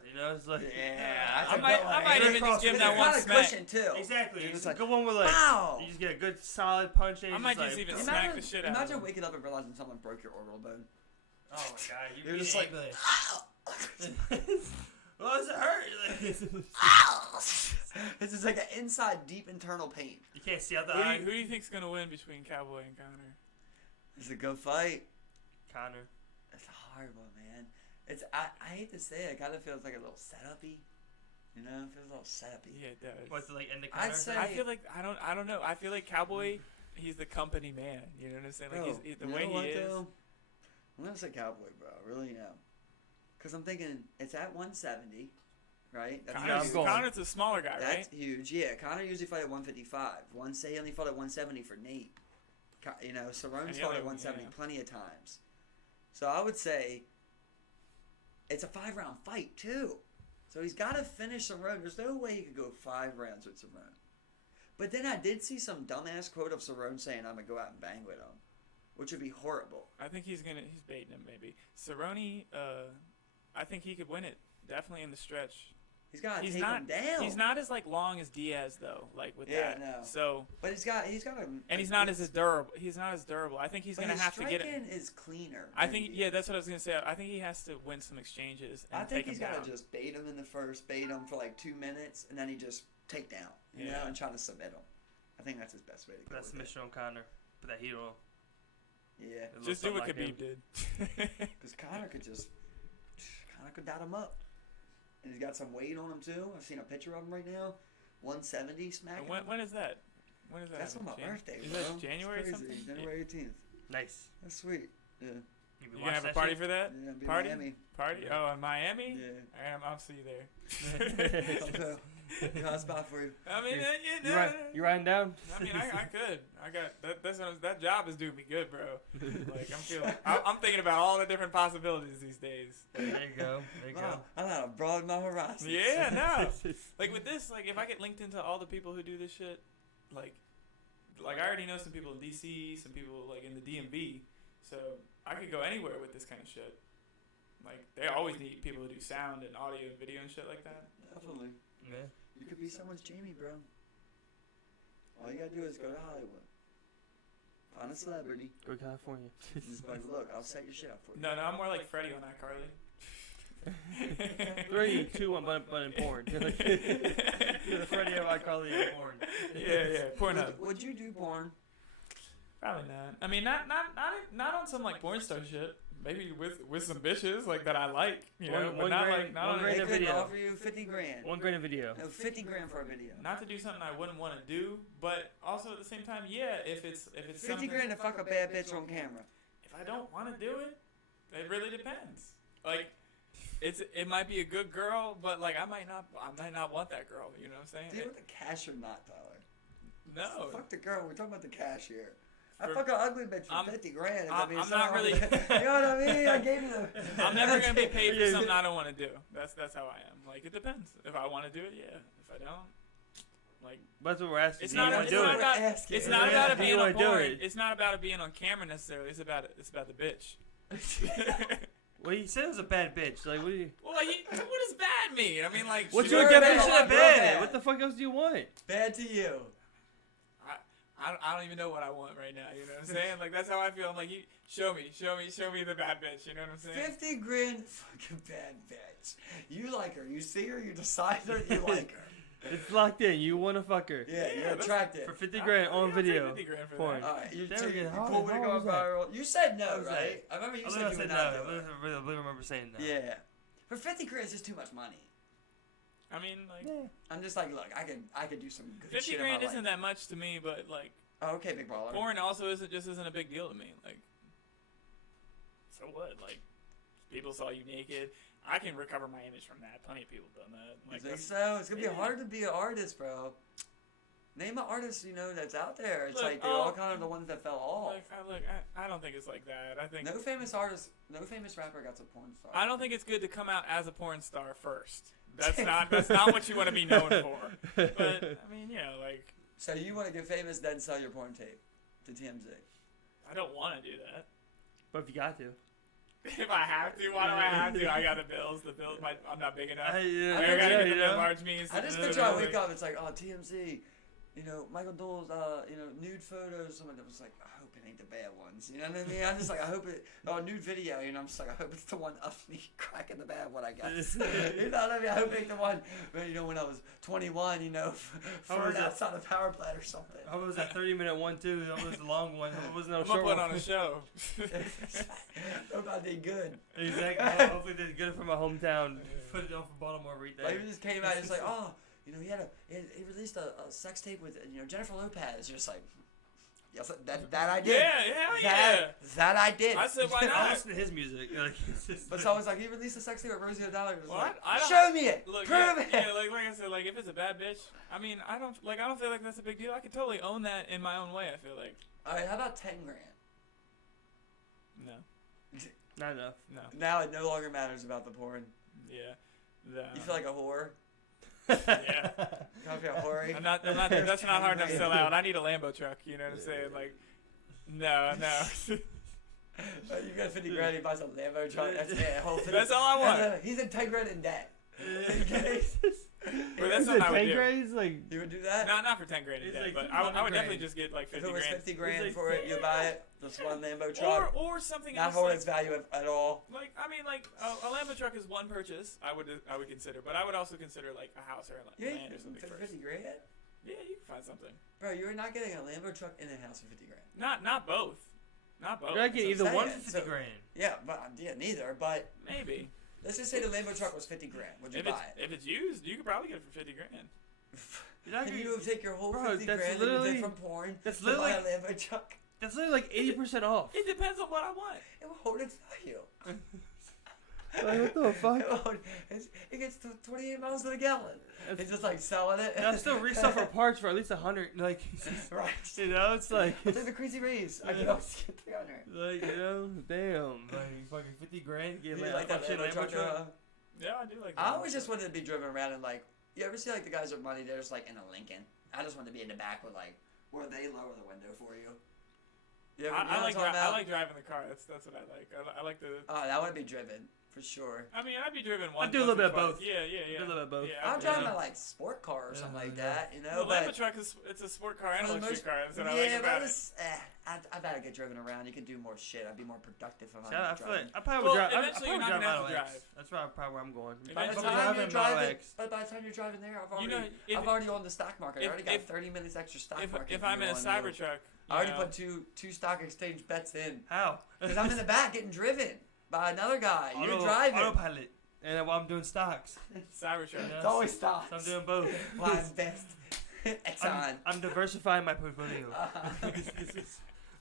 you know, it's like Yeah, I might even just give him that one It's smack. not a cushion too. Exactly. You're It's just like like, go one with like Ow! you just get a good solid punch in. I might just even smack the shit out of Imagine him. waking up and realizing someone broke your orbital bone. Oh my god, You're just like, well, does it hurt? This is like an inside deep internal pain. You can't see out the Who eye. do you think's gonna win between Cowboy and Connor? It's a good fight. Connor. It's a hard one, man. I hate to say it. It kind of feels like a little setup-y. You know, it feels a little setup-y. Yeah, it does. What's it like end the I'd Connor? say- I feel like I don't know. I feel like Cowboy, he's the company man. You know what I'm saying? Like Bro, he's the you way know what, he is. though? I'm gonna say Cowboy, bro. I really am. Cause I'm thinking it's at 170, right? That's Yeah, I'm Connor's, going. Connor's a smaller guy, right? That's huge. Yeah, Connor usually fight at 155. He only fought at 170 for Nate. You know, Cerrone's And the fought other at one, 170 yeah. plenty of times. So I would say it's a 5-round fight too. So he's got to finish Cerrone. There's no way he could go 5 rounds with Cerrone. But then I did see some dumbass quote of Cerrone saying, "I'm gonna go out and bang with him," which would be horrible. I think he's baiting him maybe. Cerrone, I think he could win it. Definitely in the stretch. He's got to He's take not- him down. He's not as like long as Diaz though, like with Yeah, that. no. So But he's got a. and he's not as durable. He's not as durable. I think he's gonna have to get it. His striking is cleaner. I than think Diaz. yeah, that's what I was gonna say. I think he has to win some exchanges and I think take he's him got down. to just bait him in the first, bait him for like 2 minutes, and then he just take down, you know, and try to submit him. I think that's his best way to go. That's submission on Connor. Put that heat on. Yeah. It Just looks do what like Khabib him. did. Because Connor could dot him up. And he's got some weight on him, too. I've seen a picture of him right now. 170 smacking him. When is that? When is that? That's on my birthday, Is bro. that January It's something? crazy. January 18th. Nice. That's sweet. Yeah. You You gonna have a party for that? Yeah, be Party? in Miami. Party? Yeah. Oh, in Miami? Yeah. I'll see you there. So, hot spot for you. I mean, You riding down? I mean, I could. I got that job is doing me good, bro. Like I'm thinking about all the different possibilities these days. There you go. There you go. Wow, I gotta broaden my horizons. Yeah, no. Like with this, like if I get linked into all the people who do this shit, like I already know some people in DC, some people like in the DMV, so I could go anywhere with this kind of shit. Like they always need people who do sound and audio and video and shit like that. Definitely. Yeah. You could be someone's Jamie, bro. All you gotta do is go to Hollywood. Find a celebrity. Go to California. Just like, look, I'll set your shit up for you. No, I'm more like Freddie on iCarly. 3, 2, 1, but in porn. You're the Freddie of iCarly in porn. Yeah, Pornhub. Would you do porn? Probably not. I mean, not on some like porn star shit. Maybe with some bitches like that I like, you know, but not like not on Great They a could video. offer you 50 grand. 1 grand a video. No, 50 grand for a video. not to do something I wouldn't want to do, but also at the same time, yeah, if it's 50 something, grand to fuck a bad bitch on camera. if I don't want to do it, it really depends. Like it might be a good girl, but like I might not want that girl. You know what I'm saying? Do you want the cash or not, Tyler? No. Fuck the girl. We're talking about the cash here. I For- fuck an ugly bitch for I'm- 50 grand. If I'm I mean, not really- You know what I mean? I gave you the. I'm never gonna be paid for something I don't want to do. That's how I am. Like it depends. If I want to do it, yeah. If I don't, like That's what we're asking. it's Do you not. wanna It's do not it? about. Ask It's it. not about it Do you being on wanna do porn. it? It's not about it being on camera necessarily. It's about the bitch. Well, you said it was a bad bitch. Like, what do you? Well, what does bad mean? I mean, like, What's sure, your You're definition bad. of You're bad? bad. What the fuck else do you want? Bad to you. I don't even know what I want right now. You know what I'm saying? Like that's how I feel. I'm like, show me the bad bitch. You know what I'm saying? 50 grand fucking bad bitch. You like her. You see her, you decide her, you like her. It's locked in. You want to fuck her. Yeah, you're that's- attracted. For 50 grand on I'll take video. 50 grand for Porn. that. Alright, you There we go. How- cool with it how going was that? viral? You said no, How was that? right? I remember you I said you said would no. not do I it. really remember saying no. Yeah. For 50 grand is just too much money. I mean, like, I'm just like, look, I could do some good 50 shit grand in my isn't life. that much to me, but like, Oh, okay, big baller. porn also isn't a big deal to me. Like, so what? Like, people saw you naked. I can recover my image from that. Plenty of people have done that. You Like, think that's- so? It's gonna be Yeah. hard to be an artist, bro. Name an artist, that's out there. It's Look, like they're all kind of the ones that fell off. I don't think it's like that. I think No famous artist, no famous rapper got a porn star. I don't think it's good to come out as a porn star first. That's not what you want to be known for. But I mean, like So you want to get famous, then sell your porn tape to TMZ? I don't want to do that. But if you got to. If I have to, why do I have to? I got the bills. I'm not big enough. Yeah, I gotta yeah, get you the know? large means. I just picture I wake up, it's like, oh, TMZ, Michael Dole's, nude photos. Someone that was like, I hope it ain't the bad ones. You know what I mean? I'm just like, I hope it, nude video, I'm just like, I hope it's the one of me cracking the bad one, I guess. You know what I mean? I hope it ain't the one, when I was 21, for outside a power plant or something. How was that 30-minute one, too? That was the long one. It wasn't no I'm gonna short put one. on a show. Hope I did good. Exactly. Hopefully they did good for my hometown. Put it on for Baltimore right there. Like, he just came out, it's like, oh, he released a sex tape with, Jennifer Lopez. You're just like, yes, that I did. Yeah. That I did. I said, why I not? listen to his music. Like, it's just But so I was like, he released a sex tape with Rosie O'Donnell. It was Well, like, I don't- show me it. Look, Prove it. Yeah, like I said, like if it's a bad bitch, I mean, I don't feel like that's a big deal. I could totally own that in my own way. I feel like. All right, how about 10 grand? No. not enough. No. Now it no longer matters about the porn. Yeah. You feel like a whore? Yeah. You kind of feel hoary? I'm not. That's not hard enough to sell out. I need a Lambo truck. You know what I'm saying? Like, no. You got 50 grand, he buys a Lambo truck. That's it. Whole 50. That's all I want. He's in 10 grand in debt. But that's something I would do. grades, like You would do that? Not for 10 grand a It's day, like but I would 200 definitely grand. just get like 50 If it was grand. 50 grand like- for it, you buy it. Just one Lambo truck. Or something Not else. hold Like, its value at all. like I mean, like a Lambo truck is one purchase. I would consider, but I would also consider like a house or like You land or something for first. 50 grand? Yeah, you can find something. Bro, you're not getting a Lambo truck in a house for 50 grand. Not both. Not both. you're not getting That's either what I'm one for saying. 50 grand. Yeah, but neither. But Maybe. let's just say the Lambo truck was 50 grand. Would you If buy it's, if it's used, you could probably get it for 50 grand. it? You're not Can gonna- you take your whole Bro, 50 that's grand that you literally- did from porn that's to buy a literally- Lambo truck? That's literally like 80% off. It depends on what I want. It will hold its value. Like, what the fuck? It gets to 28 miles to the gallon. It's just like selling it. And I still resell for parts for at least 100. Like, Right. you know, it's like, I'll take the crazy raise. I can Yeah. always get 300. like, you know, damn, like fucking 50 grand. Get You like, like that shit, Lambo Lambo truck? truck. Yeah, I do like that. I always just wanted to be driven around in like, you ever see like the guys with money, they're just like in a Lincoln. I just wanted to be in the back with like, where they lower the window for you. Yeah, I like driving the car. That's what I like. I like the. Oh, that would be driven for sure. I mean, I'd be driven one. I do a little bit of once or both. twice. Yeah. Do a little bit of both. Yeah, I'm I'd driving be- a like sport car or something like Yeah. that, you know. The Lambo But truck it's a sport car and for a the luxury most- car. That's what I yeah, like but about it. it's, I'd rather get driven around. You can do more shit. I'd be more productive if I'm See, I feel driving. like I probably Well, would drive. eventually you're not gonna have to Model X. drive. That's probably where I'm going. Eventually- By the Probably time you're driving Model driving, X. but by the time you're driving there, You know, I've already on the stock market. I if- already got if- 30 minutes extra stock market. if I'm in a view on you. Cybertruck, I already you put know, two stock exchange bets in How? because I'm in the back getting driven by another guy. You're driving. Autopilot. And while I'm doing stocks. Cybertruck. Yeah. It's always stocks. So I'm doing both. Mine's best. Exxon. I'm diversifying my portfolio.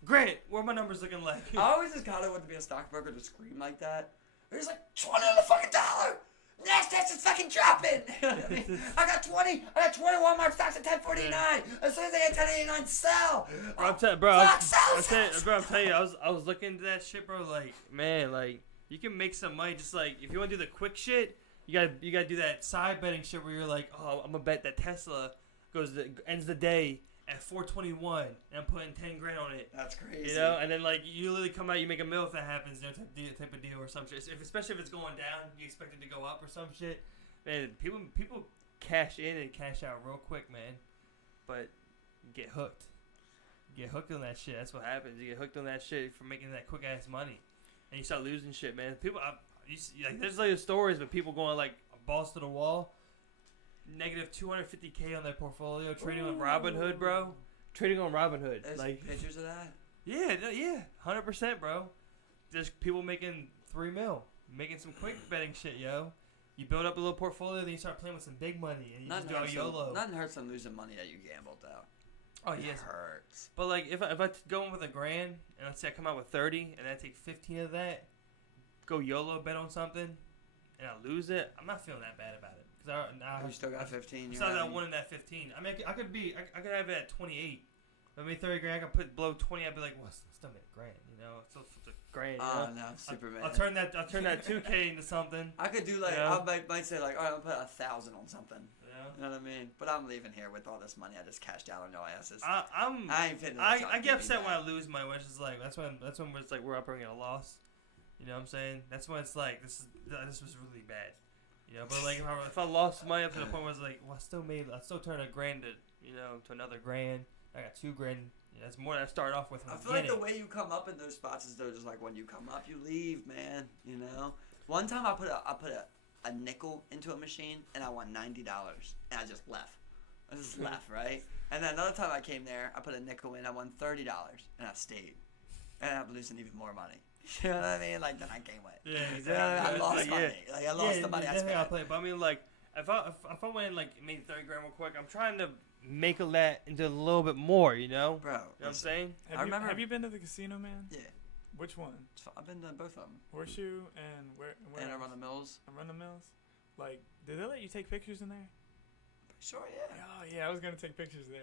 Grant, what are my numbers looking like? I always just kind of want to be a stockbroker to scream like that. It's like 20 on the fucking dollar. Nasdaq's is fucking dropping. You know what I mean? I got 20 Walmart stocks at 1049. As soon as they hit 1089, sell. Bro, I'm telling you, I was looking into that shit, bro. Like, man, like you can make some money. Just like if you want to do the quick shit, you gotta do that side betting shit where you're like, oh, I'm gonna bet that Tesla ends the day at 421, and I'm putting 10 grand on it. That's crazy. You know, and then like you literally come out, you make $1 million if that happens, you know, type of deal or some shit. Especially if it's going down, you expect it to go up or some shit. Man, people cash in and cash out real quick, man. But you get hooked. You get hooked on that shit. That's what happens. You get hooked on that shit for making that quick ass money, and you start losing shit, man. People, like there's like stories of people going like balls to the wall. Negative 250K on their portfolio, trading on Robinhood, bro. Trading on Robinhood, There's like pictures of that. yeah, 100%, bro. There's people making $3 million, making some quick betting shit, yo. You build up a little portfolio, then you start playing with some big money, and you just go YOLO. Nothing hurts than losing money that you gambled though. Oh It yes, hurts. but like if I go in with $1,000, and let's say I come out with 30, and I take 15 of that, go YOLO bet on something, and I lose it, I'm not feeling that bad about it. You still got 15. It's not that I won in that 15. I mean, I could have it at 28. If I made 30 grand, I could blow 20. I'd be like, well, I still made a grand, you know. It's a grand. You know? Oh no, Superman. I'll turn that 2K into something. I could do like Yeah. I might say like, all right, I'll put 1,000 on something. Yeah. You know what I mean? But I'm leaving here with all this money I just cashed out on no asses. I ain't fitting. I get upset when I lose money. When it's just like that's when it's like we're operating at a loss. You know what I'm saying? That's when it's like this was really bad. You know, but like if I lost money up to the point where it's like, well, I still turned $1,000 to another grand. I got $2,000. Yeah, that's more than I started off with. I feel like the way you come up in those spots is though just like when you come up, you leave, man. You know. One time I put a nickel into a machine and I won $90 and I just left. I just left, right? And then another time I came there, I put a nickel in, I won $30 and I stayed. And I'm losing even more money. You know what I mean? Like then I came with. Yeah, You know what I mean? I exactly. lost money. Like I lost the money I definitely spent. play. But I mean, like if I went and like made 30 grand real quick, I'm trying to make that into a little bit more. You know? Bro, You know what I'm saying? Have you been to the casino, man? yeah, Which one? I've been to both of them. Horseshoe and where? And else? around the mills. Around the Mills. Like, did they let you take pictures in there? Sure, yeah. Oh yeah, I was gonna take pictures there.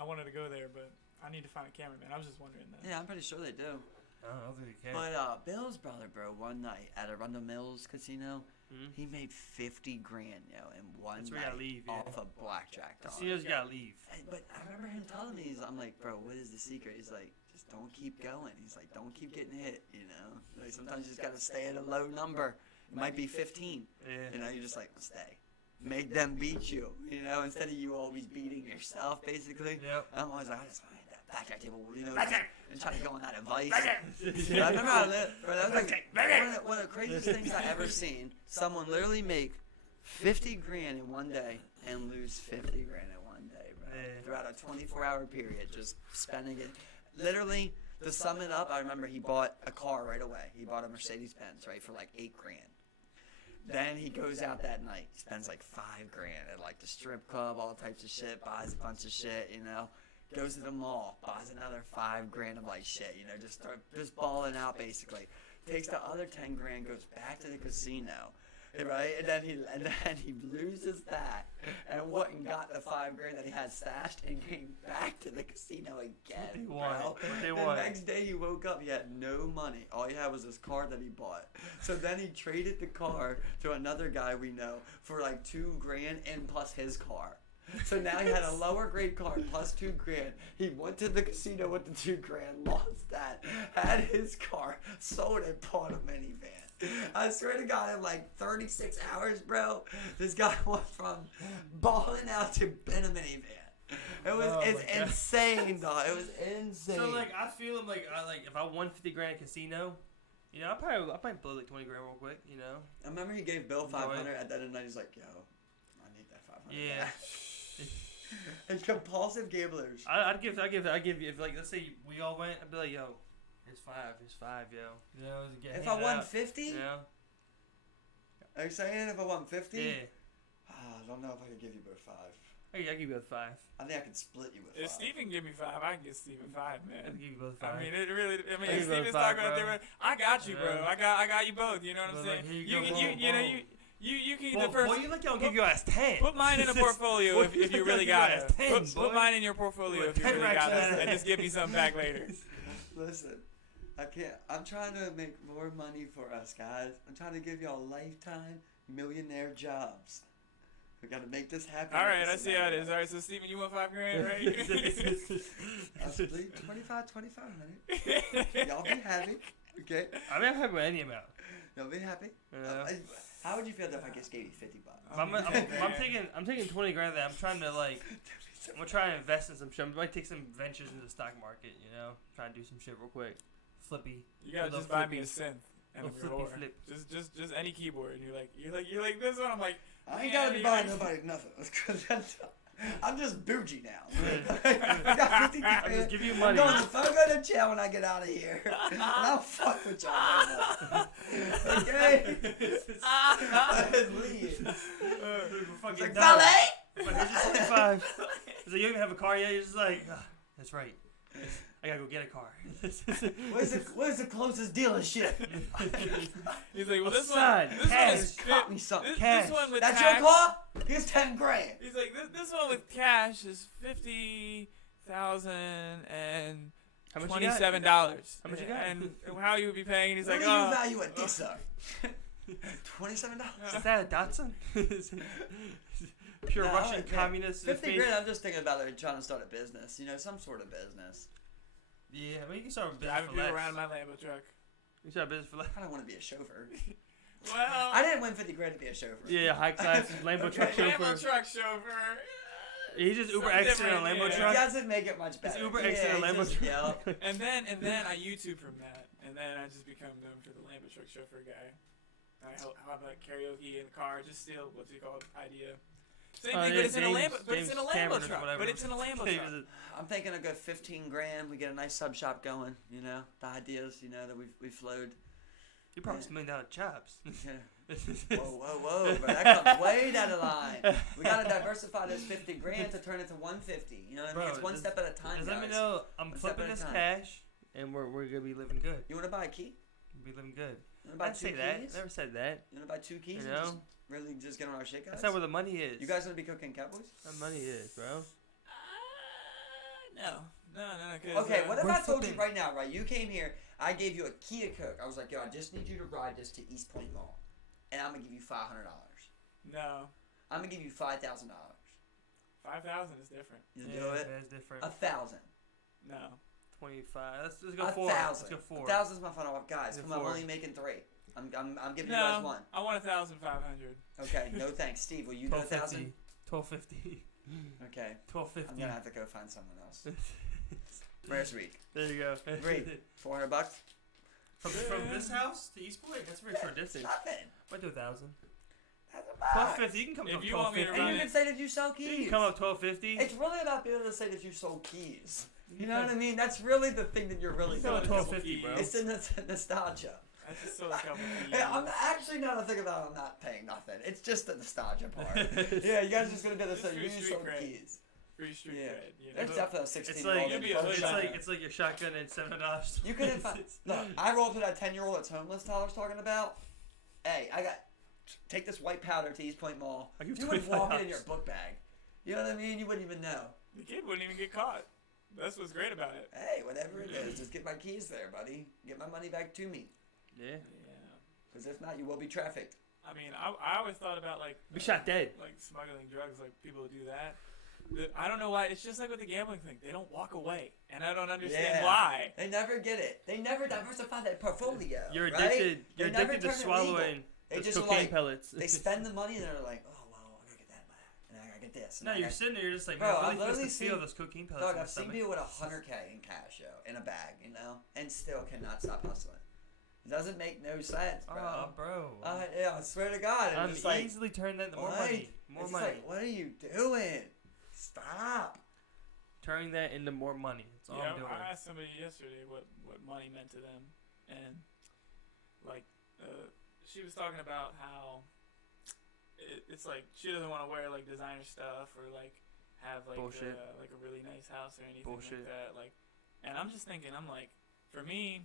I wanted to go there, but I need to find a cameraman. I was just wondering that. Yeah, I'm pretty sure they do. I don't think you can. But Bill's brother, bro, one night at Arundel Mills Casino, Mhm. he made 50 grand, yo, in one That's where you night gotta leave, yeah. off of blackjack. Dog. Casinos gotta leave. But I remember him telling me, I'm like, bro, what is the secret? He's like, just don't keep going. He's like, don't keep getting hit, you know? Like sometimes you just gotta stay at a low number. It might be 15. Yeah. You know, you're just like, stay. Make them beat you, you know, instead of you always beating yourself, basically. Yep. I'm always like, I just want to hit that blackjack table, you know, and try to go on that advice. I remember that was like one of the craziest things I ever seen. Someone literally make 50 grand in one day and lose 50 grand in one day, bro. Yeah. Throughout a 24-hour period, just spending it. Literally, to sum it up, I remember he bought a car right away. He bought a Mercedes-Benz, right, for like 8 grand. Then he goes out that night, spends like 5 grand at like the strip club, all types of shit, buys a bunch of shit, you know. Goes to the mall, buys another 5 grand of like shit, you know, just balling out basically. Takes the other 10 grand, goes back to the casino, right? And then he loses that and went and got the 5 grand that he had stashed and came back to the casino again, bro. The next day he woke up, he had no money. All he had was this car that he bought. So then he traded the car to another guy we know for like 2 grand and plus his car. So now he had a lower grade car plus 2 grand. He went to the casino with the 2 grand, lost that, had his car, sold it, bought a minivan. I swear to God, in like 36 hours, bro, this guy went from balling out to in a minivan. It's insane, dog. It was insane. So like, I feel like if I won 50 grand in casino, you know, I might blow like 20 grand real quick, you know. I remember he gave Bill 500 at the end of the night. He's like, yo, I need that 500. Yeah. And compulsive gamblers. I'd give you, if like, let's say we all went, I'd be like, yo, it's 5, yo. You know, if I won 50? You know? Are you saying if I won 50? Yeah. I don't know if I could give you both 5. I'll give you both 5. I think I could split you with 5. If Steven give me 5, I can get Steven 5, man. I'll give you both 5. I mean, if give Steven's both 5, talking about bro. different, I got you, bro. Yeah. I got you both. You know what I'm saying? Like, You can well, the first. boy, you like y'all give your ass 10. Put mine in a portfolio if you really got it. 10, Put mine in your portfolio if you really got it, and just give me something back later. Listen, I can't. I'm trying to make more money for us, guys. I'm trying to give y'all lifetime millionaire jobs. We gotta make this happen. All right, I see how it is. All right, so Steven, you want 5 grand, right? I'll split 2500. Y'all be happy, okay? I mean, I'm happy with any amount. Y'all be happy. Yeah. How would you feel if I just gave you $50? I'm taking 20 grand. That I'm trying to like. I'm gonna try and invest in some shit. I might take some ventures into the stock market. You know, try and do some shit real quick. Flippy. You gotta just buy me a synth and a flip. Just any keyboard. And you're like this one. I'm like. I ain't gotta be buying nobody nothing. I'm just bougie now. I got 50 I'll just give you money. I'm going to jail when I get out of here. And I'll fuck with y'all. Okay? I just leave. It's like, ballet? Here's your 25. He's like, you don't even have a car yet? You're just like, that's right. I gotta go get a car. Where's the closest dealership? He's like, well, this one is cut me something. This one with That's cash, your car? Here's 10 grand. He's like, this one with cash is $50,000 and how much $27. How much you got? And how you would be paying? And he's what like, do you value at this, sir? $27. Is that a Datsun? Pure Russian communist. 50 grand. I'm just thinking about trying to start a business. You know, some sort of business. Yeah, I mean, you can start a business driving for people less. around my Lambo truck. You can start a business for less. I don't want to be a chauffeur. Well, I didn't win 50 grand to be a chauffeur. Yeah, high class Lambo truck chauffeur. Lambo truck chauffeur. He just Uber X in a Lambo truck. He doesn't make it much better. It's Uber X in a Lambo truck. Yep. And then I YouTube from that, and then I just become known for the Lambo truck chauffeur guy. I help like karaoke in the car, just steal what's it called idea. Same thing, but it's in a Lambo. But it's in a Lambo truck. But it's in a Lambo truck. I'm thinking a good 15 grand. We get a nice sub shop going. You know, the ideas. You know that we've flowed. You probably $1 million jobs. Yeah. Whoa! But that comes way down the line. We gotta diversify this 50 grand to turn it to 150. You know what I mean? It's one step at a time. Just let me know. I'm flipping this cash, and we're gonna be living good. You wanna buy a key? We'll be living good. You wanna buy I didn't say that. Never said that. You wanna buy 2 keys? You know? Really just get on our shit, guys? That's not where the money is. You guys gonna be cooking Cowboys? Where the money is, bro. No. Okay, what if I told you right now, right? You came here, I gave you a key to cook. I was like, yo, I just need you to ride this to East Point Mall. And I'm going to give you $500. No. I'm going to give you $5,000. 5,000 is different. You do it? That's different. 1,000. No. 25. Let's go 4. 1,000. Let's go 4. 1,000 is my final off. Guys, come on, I'm four. only making 3. I'm giving you guys one. I want 1,500. Okay, no thanks. Steve, will you do 1,000? 1250. Okay. 1250. I'm gonna have to go find someone else. Where's week? There you go. Great. $400. From this house to East Point, that's a very short distance. Nothing. Might do 1,000. That's a box. 1250. You can come If up you want me to 1250. And you can say that you sell keys. You can come up 1250. It's really about being able to say that you sold keys. You know what I mean? That's really the thing that you're really Sell doing. 1250, bro. It's in the nostalgia. I just sold a couple keys. Yeah, I'm actually not thinking about. I'm not paying nothing. It's just the nostalgia part. Yeah, you guys are just gonna be able to say Free you street sold cred. keys. Free street Yeah. cred. You know? There's definitely a It's 16-year-old. You'd be a hood shot. it's like your shotgun and $700. You couldn't find. Look, I rolled to that 10-year-old that's homeless. Tyler's talking about. Hey, take this white powder to East Point Mall. I'll give You would walk it in $25. your book bag. You know what I mean? You wouldn't even know. The kid wouldn't even get caught. That's what's great about it. Hey, whatever it is, just get my keys there, buddy. Get my money back to me. Yeah. Because if not, you will be trafficked. I mean, I always thought about like Be shot dead. like smuggling drugs, like people who do that. I don't know why. It's just like with the gambling thing. They don't walk away, and I don't understand why. They never get it. They never diversify their portfolio. You're right? addicted. You're They never addicted to turn it legal. swallowing They those just cocaine like pellets. they spend the money and they're like, oh well, I gotta get that back, and I gotta get this. And No, I you're gotta... sitting there. You're just like, Bro, man, I've I'm really literally supposed to feel seen- those cocaine pellets. Dog, in my I've seen stomach. people with $100K in cash, yo, in a bag, you know, and still cannot stop hustling. It doesn't make no sense, bro. Oh, bro. Yeah, I swear to God, I'm just like, easily turn that into more what? money. More It's money. like, what are you doing? Stop. Turning that into more money. That's all I'm doing. I asked somebody yesterday what money meant to them, and like she was talking about how it's like she doesn't want to wear like designer stuff or like have like like a really nice house or anything like that. Like, and I'm just thinking, I'm like, for me,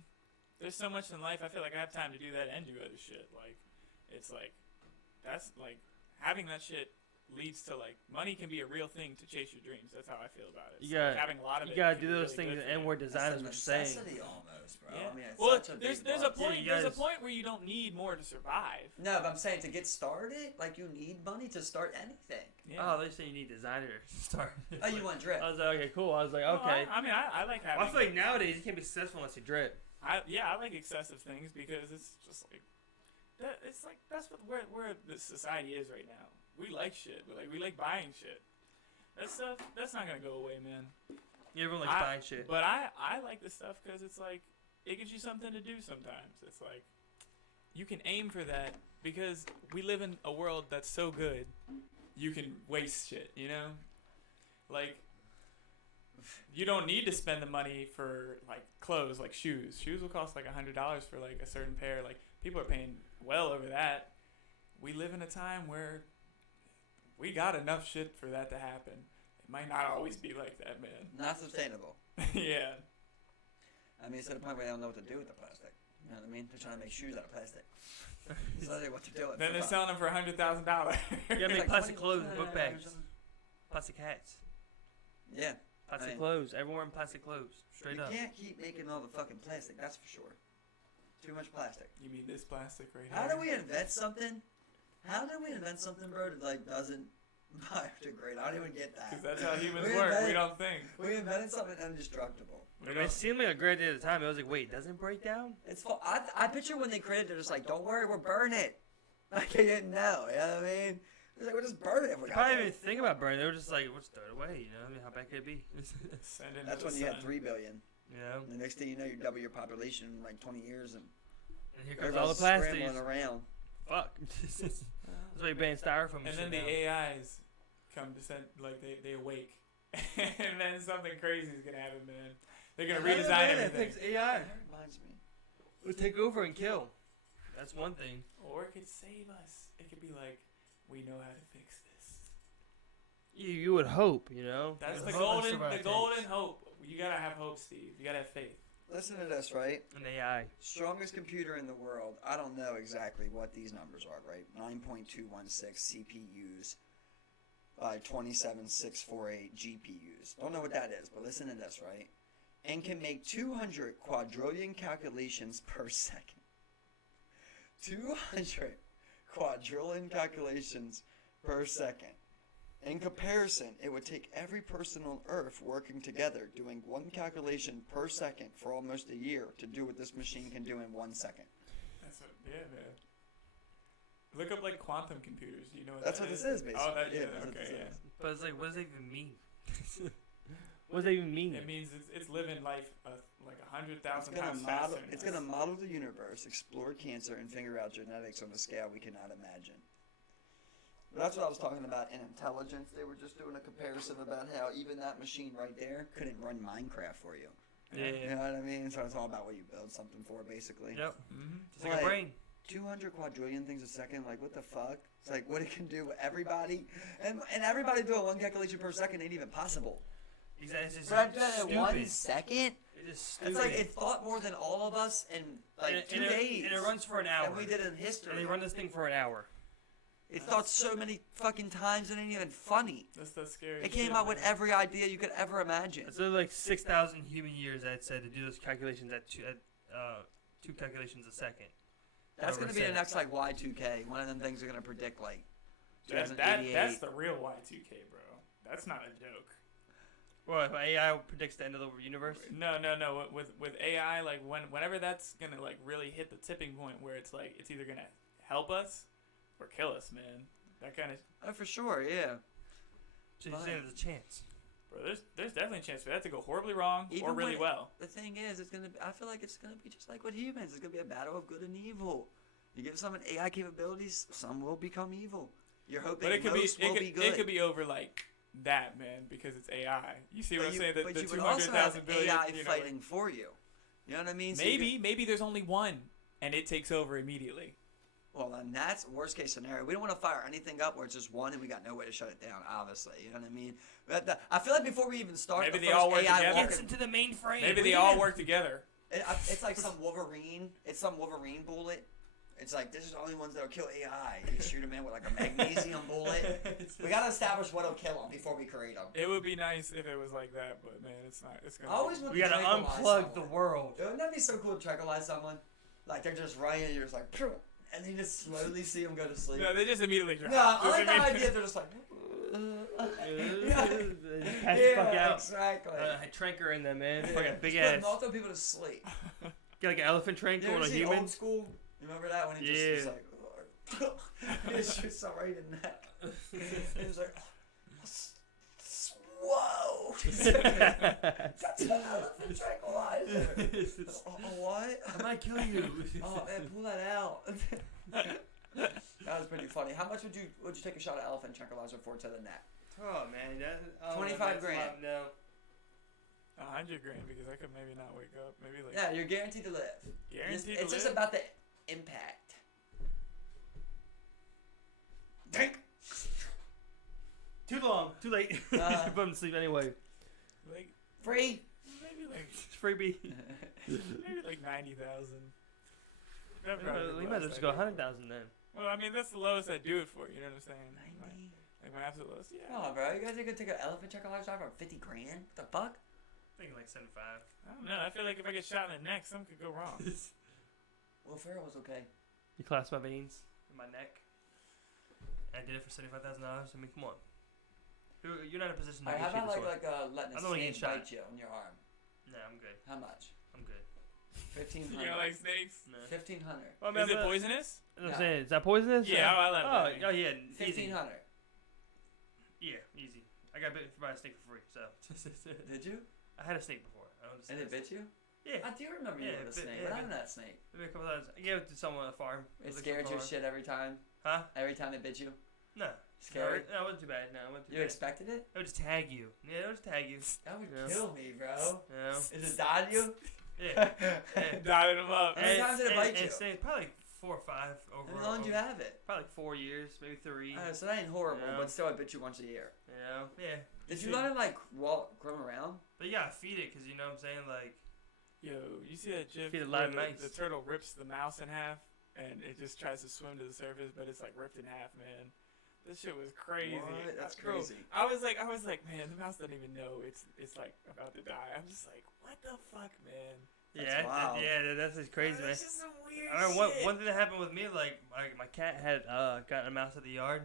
there's so much in life. I feel like I have time to do that and do other shit. Like, it's like that's like having that shit leads to like money can be a real thing to chase your dreams. That's how I feel about it. You gotta, like having a lot of you it. gotta can do be those really things good and for where you. designers were saying. Necessity almost, bro. Yeah. I mean, it's Well, such a there's big a plus. point. Yeah, There's a point where you don't need more to survive. No, but I'm saying to get started, like you need money to start anything. Oh, they say you need designers to start. Oh, you want drip? I was like, okay, cool. I was like, Well, okay. I mean, I like having. I feel like nowadays you can't be successful unless you drip. I like excessive things because it's just like that. It's like that's where the society is right now. We like shit. We like buying shit. That stuff that's not gonna go away, man. Everyone likes buying shit. But I like this stuff because it's like it gives you something to do sometimes. It's like you can aim for that because we live in a world that's so good. You can waste shit, you know? Like you don't need to spend the money for like clothes, like shoes. Shoes will cost like $100 for like a certain pair. Like people are paying well over that. We live in a time where we got enough shit for that to happen. It might not always be like that, man. Not sustainable. Yeah. I mean, it's to the point where they don't know what to do with the plastic. You know what I mean? They're trying to make shoes out of plastic. It's not what they're doing. Then they're selling them for $100,000. You gotta make Like plastic 20 clothes, or book bags, something. plastic hats, Yeah. plastic I mean, clothes. Everyone wearing plastic clothes. Straight you up. can't keep making all the fucking plastic, that's for sure. Too much plastic. You mean this plastic right How here? do we invent something? How did we invent something, bro, that like doesn't biodegrade? I don't even get that. Because that's how humans We work. invented- We don't think. We invented something indestructible. We It don't. seemed like a great day at the time. I was like, wait, doesn't it break down? It's I picture when they created it, they're just like, don't worry, we'll burn it. Like they didn't know, you know what I mean? It's like we'll just burn it if we They got probably it. didn't even think about burning. They were just like, let's throw it away. You know, I mean, how bad could it be? Send it That's to when the you had sun. 3 billion. You know, And the next thing you know, you double your population in like 20 years, and and here comes all the everybody's plastics. scrambling around. Fuck. That's why you ban styrofoam. And then the AIs come to send, like, they awake. And then something crazy is going to happen, man. They're going to redesign everything. AI. That reminds me. We'll take over and kill. That's one thing. Or it could save us. It could be like, we know how to fix this. You would hope, you know. That's You the would hope and golden survive takes. hope. You got to have hope, Steve. You got to have faith. Listen to this, right? An AI. Strongest computer in the world. I don't know exactly what these numbers are, right? 9.216 CPUs by 27648 GPUs. Don't know what that is, but listen to this, right? And can make 200 quadrillion calculations per second. 200 quadrillion calculations per second. In comparison, it would take every person on Earth working together doing one calculation per second for almost a year to do what this machine can do in 1 second. Yeah, man. Look up like quantum computers. Do you know what That's that what is? this is, basically. Oh, that, Yeah, yeah, that's what okay, this yeah. is. But it's like, what does that even mean? What does that even mean? It means it's living life like 100,000 It's times gonna faster. model. It's gonna model the universe, explore cancer, and figure out genetics on a scale we cannot imagine. But that's what I was talking about in intelligence. They were just doing a comparison about how even that machine right there couldn't run Minecraft for you. Yeah. You know what I mean? So it's all about what you build something for, basically. Yep. Mm-hmm. Just like a brain. 200 quadrillion things a second, like what the fuck? It's like what it can do with everybody, and everybody doing 1 calculation per second ain't even possible. Exactly. It's just But in stupid. 1 second, It is stupid. it's like it thought more than all of us in like 2 days. And it runs for an hour. And we did it in history. And they run this thing for an hour. It thought so many fucking times it ain't even funny. That's scary. It came out with every idea you could ever imagine. It's like 6,000 human years, I'd say, to do those calculations at two calculations a second. That's gonna be the next like Y2K. One of them things are gonna predict like That's 2088. the real Y2K, bro. That's not a joke. Well, if AI predicts the end of the universe? No. With AI, like whenever that's gonna like really hit the tipping point where it's like it's either gonna help us or kill us, man. That kind of. Oh, for sure, yeah. So you're saying there's a chance? Bro, there's definitely a chance for that to go horribly wrong Even or really when- well. The thing is, I feel like it's gonna be just like with humans. It's gonna be a battle of good and evil. You give someone AI capabilities, some will become evil. You're hoping But it could most will be good. It could be over like that, man, because it's AI. You see what I'm saying? But The you would also have 200,000 billion. AI you know, fighting for you. You know what I mean? So maybe there's only one, and it takes over immediately. Well, then that's worst case scenario. We don't want to fire anything up where it's just one and we got no way to shut it down. Obviously, you know what I mean. But I feel like before we even start, Maybe the they first all work AI together. Gets into the mainframe. Maybe they all work together. It's like some Wolverine. It's some Wolverine bullet. It's like this is the only ones that'll kill AI. You shoot them in with like a magnesium bullet. We gotta establish what'll kill them before we create them. It would be nice if it was like that, but man, it's not. It's gonna. I always want We to gotta tranquilize unplug the someone. world. Wouldn't that be so cool to tranquilize someone? Like they're just running, and you're just like, "Phew," and you just slowly see them go to sleep. No, they just immediately drop. No, I Just like that immediately- idea. They're just like, Just pass the fuck out. Exactly. I tranker in them, man. Yeah. Fucking big Just ass. put multiple people to sleep. Get like an elephant You tranquil ever on a see human. Old School? You remember that when he just was like, he just shoots something right in the neck. He was like, whoa! That's an elephant tranquilizer. What? I might kill you. Oh man, pull that out. That was pretty funny. How much would you take a shot of elephant tranquilizer for to the neck? Oh man, that, 25 grand. No. 100 grand because I could maybe not wake up. Maybe like. Yeah, you're guaranteed to live. Guaranteed It's to just live? about the impact. Drink. Too long. Too late. Put him to sleep anyway. Like Free. maybe like Freebie. maybe like 90,000. We might as well just go 100,000 then. Well, I mean that's the lowest I do it for. You know what I'm saying? 90. Like my absolute lowest. Yeah. Come on, bro. You guys are gonna take an elephant tranquilizer for 50 grand? What the fuck? I think like 75. I don't know. I feel like if I get shot in the neck, something could go wrong. Will Ferrell was okay. You clasped my veins in my neck. I did it for $75,000. I mean, come on. You're not in a position to Alright, how negotiate about this one. letting a I'm only snake getting shot. bite you on your arm? Nah, I'm good. How much? I'm good. 1500. You know, like snakes. Nah. 1500. Well, I mean, Is it but- poisonous? I'm No. saying, is that poisonous? Yeah, I let Oh, that. oh yeah, easy. 1500. Yeah, easy. I got bit by a snake for free, so. Did you? I had a snake before. I don't And it bit you? Yeah. I do remember you Yeah, with a it bit- snake. yeah, What it happened to that snake? Maybe a couple times. I gave it to someone on a farm. It was like scared some you farm. shit every time? Huh? Every time it bit you? No. Scary? No, it wasn't too bad. No, it wasn't too You bad. expected it? It would just tag you. Yeah, it would just tag you. That would Yeah. kill me, bro. Yeah. Is it dying you? Yeah. Dotted them up. How many times did it bite you? It's probably like 4 or 5 How overall. long did you have it? Probably like 4 years, maybe 3. So that ain't horrible, Yeah. but still, it bit you once a year. Yeah. Did you let it like roam around? But you gotta feed it, cause you know what I'm saying. Like, Yo, you see that gif Feed it where live mice. the turtle rips the mouse in half and it just tries to swim to the surface, but it's like ripped in half, man. This shit was crazy. What? That's Bro, crazy. I was like, man, the mouse doesn't even know it's like about to die. I'm just like, what the fuck, man? That's wild. that's just crazy, man. That's just some weird I remember shit. one thing that happened with me, like my cat had gotten a mouse at the yard.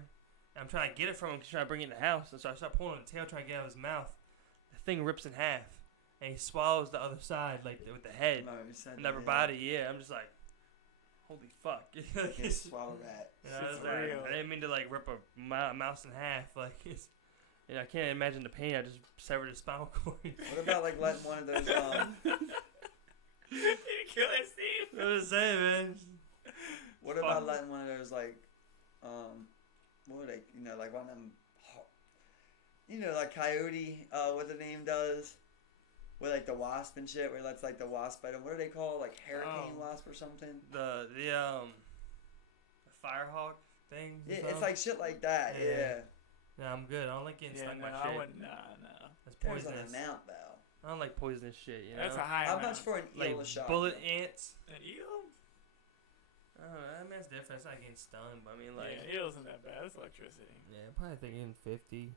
And I'm trying to get it from him, trying to bring it in the house. And so I start pulling the tail, trying to get it out of his mouth. The thing rips in half, and he swallows the other side, like with the head No, you said and that, the upper yeah. body. Yeah, I'm just like, holy fuck. Can't swallow that. I was It's like, real. I didn't mean to like rip a mouse in half. Like, it's, I can't imagine the pain. I just severed his spinal cord. What about like letting one of those You kill it, Steve. What was saying, man? what about letting one of those like what would they like one of them like coyote what the name does with like the wasp and shit where it lets like the wasp bite them. What do they call like hurricane wasp or something? The firehawk thing. Yeah, it's like shit like that. Yeah. Yeah, I'm good. I don't like getting stuck in my shit. I wouldn't. No. That's Depends on the poisonous. amount though. I don't like poisonous shit. You know. That's a high How amount. much for an eel like a shot? bullet ants. An eel? I don't know. I mean, it's different. It's not getting stung, but I mean, like. Yeah, eel isn't that bad. It's electricity. Yeah, probably thinking 50.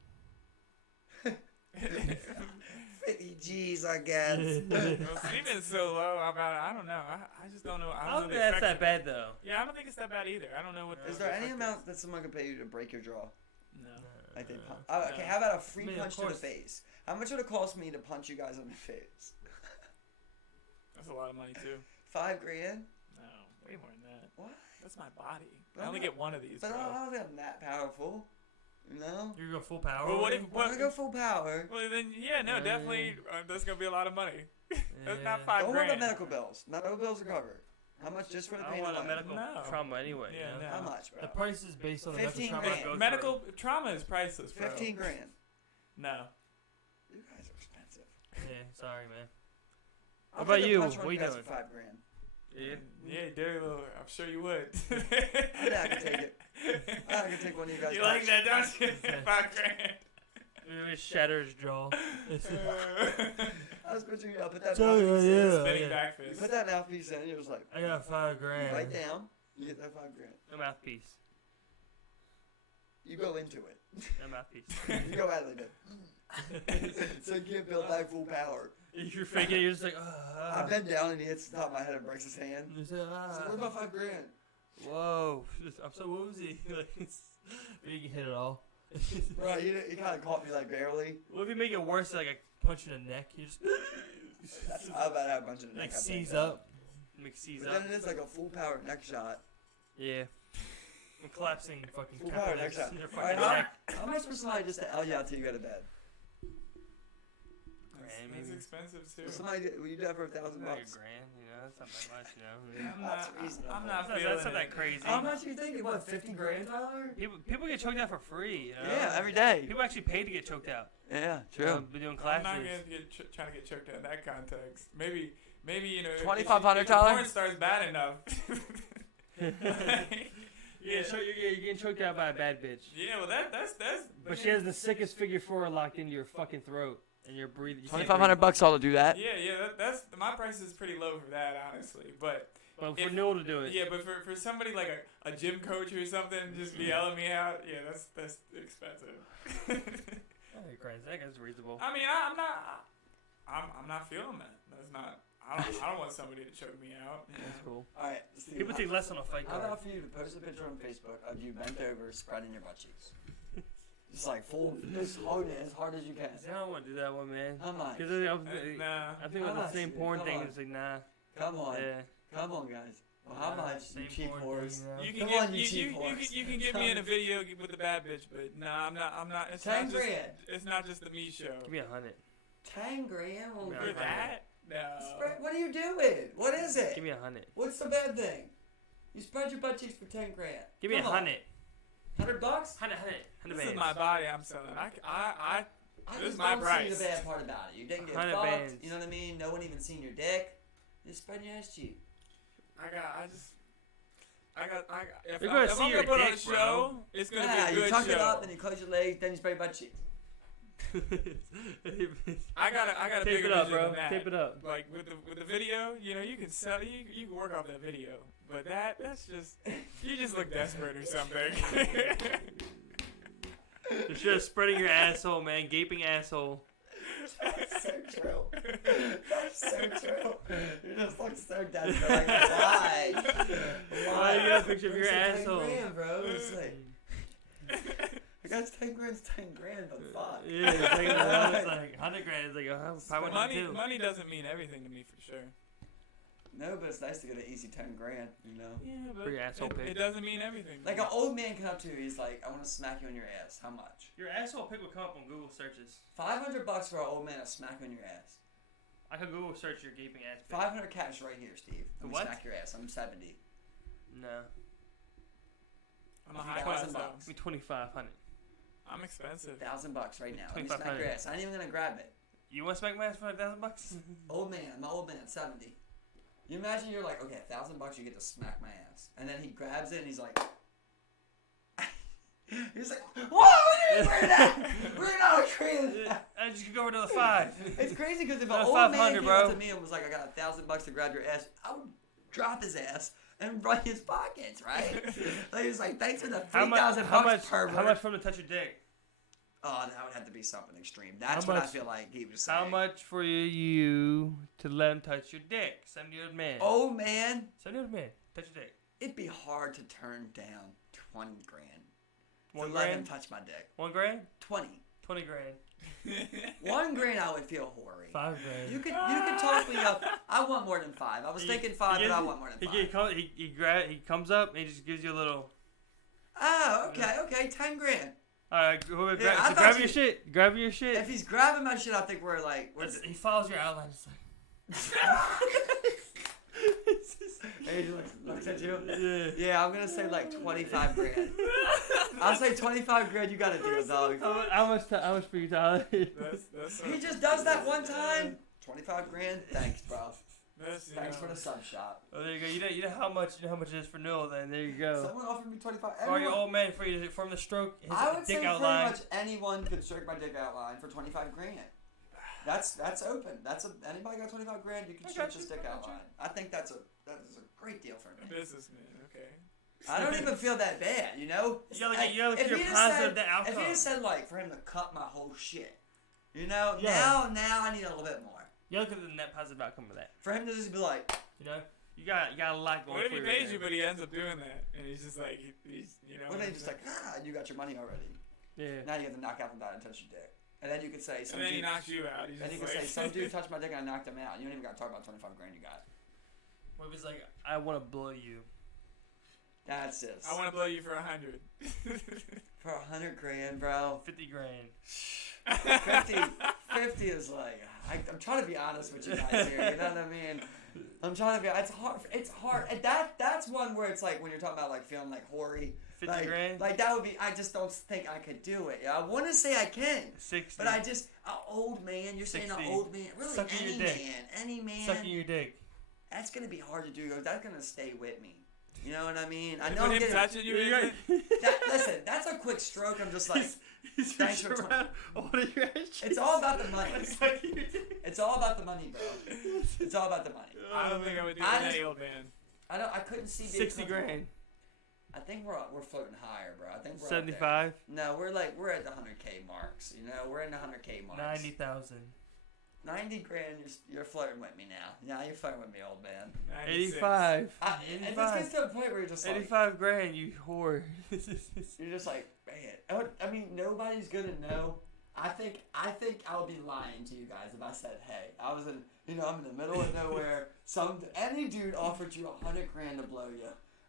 50 G's, I guess. Well, Steven's so low about it. I don't know. I just don't know. I I don't don't think know the that's that effects. bad, though. Yeah, I don't think it's that bad either. I don't know what. Is there any amount that someone could pay you to break your jaw? No. Like they punch. No. Okay, how about a free I mean, of punch to the course. face? How much would it cost me to punch you guys in the face? That's a lot of money too. $5 grand? No, way more than that. What? That's my body. But I only I'm not- get one of these, But bro. I don't think I'm that powerful. You know? You're going full power. Well, what with if- it? what- I go full power. Well, then, yeah, no, definitely. That's gonna be a lot of money. That's Yeah. not $5 Don't worry about grand. medical bills. Medical bills are covered. How much just for the I pain don't want a alone? medical No. trauma anyway. Yeah, you know? no. How much, bro? The price is based on the 15 medical trauma I grand. go through. Medical trauma is priceless, bro. 15 grand. No. You guys are expensive. Yeah, sorry, man. I'll What about take a you? punch from What you guys doing? for $5 grand. Yeah. Yeah, Derry Little. I'm sure you would. I think I can take it. I can take one of you guys. You like that, don't you? $5 grand. It shatters his jaw. I was picturing you. I'll put that So, mouthpiece in. yeah. Spinning back You fist. put that mouthpiece in. You're just like, I got $5 grand. right down. You get that $5 grand. No mouthpiece. You go into it. No mouthpiece. You go out of it. So you can't build back full power. You're faking it. You're just like, I bend down and he hits the top of my head and breaks his hand. You say, So what about $5 grand? Whoa. I'm so woozy. You can hit it all. Bro, he kind of caught me like barely. What if you make it worse, like a punch in the neck? You just That's how about that bunch of the neck. like I think. seize up. Make seize But up. then it is like a full power neck shot. Yeah. I'm collapsing fucking Full power neck confidence shot. in your Alright, fucking neck. how much for somebody just to L you out till you go to bed? That's expensive too. Somebody, will you do that for $1,000? Like $1,000, you know, that's not that much, you know. That's reasonable. I'm not That's feeling not it. that crazy. How much are you thinking? What, 50 grand, Tyler? People get choked out for free, you know? Yeah, every day. People actually pay to get choked out. Yeah, Be doing I'm classes. not gonna get trying to get choked out in that context. Maybe you know. if- $2,500, if the Tyler? porn star's bad enough. Yeah, you're getting choked out by a bad bitch. Yeah, well that's. But she has the sickest figure 4 locked into your fucking throat, and you're breathing. you can't $2,500 all to do that. Yeah, that's my price is pretty low for that, honestly. But breathe. But for if- Newell to do it. yeah, but for somebody like a gym coach or something, just be yelling me out. Yeah, that's expensive. Hey, crazy. That guy's reasonable. I mean, I'm not feeling that. That's not. I don't want somebody to choke me out. That's cool. Alright, Steve, People take less on a fight how card. about for you to post a picture on Facebook of you bent over, spreading your butt cheeks? Just like full, just hold it as hard as you can. I don't want to do that one, man. Come on. Because Nah. I think How with the much, same dude? porn Come thing, on. it's like, nah. Come on. Yeah. Come on, guys. Well, how much, you Same cheap porn whores? thing, you know? You can Come get on, you cheap whores. you can get me in a video with a bad bitch, but nah, I'm not. It's 10 not just. grand. It's not just the me show. Give me 100. 10 grand? Won't Yeah, For give I- that? No. Spread, what are you doing? What is it? Give me 100. What's the bad thing? You spread your butt cheeks for 10 grand. Give me Come on. 100. $100? 100 This bands. is my body I'm selling. I This just is my don't see price. the bad part about it. You didn't get 100 fucked. bands. You know what I mean? No one even seen your dick. Just spread your ass cheek. If You're gonna if see I'm your gonna put on a dick, show, bro. it's gonna Yeah, be a you good tuck show. it up and you close your legs, then you spread your butt cheeks. I got a Tape bigger it up, vision bro. than that. Tape it up. Like with the video, you know, you can sell you can work off that video, but that's just you just look desperate or something. You're just spreading your asshole, man. Gaping asshole. That's so true. That's so true. You just look so desperate. Like, why? Why you got a picture of your It's asshole? 10 grand, bro. It's like, I got 10 grand's 10 grand, but fuck. Yeah, it's like 100 grand. It's like, oh, probably not too. Money doesn't mean everything to me for sure. No, but it's nice to get an easy 10 grand, you know? Yeah, but Free asshole pick. it doesn't mean everything. Like an old man come up to you, he's like, I want to smack you on your ass. How much? Your asshole pick will come up on Google searches. $500 for an old man to smack you on your ass. I could Google search your gaping ass pick. 500 cash right here, Steve. Let me What? smack your ass. I'm 70. No. I'm a high class though. $1,000. Give me 2,500. I'm expensive. $1,000 right now. Let me smack 2,500. your ass. I ain't even gonna grab it. You want to smack my ass for $1,000? Old man, my old man, 70. You imagine you're like, okay, $1,000, you get to smack my ass, and then he grabs it and he's like, he's like, whoa, where are you at? We're not crazy. I just could go over to the 5. It's crazy because if an That's old man 500, came bro. up to me and was like, I got $1,000 to grab your ass, I would drop his ass and run his pockets, right? Like, he was like, thanks for the $3,000 pervert. How much from to touch your dick? Oh, that would have to be something extreme. That's How what I much- feel like he was saying. How much for you to let him touch your dick? 70-year-old man. Old man, 70-year-old man. Touch your dick. it'd be hard to turn down 20 grand. One to let him grand? touch my dick. 1 grand? 20. 20 grand. 1 grand, I would feel hoary. 5 grand. You could talk me up. I want more than 5. I was thinking 5, but I want more than 5. He comes up and he just gives you a little. Oh, okay, 10 grand. All right, whoever Yeah, I thought grab you- your shit. Grab your shit. If he's grabbing my shit, I think we're like. He follows your outline. Just like, Hey, he looks at you. yeah. Yeah, I'm gonna say like 25 grand. I'll say 25 grand. You gotta do it, dog. How much for you, Tyler? That's He just does that one time. 25 grand. Thanks, bro. Thanks for the sub shop. Oh, there you go. You know how much it is for Newell. Then there you go. Someone offered me 25. For your old man, for you to form the stroke, his I would say dick pretty outline. much anyone could stroke my dick outline for 25 grand. That's open. Anybody got 25 grand, you can stroke your dick outline. I think that is a great deal for me. Businessman, okay. I don't even feel that bad, you know. You gotta Like, look if at your he just positive said- outcome. If he just said like for him to cut my whole shit, you know, Yeah. now I need a little bit more. You look at the net positive outcome of that. For him to just be like, You know, you got a lot going What if for he you. pays right you, now. but he ends up doing that, and he's just like, he's well, then just like, you got your money already. Yeah. Now you have to knock out the dot and touch your dick, and then you could say, and then he knocks you out. He's and you just can like, say, some dude touched my dick and I knocked him out. You don't even got to talk about 25 grand you got. What if he's like, I want to blow you. That's it. I want to blow you for 100. For 100 grand, bro. 50 grand. 50 is like, I'm trying to be honest with you guys here. You know what I mean? I'm trying to be. It's hard. It's hard. And that's one where it's like when you're talking about like feeling like hoary. 50 like, grand? Like that would be. I just don't think I could do it. I want to say I can, 60. but I just an old man. You're saying 60. an old man. Really, Sucking any your dick. man. Any man. Sucking your dick. That's gonna be hard to do. That's gonna stay with me. You know what I mean? I With know. I'm him getting, touching you, You're right. listen, that's a quick stroke. I'm just like, He's Thanks for reaching around one of your edges. it's all about the money. Sucking your dick. It's all about the money, bro. It's all about the money. I don't think I would do I that, just- old man. I couldn't see being 60 comfortable. grand. I think we're floating higher, bro. I think we're 75. Up there. No, we're at the 100K marks. You know, we're in the 100K marks. 90,000. 90 grand. You're flirting with me now. Now you're flirting with me, old man. 96. 85. And this gets to a point where you're just like, 85 grand, you whore. you're just like, man. I mean, nobody's gonna know. I think I would be lying to you guys if I said, hey, I'm in the middle of nowhere. Any dude offered you 100 grand to blow you.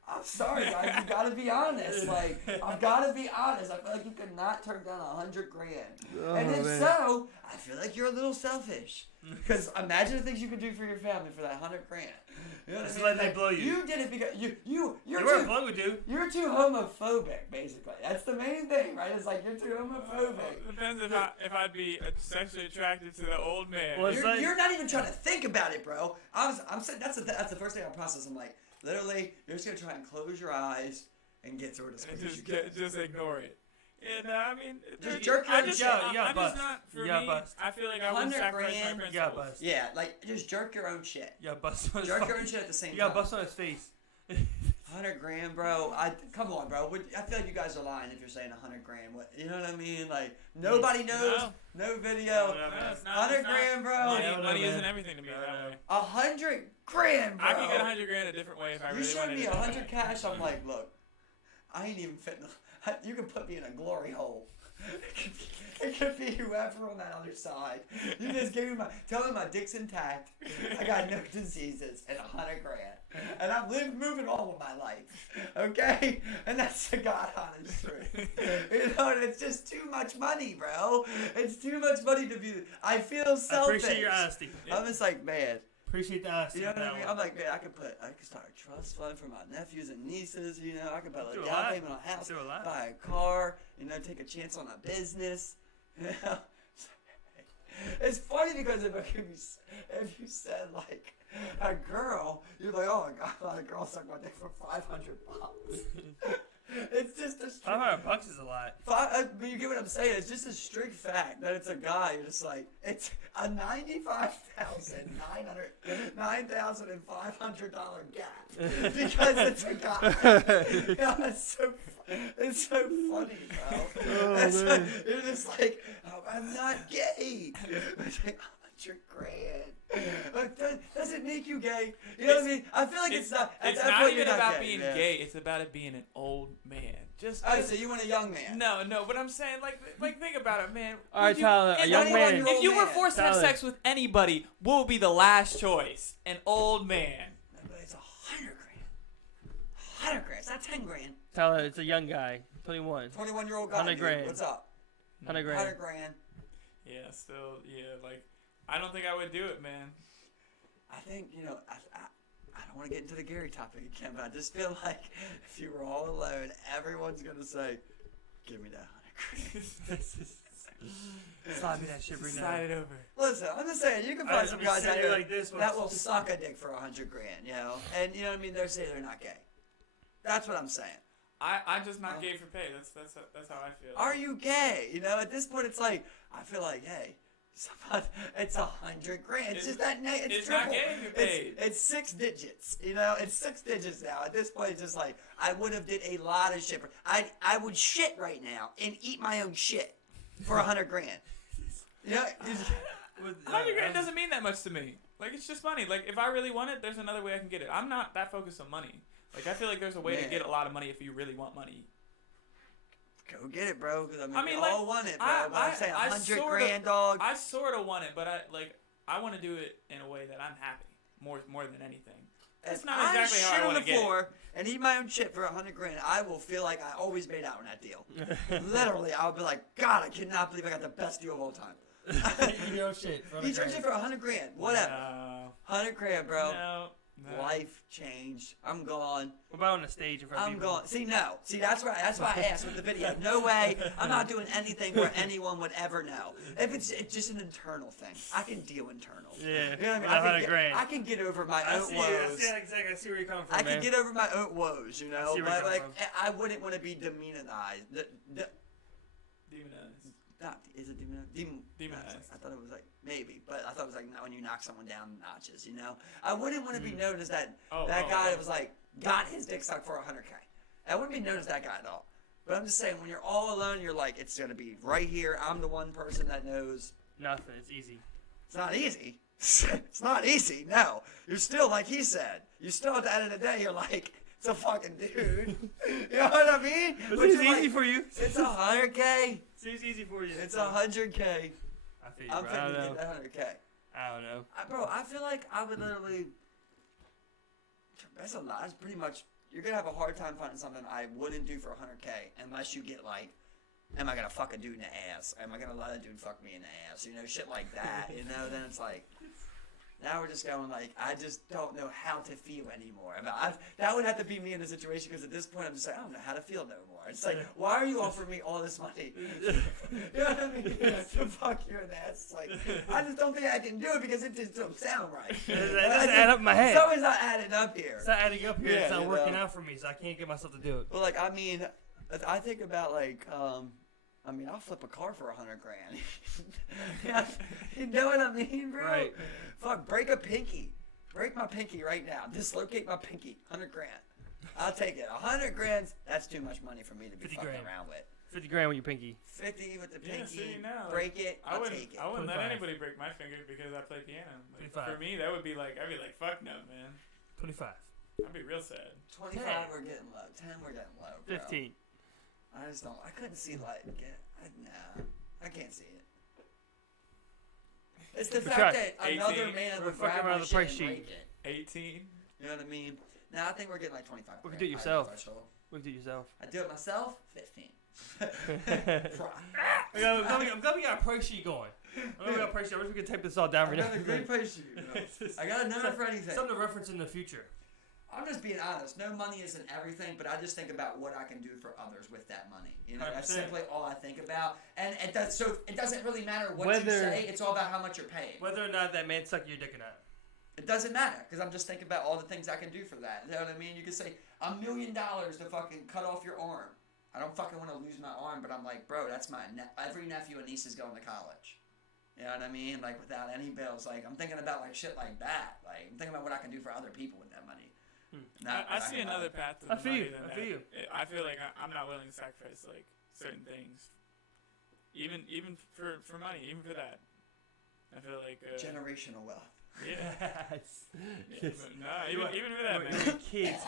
I'm sorry, guys. You gotta be honest. Like, I've gotta be honest. I feel like you could not turn down 100 grand. And if so, I feel like you're a little selfish. Because imagine the things you could do for your family for that 100 grand. You know what Just I mean? let they blow you. You did it because you're You too. weren't blown with you. You're too homophobic, basically. That's the main thing, right? It's like you're too homophobic. Depends if I'd be sexually attracted to the old man. Well, it's like- You're not even trying to think about it, bro. I'm saying that's the first thing I process. I'm like, literally, you're just gonna try and close your eyes and get through it as and quick as you can. just ignore it. Yeah, no, I mean, Just jerk your I own just, shit. I'm You got just bust. not, for You got me, bust. I feel like I wouldn't 100 sacrifice my grand. principles. You got bust. Yeah, like just jerk your own shit. You got bust on his Jerk your fucking- own shit at the same You time. got bust on his face. 100 grand, bro. Come on, bro. I feel like you guys are lying if you're saying 100 grand. What, you know what I mean? Like nobody knows. No video. No, it's not, 100 grand, bro. Money, Yeah, money man. isn't everything to me that way. 100 grand, bro. I could get 100 grand a different way if I You really showed wanted me it. 100 cash. I'm like, look, I ain't even fitting. You can put me in a glory hole. It could be whoever on that other side. You just gave me tell me my dick's intact. I got no diseases and $100,000, and I'm moving on with my life. Okay, and that's the God honest truth. You know, and it's just too much money, bro. It's too much money to be. I feel selfish. I appreciate your honesty. I'm just like, man. Appreciate the honesty. You know what I mean? I'm like, man, I could start a trust fund for my nephews and nieces. You know, I could put a down payment on a house, buy a car. You know, take a chance on a business. You know? It's funny because if you said like a girl, you're like, oh my god, a girl sucked my dick for $500. It's just a strict, $500 is a lot. But you get what I'm saying? It's just a strict fact that it's a guy. You're just like, it's a $9,500 gap because it's a guy. You know, it's so funny, bro. Like, you're just like, oh, I'm not gay. It's like, $100,000. But does it make you gay? You know what I mean? I feel like it's not. It's not even about being gay. It's about it being an old man. So you want a young man? No, but I'm saying, like think about it, man. All right, Tyler, a young man. If you were forced to have sex with anybody, what would be the last choice? An old man. No, but it's $100,000. $100,000. It's not $10,000. Tyler, it's a young guy, 21. 21-year-old guy. $100,000. What's up? $100,000. $100,000. Yeah, still, like, I don't think I would do it, man. I think, I don't want to get into the Gary topic again, but I just feel like if you were all alone, everyone's going to say, give me that $100,000. Slide me that shit right now. Slide it over. Listen, I'm just saying, you can find some guys out here like this that will suck a dick for $100,000, you know? And, you know what I mean? They're saying they're not gay. That's what I'm saying. I'm just not gay for pay. That's how I feel. Are you gay? You know, at this point, it's like, I feel like, hey, it's $100,000. It's just that it's not gay if you're paid. It's 6 digits. You know, it's 6 digits now. At this point, it's just like I would have did a lot of shit. I would shit right now and eat my own shit for $100,000. Yeah, $100,000 doesn't mean that much to me. Like, it's just money. Like, if I really want it, there's another way I can get it. I'm not that focused on money. Like, I feel like there's a way to get a lot of money if you really want money. Go get it, bro. Because I mean, we all want it, bro. I'm saying $100,000, dog. I sort of want it, but I want to do it in a way that I'm happy more than anything. That's not exactly how I want to get it. I shit on the floor and eat my own shit for $100,000. I will feel like I always made out on that deal. Literally, I would be like, God, I cannot believe I got the best deal of all time. Eat your own shit for $100,000. Eat your shit for $100,000. Whatever. No. $100,000, bro. No. Life changed. I'm gone. What about on the stage in front of people? I'm gone. See, no. See, that's why I asked with the video. No way. I'm not doing anything where anyone would ever know. If it's just an internal thing, I can deal internal. Yeah. You know what I mean? I can get over my own woes. Exactly. I see where you're coming from, I can get over my own woes, you know. But like, I wouldn't want to be demonized. Demonized. Is it demonized? I thought it was like maybe, but I thought it was like when you knock someone down notches, you know. I wouldn't want to be known as that guy that was like got his dick sucked for $100,000. I wouldn't be known as that guy at all. But I'm just saying, when you're all alone, you're like, it's gonna be right here. I'm the one person that knows. Nothing. It's easy. It's not easy. It's not easy. No, you're still like he said. You still at the end of the day, you're like. It's a fucking dude. You know what I mean? It's easy for you. It's $100,000. It's easy for you. It's $100,000. I feel you, bro. I'm finna get that $100,000. I don't know. Bro, I feel like I would literally. That's a lot. That's pretty much. You're gonna have a hard time finding something I wouldn't do for $100,000 unless you get like, am I gonna fuck a dude in the ass? Am I gonna let a dude fuck me in the ass? You know, shit like that. You know, then it's like. Now we're just going like, I just don't know how to feel anymore. That would have to be me in the situation because at this point I'm just like, I don't know how to feel no more. It's like, why are you offering me all this money? You know what I mean? To fuck you in the ass. It's like, I just don't think I can do it because it just don't sound right. It doesn't add up in my head. Something's not adding up here. It's not adding up here. Yeah, it's not working out for me, so I can't get myself to do it. Well, like, I mean, I think about like, I'll flip a car for $100,000. You know what I mean, bro? Right. Fuck, break a pinky. Break my pinky right now. Dislocate my pinky. $100,000. I'll take it. $100,000. That's too much money for me to be fucking around with. $50,000 with your pinky. 50 with the pinky. Yeah, see, now, break it. I'll take it. I wouldn't let anybody break my finger because I play piano. Like, for me, that would be like, I'd be like, fuck no, man. 25. I'd be real sad. 25, we're getting low. 10, we're getting low, bro. 15. I just don't. I couldn't see like. Nah, I can't see it. It's the fact that another man would grab my shit and break it. 18. You know what I mean? Now I think we're getting like 25. We can do it yourself. We can do it yourself. I do it myself. 15. I'm glad we got a price sheet going. I'm glad we got a price sheet. I wish we could type this all down right now. I got a great price sheet. I got a number for anything. Something to reference in the future. I'm just being honest. No money isn't everything, but I just think about what I can do for others with that money. You know, 100%. That's simply all I think about. And it doesn't really matter what you say. It's all about how much you're paid. Whether or not that man sucked your dick or not. It doesn't matter, because I'm just thinking about all the things I can do for that. You know what I mean? You could say, $1 million to fucking cut off your arm. I don't fucking want to lose my arm, but I'm like, bro, that's every nephew and niece is going to college. You know what I mean? Like, without any bills. Like, I'm thinking about, like, shit like that. Like, I'm thinking about what I can do for other people with that money. I see another path to the money than that. I feel like I'm not willing to sacrifice, like, certain things. Even for money, even for that. I feel like... generational wealth. Yeah. Yes. Even for that, man. Kids.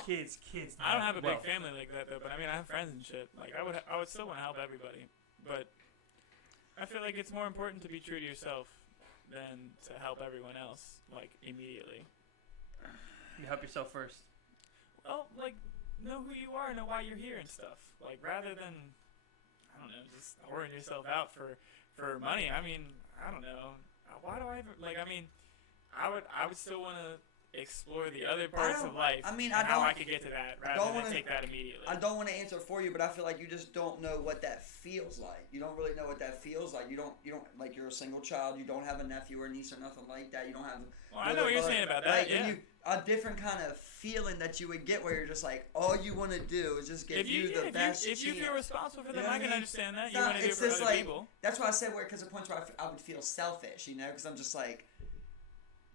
I don't have a big family like that, though, but I mean, I have friends and shit. Like, I would still want to help everybody. But I feel like it's more important to be true to yourself than to help everyone else, like, immediately. You help yourself first. Well, like, know who you are, know why you're here and stuff. Like, rather than, I don't know, just whoring yourself out for money. I mean, I don't know. Why do I ever, like, I mean, I would still want to explore the other parts of life. I mean, how I could get to that rather than take that immediately. I don't want to answer for you, but I feel like you just don't know what that feels like. You don't really know what that feels like. You don't like, you're a single child. You don't have a nephew or niece or nothing like that. You don't have. Well, I know what you're saying about that. Like, a different kind of feeling that you would get where you're just like, all you want to do is just give you the best. If you feel responsible for them, you know I can understand that. You want to do it for other people. That's why I said because the points where I would feel selfish, you know, because I'm just like.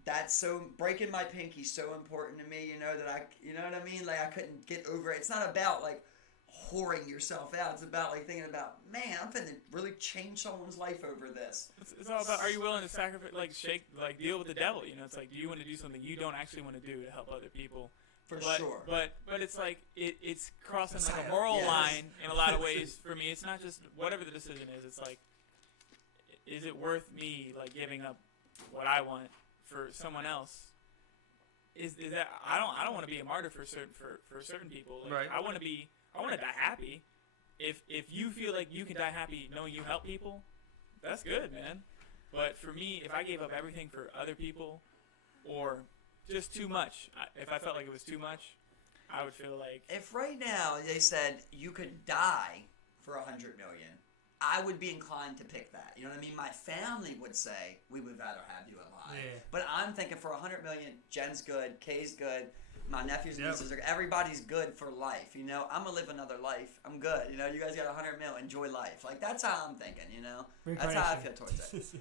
That's so breaking my pinky so important to me, you know, that you know what I mean? Like, I couldn't get over it. It's not about like whoring yourself out. It's about like thinking about, man, I'm finna really change someone's life over this. It's all about, are you willing to sacrifice, like deal with the devil? You know, it's like, do you want to do something you don't actually want to do to help other people? Sure. But it's like it's crossing like a moral line in a lot of ways for me. It's not just whatever the decision is. It's like, is it worth me like giving up what I want for someone else? Is that I don't want to be a martyr for certain people. Like, right. I want to die happy. If you feel like you can die happy knowing you help people, that's good, man. But for me, if I gave up everything for other people, or just too much, if I felt like it was too much, I would feel like, if right now they said you could die for $100 million, I would be inclined to pick that. You know what I mean? My family would say we would rather have you alive. Yeah. But I'm thinking for $100 million, Jen's good, Kay's good, my nephews and nieces are good. Everybody's good for life. You know, I'm gonna live another life. I'm good. You know, you guys got $100 million. Enjoy life. Like, that's how I'm thinking. You know, that's how I feel towards it.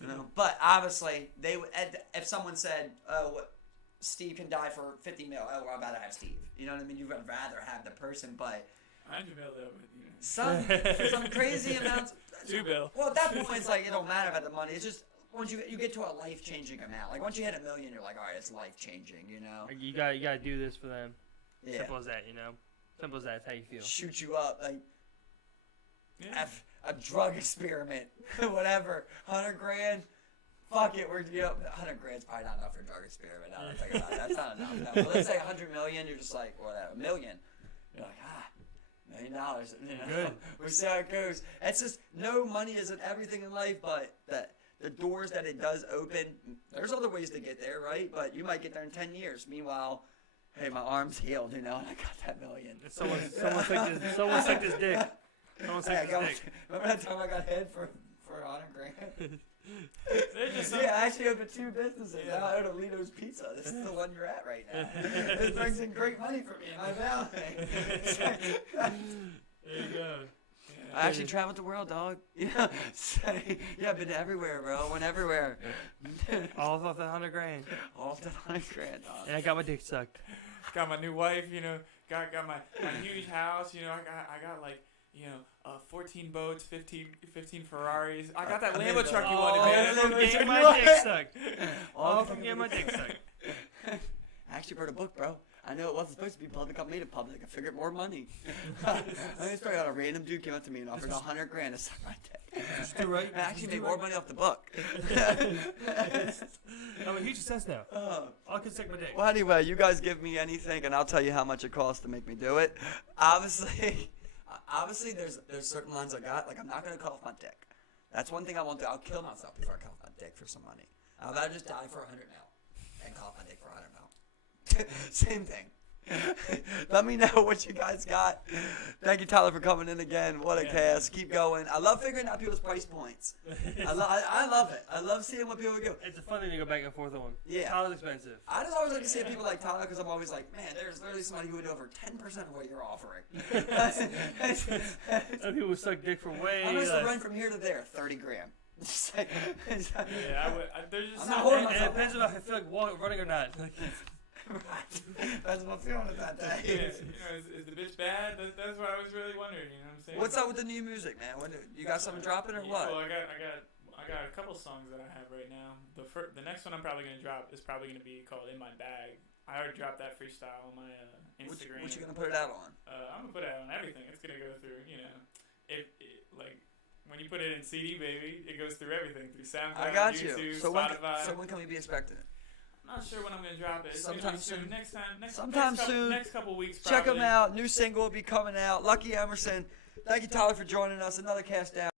You know, but obviously they would. If someone said, "Oh, Steve can die for $50 million," oh, I'd rather have Steve. You know what I mean? You'd rather have the person, but. $100 million with you. Some crazy amounts. $2 billion. Well, at that point, it's like it don't matter about the money. It's just once you get to a life changing amount. Like once you hit $1 million, you're like, all right, it's life changing. You know. You gotta do this for them. Yeah. Simple as that. You know. Simple as that. That's how you feel. Shoot you up like. Yeah. A drug experiment, whatever. $100,000. Fuck it, we're $100,000 is probably not enough for a drug experiment. I don't think about it. That's not enough. No. But let's say $100 million. You're just like whatever. $1 million. You're like $1 million. You know? Good. We'll see how it goes. It's just no money isn't everything in life, but the doors that it does open. There's other ways to get there, right? But you might get there in 10 years. Meanwhile, hey, my arm's healed, you know, and I got that $1 million. Someone sucked his dick. Someone sucked his dick. Remember that time I got head for $100,000? Yeah, I actually opened 2 businesses. Now I own Alito's Pizza. This is the one you're at right now. It brings in great money for me in my family. There you go. I actually traveled the world, dog. Yeah, I've been everywhere, bro. Went everywhere. All of the $100,000. All of the $100,000, dog. And I got my dick sucked. Got my new wife, you know. Got my huge house, you know. I got like, you know, 14 boats, 15 Ferraris. I got that Lambo truck you wanted, man. All from getting my dick sucked. All from getting my dick sucked. I actually wrote a book, bro. I know it wasn't supposed to be public. I made it public. I figured more money. I just figured out a random dude came up to me and offered $100,000 to suck my dick. Just do right. I actually made more money off the book. I'm a huge success now. I can suck my dick. Well, anyway, you guys give me anything, and I'll tell you how much it costs to make me do it. Obviously, there's certain lines I got. Like, I'm not gonna cut off my dick. That's one thing I won't do. I'll kill myself before I cut off my dick for some money. I'd rather just die for $100 mil and cut off my dick for $100 mil. Same thing. Let me know what you guys got. Thank you, Tyler, for coming in again. What a cast. Keep going. I love figuring out people's price points. I love it. I love seeing what people do. It's a fun thing to go back and forth on. Yeah. Tyler's expensive. I just always like to see people like Tyler because I'm always like, man, there's literally somebody who would do over 10% of what you're offering. Some people suck dick for way I'm just less. run from here to there, $30,000. Yeah, there's just I'm not some- holding And it myself. depends on if I feel like running or not. Right. That's what I'm feeling at that day. Yeah, is the bitch bad? That's what I was really wondering. You know what I'm saying? What's up with the new music, man? You got something dropping or what? Well, I got a couple songs that I have right now. The next one I'm probably gonna drop is probably gonna be called "In My Bag." I already dropped that freestyle on my Instagram. What you gonna put it out on? I'm gonna put it out on everything. It's gonna go through. Like when you put it in CD, baby, it goes through everything through SoundCloud, I got YouTube, you. So Spotify. when can we be expecting it? I'm not sure when I'm gonna drop it. It's Sometime gonna be soon. Sometime soon. Next couple weeks. Check Probably. them out. New single will be coming out. Lucky Emerson. Thank you, Tyler, for joining us. Another cast down.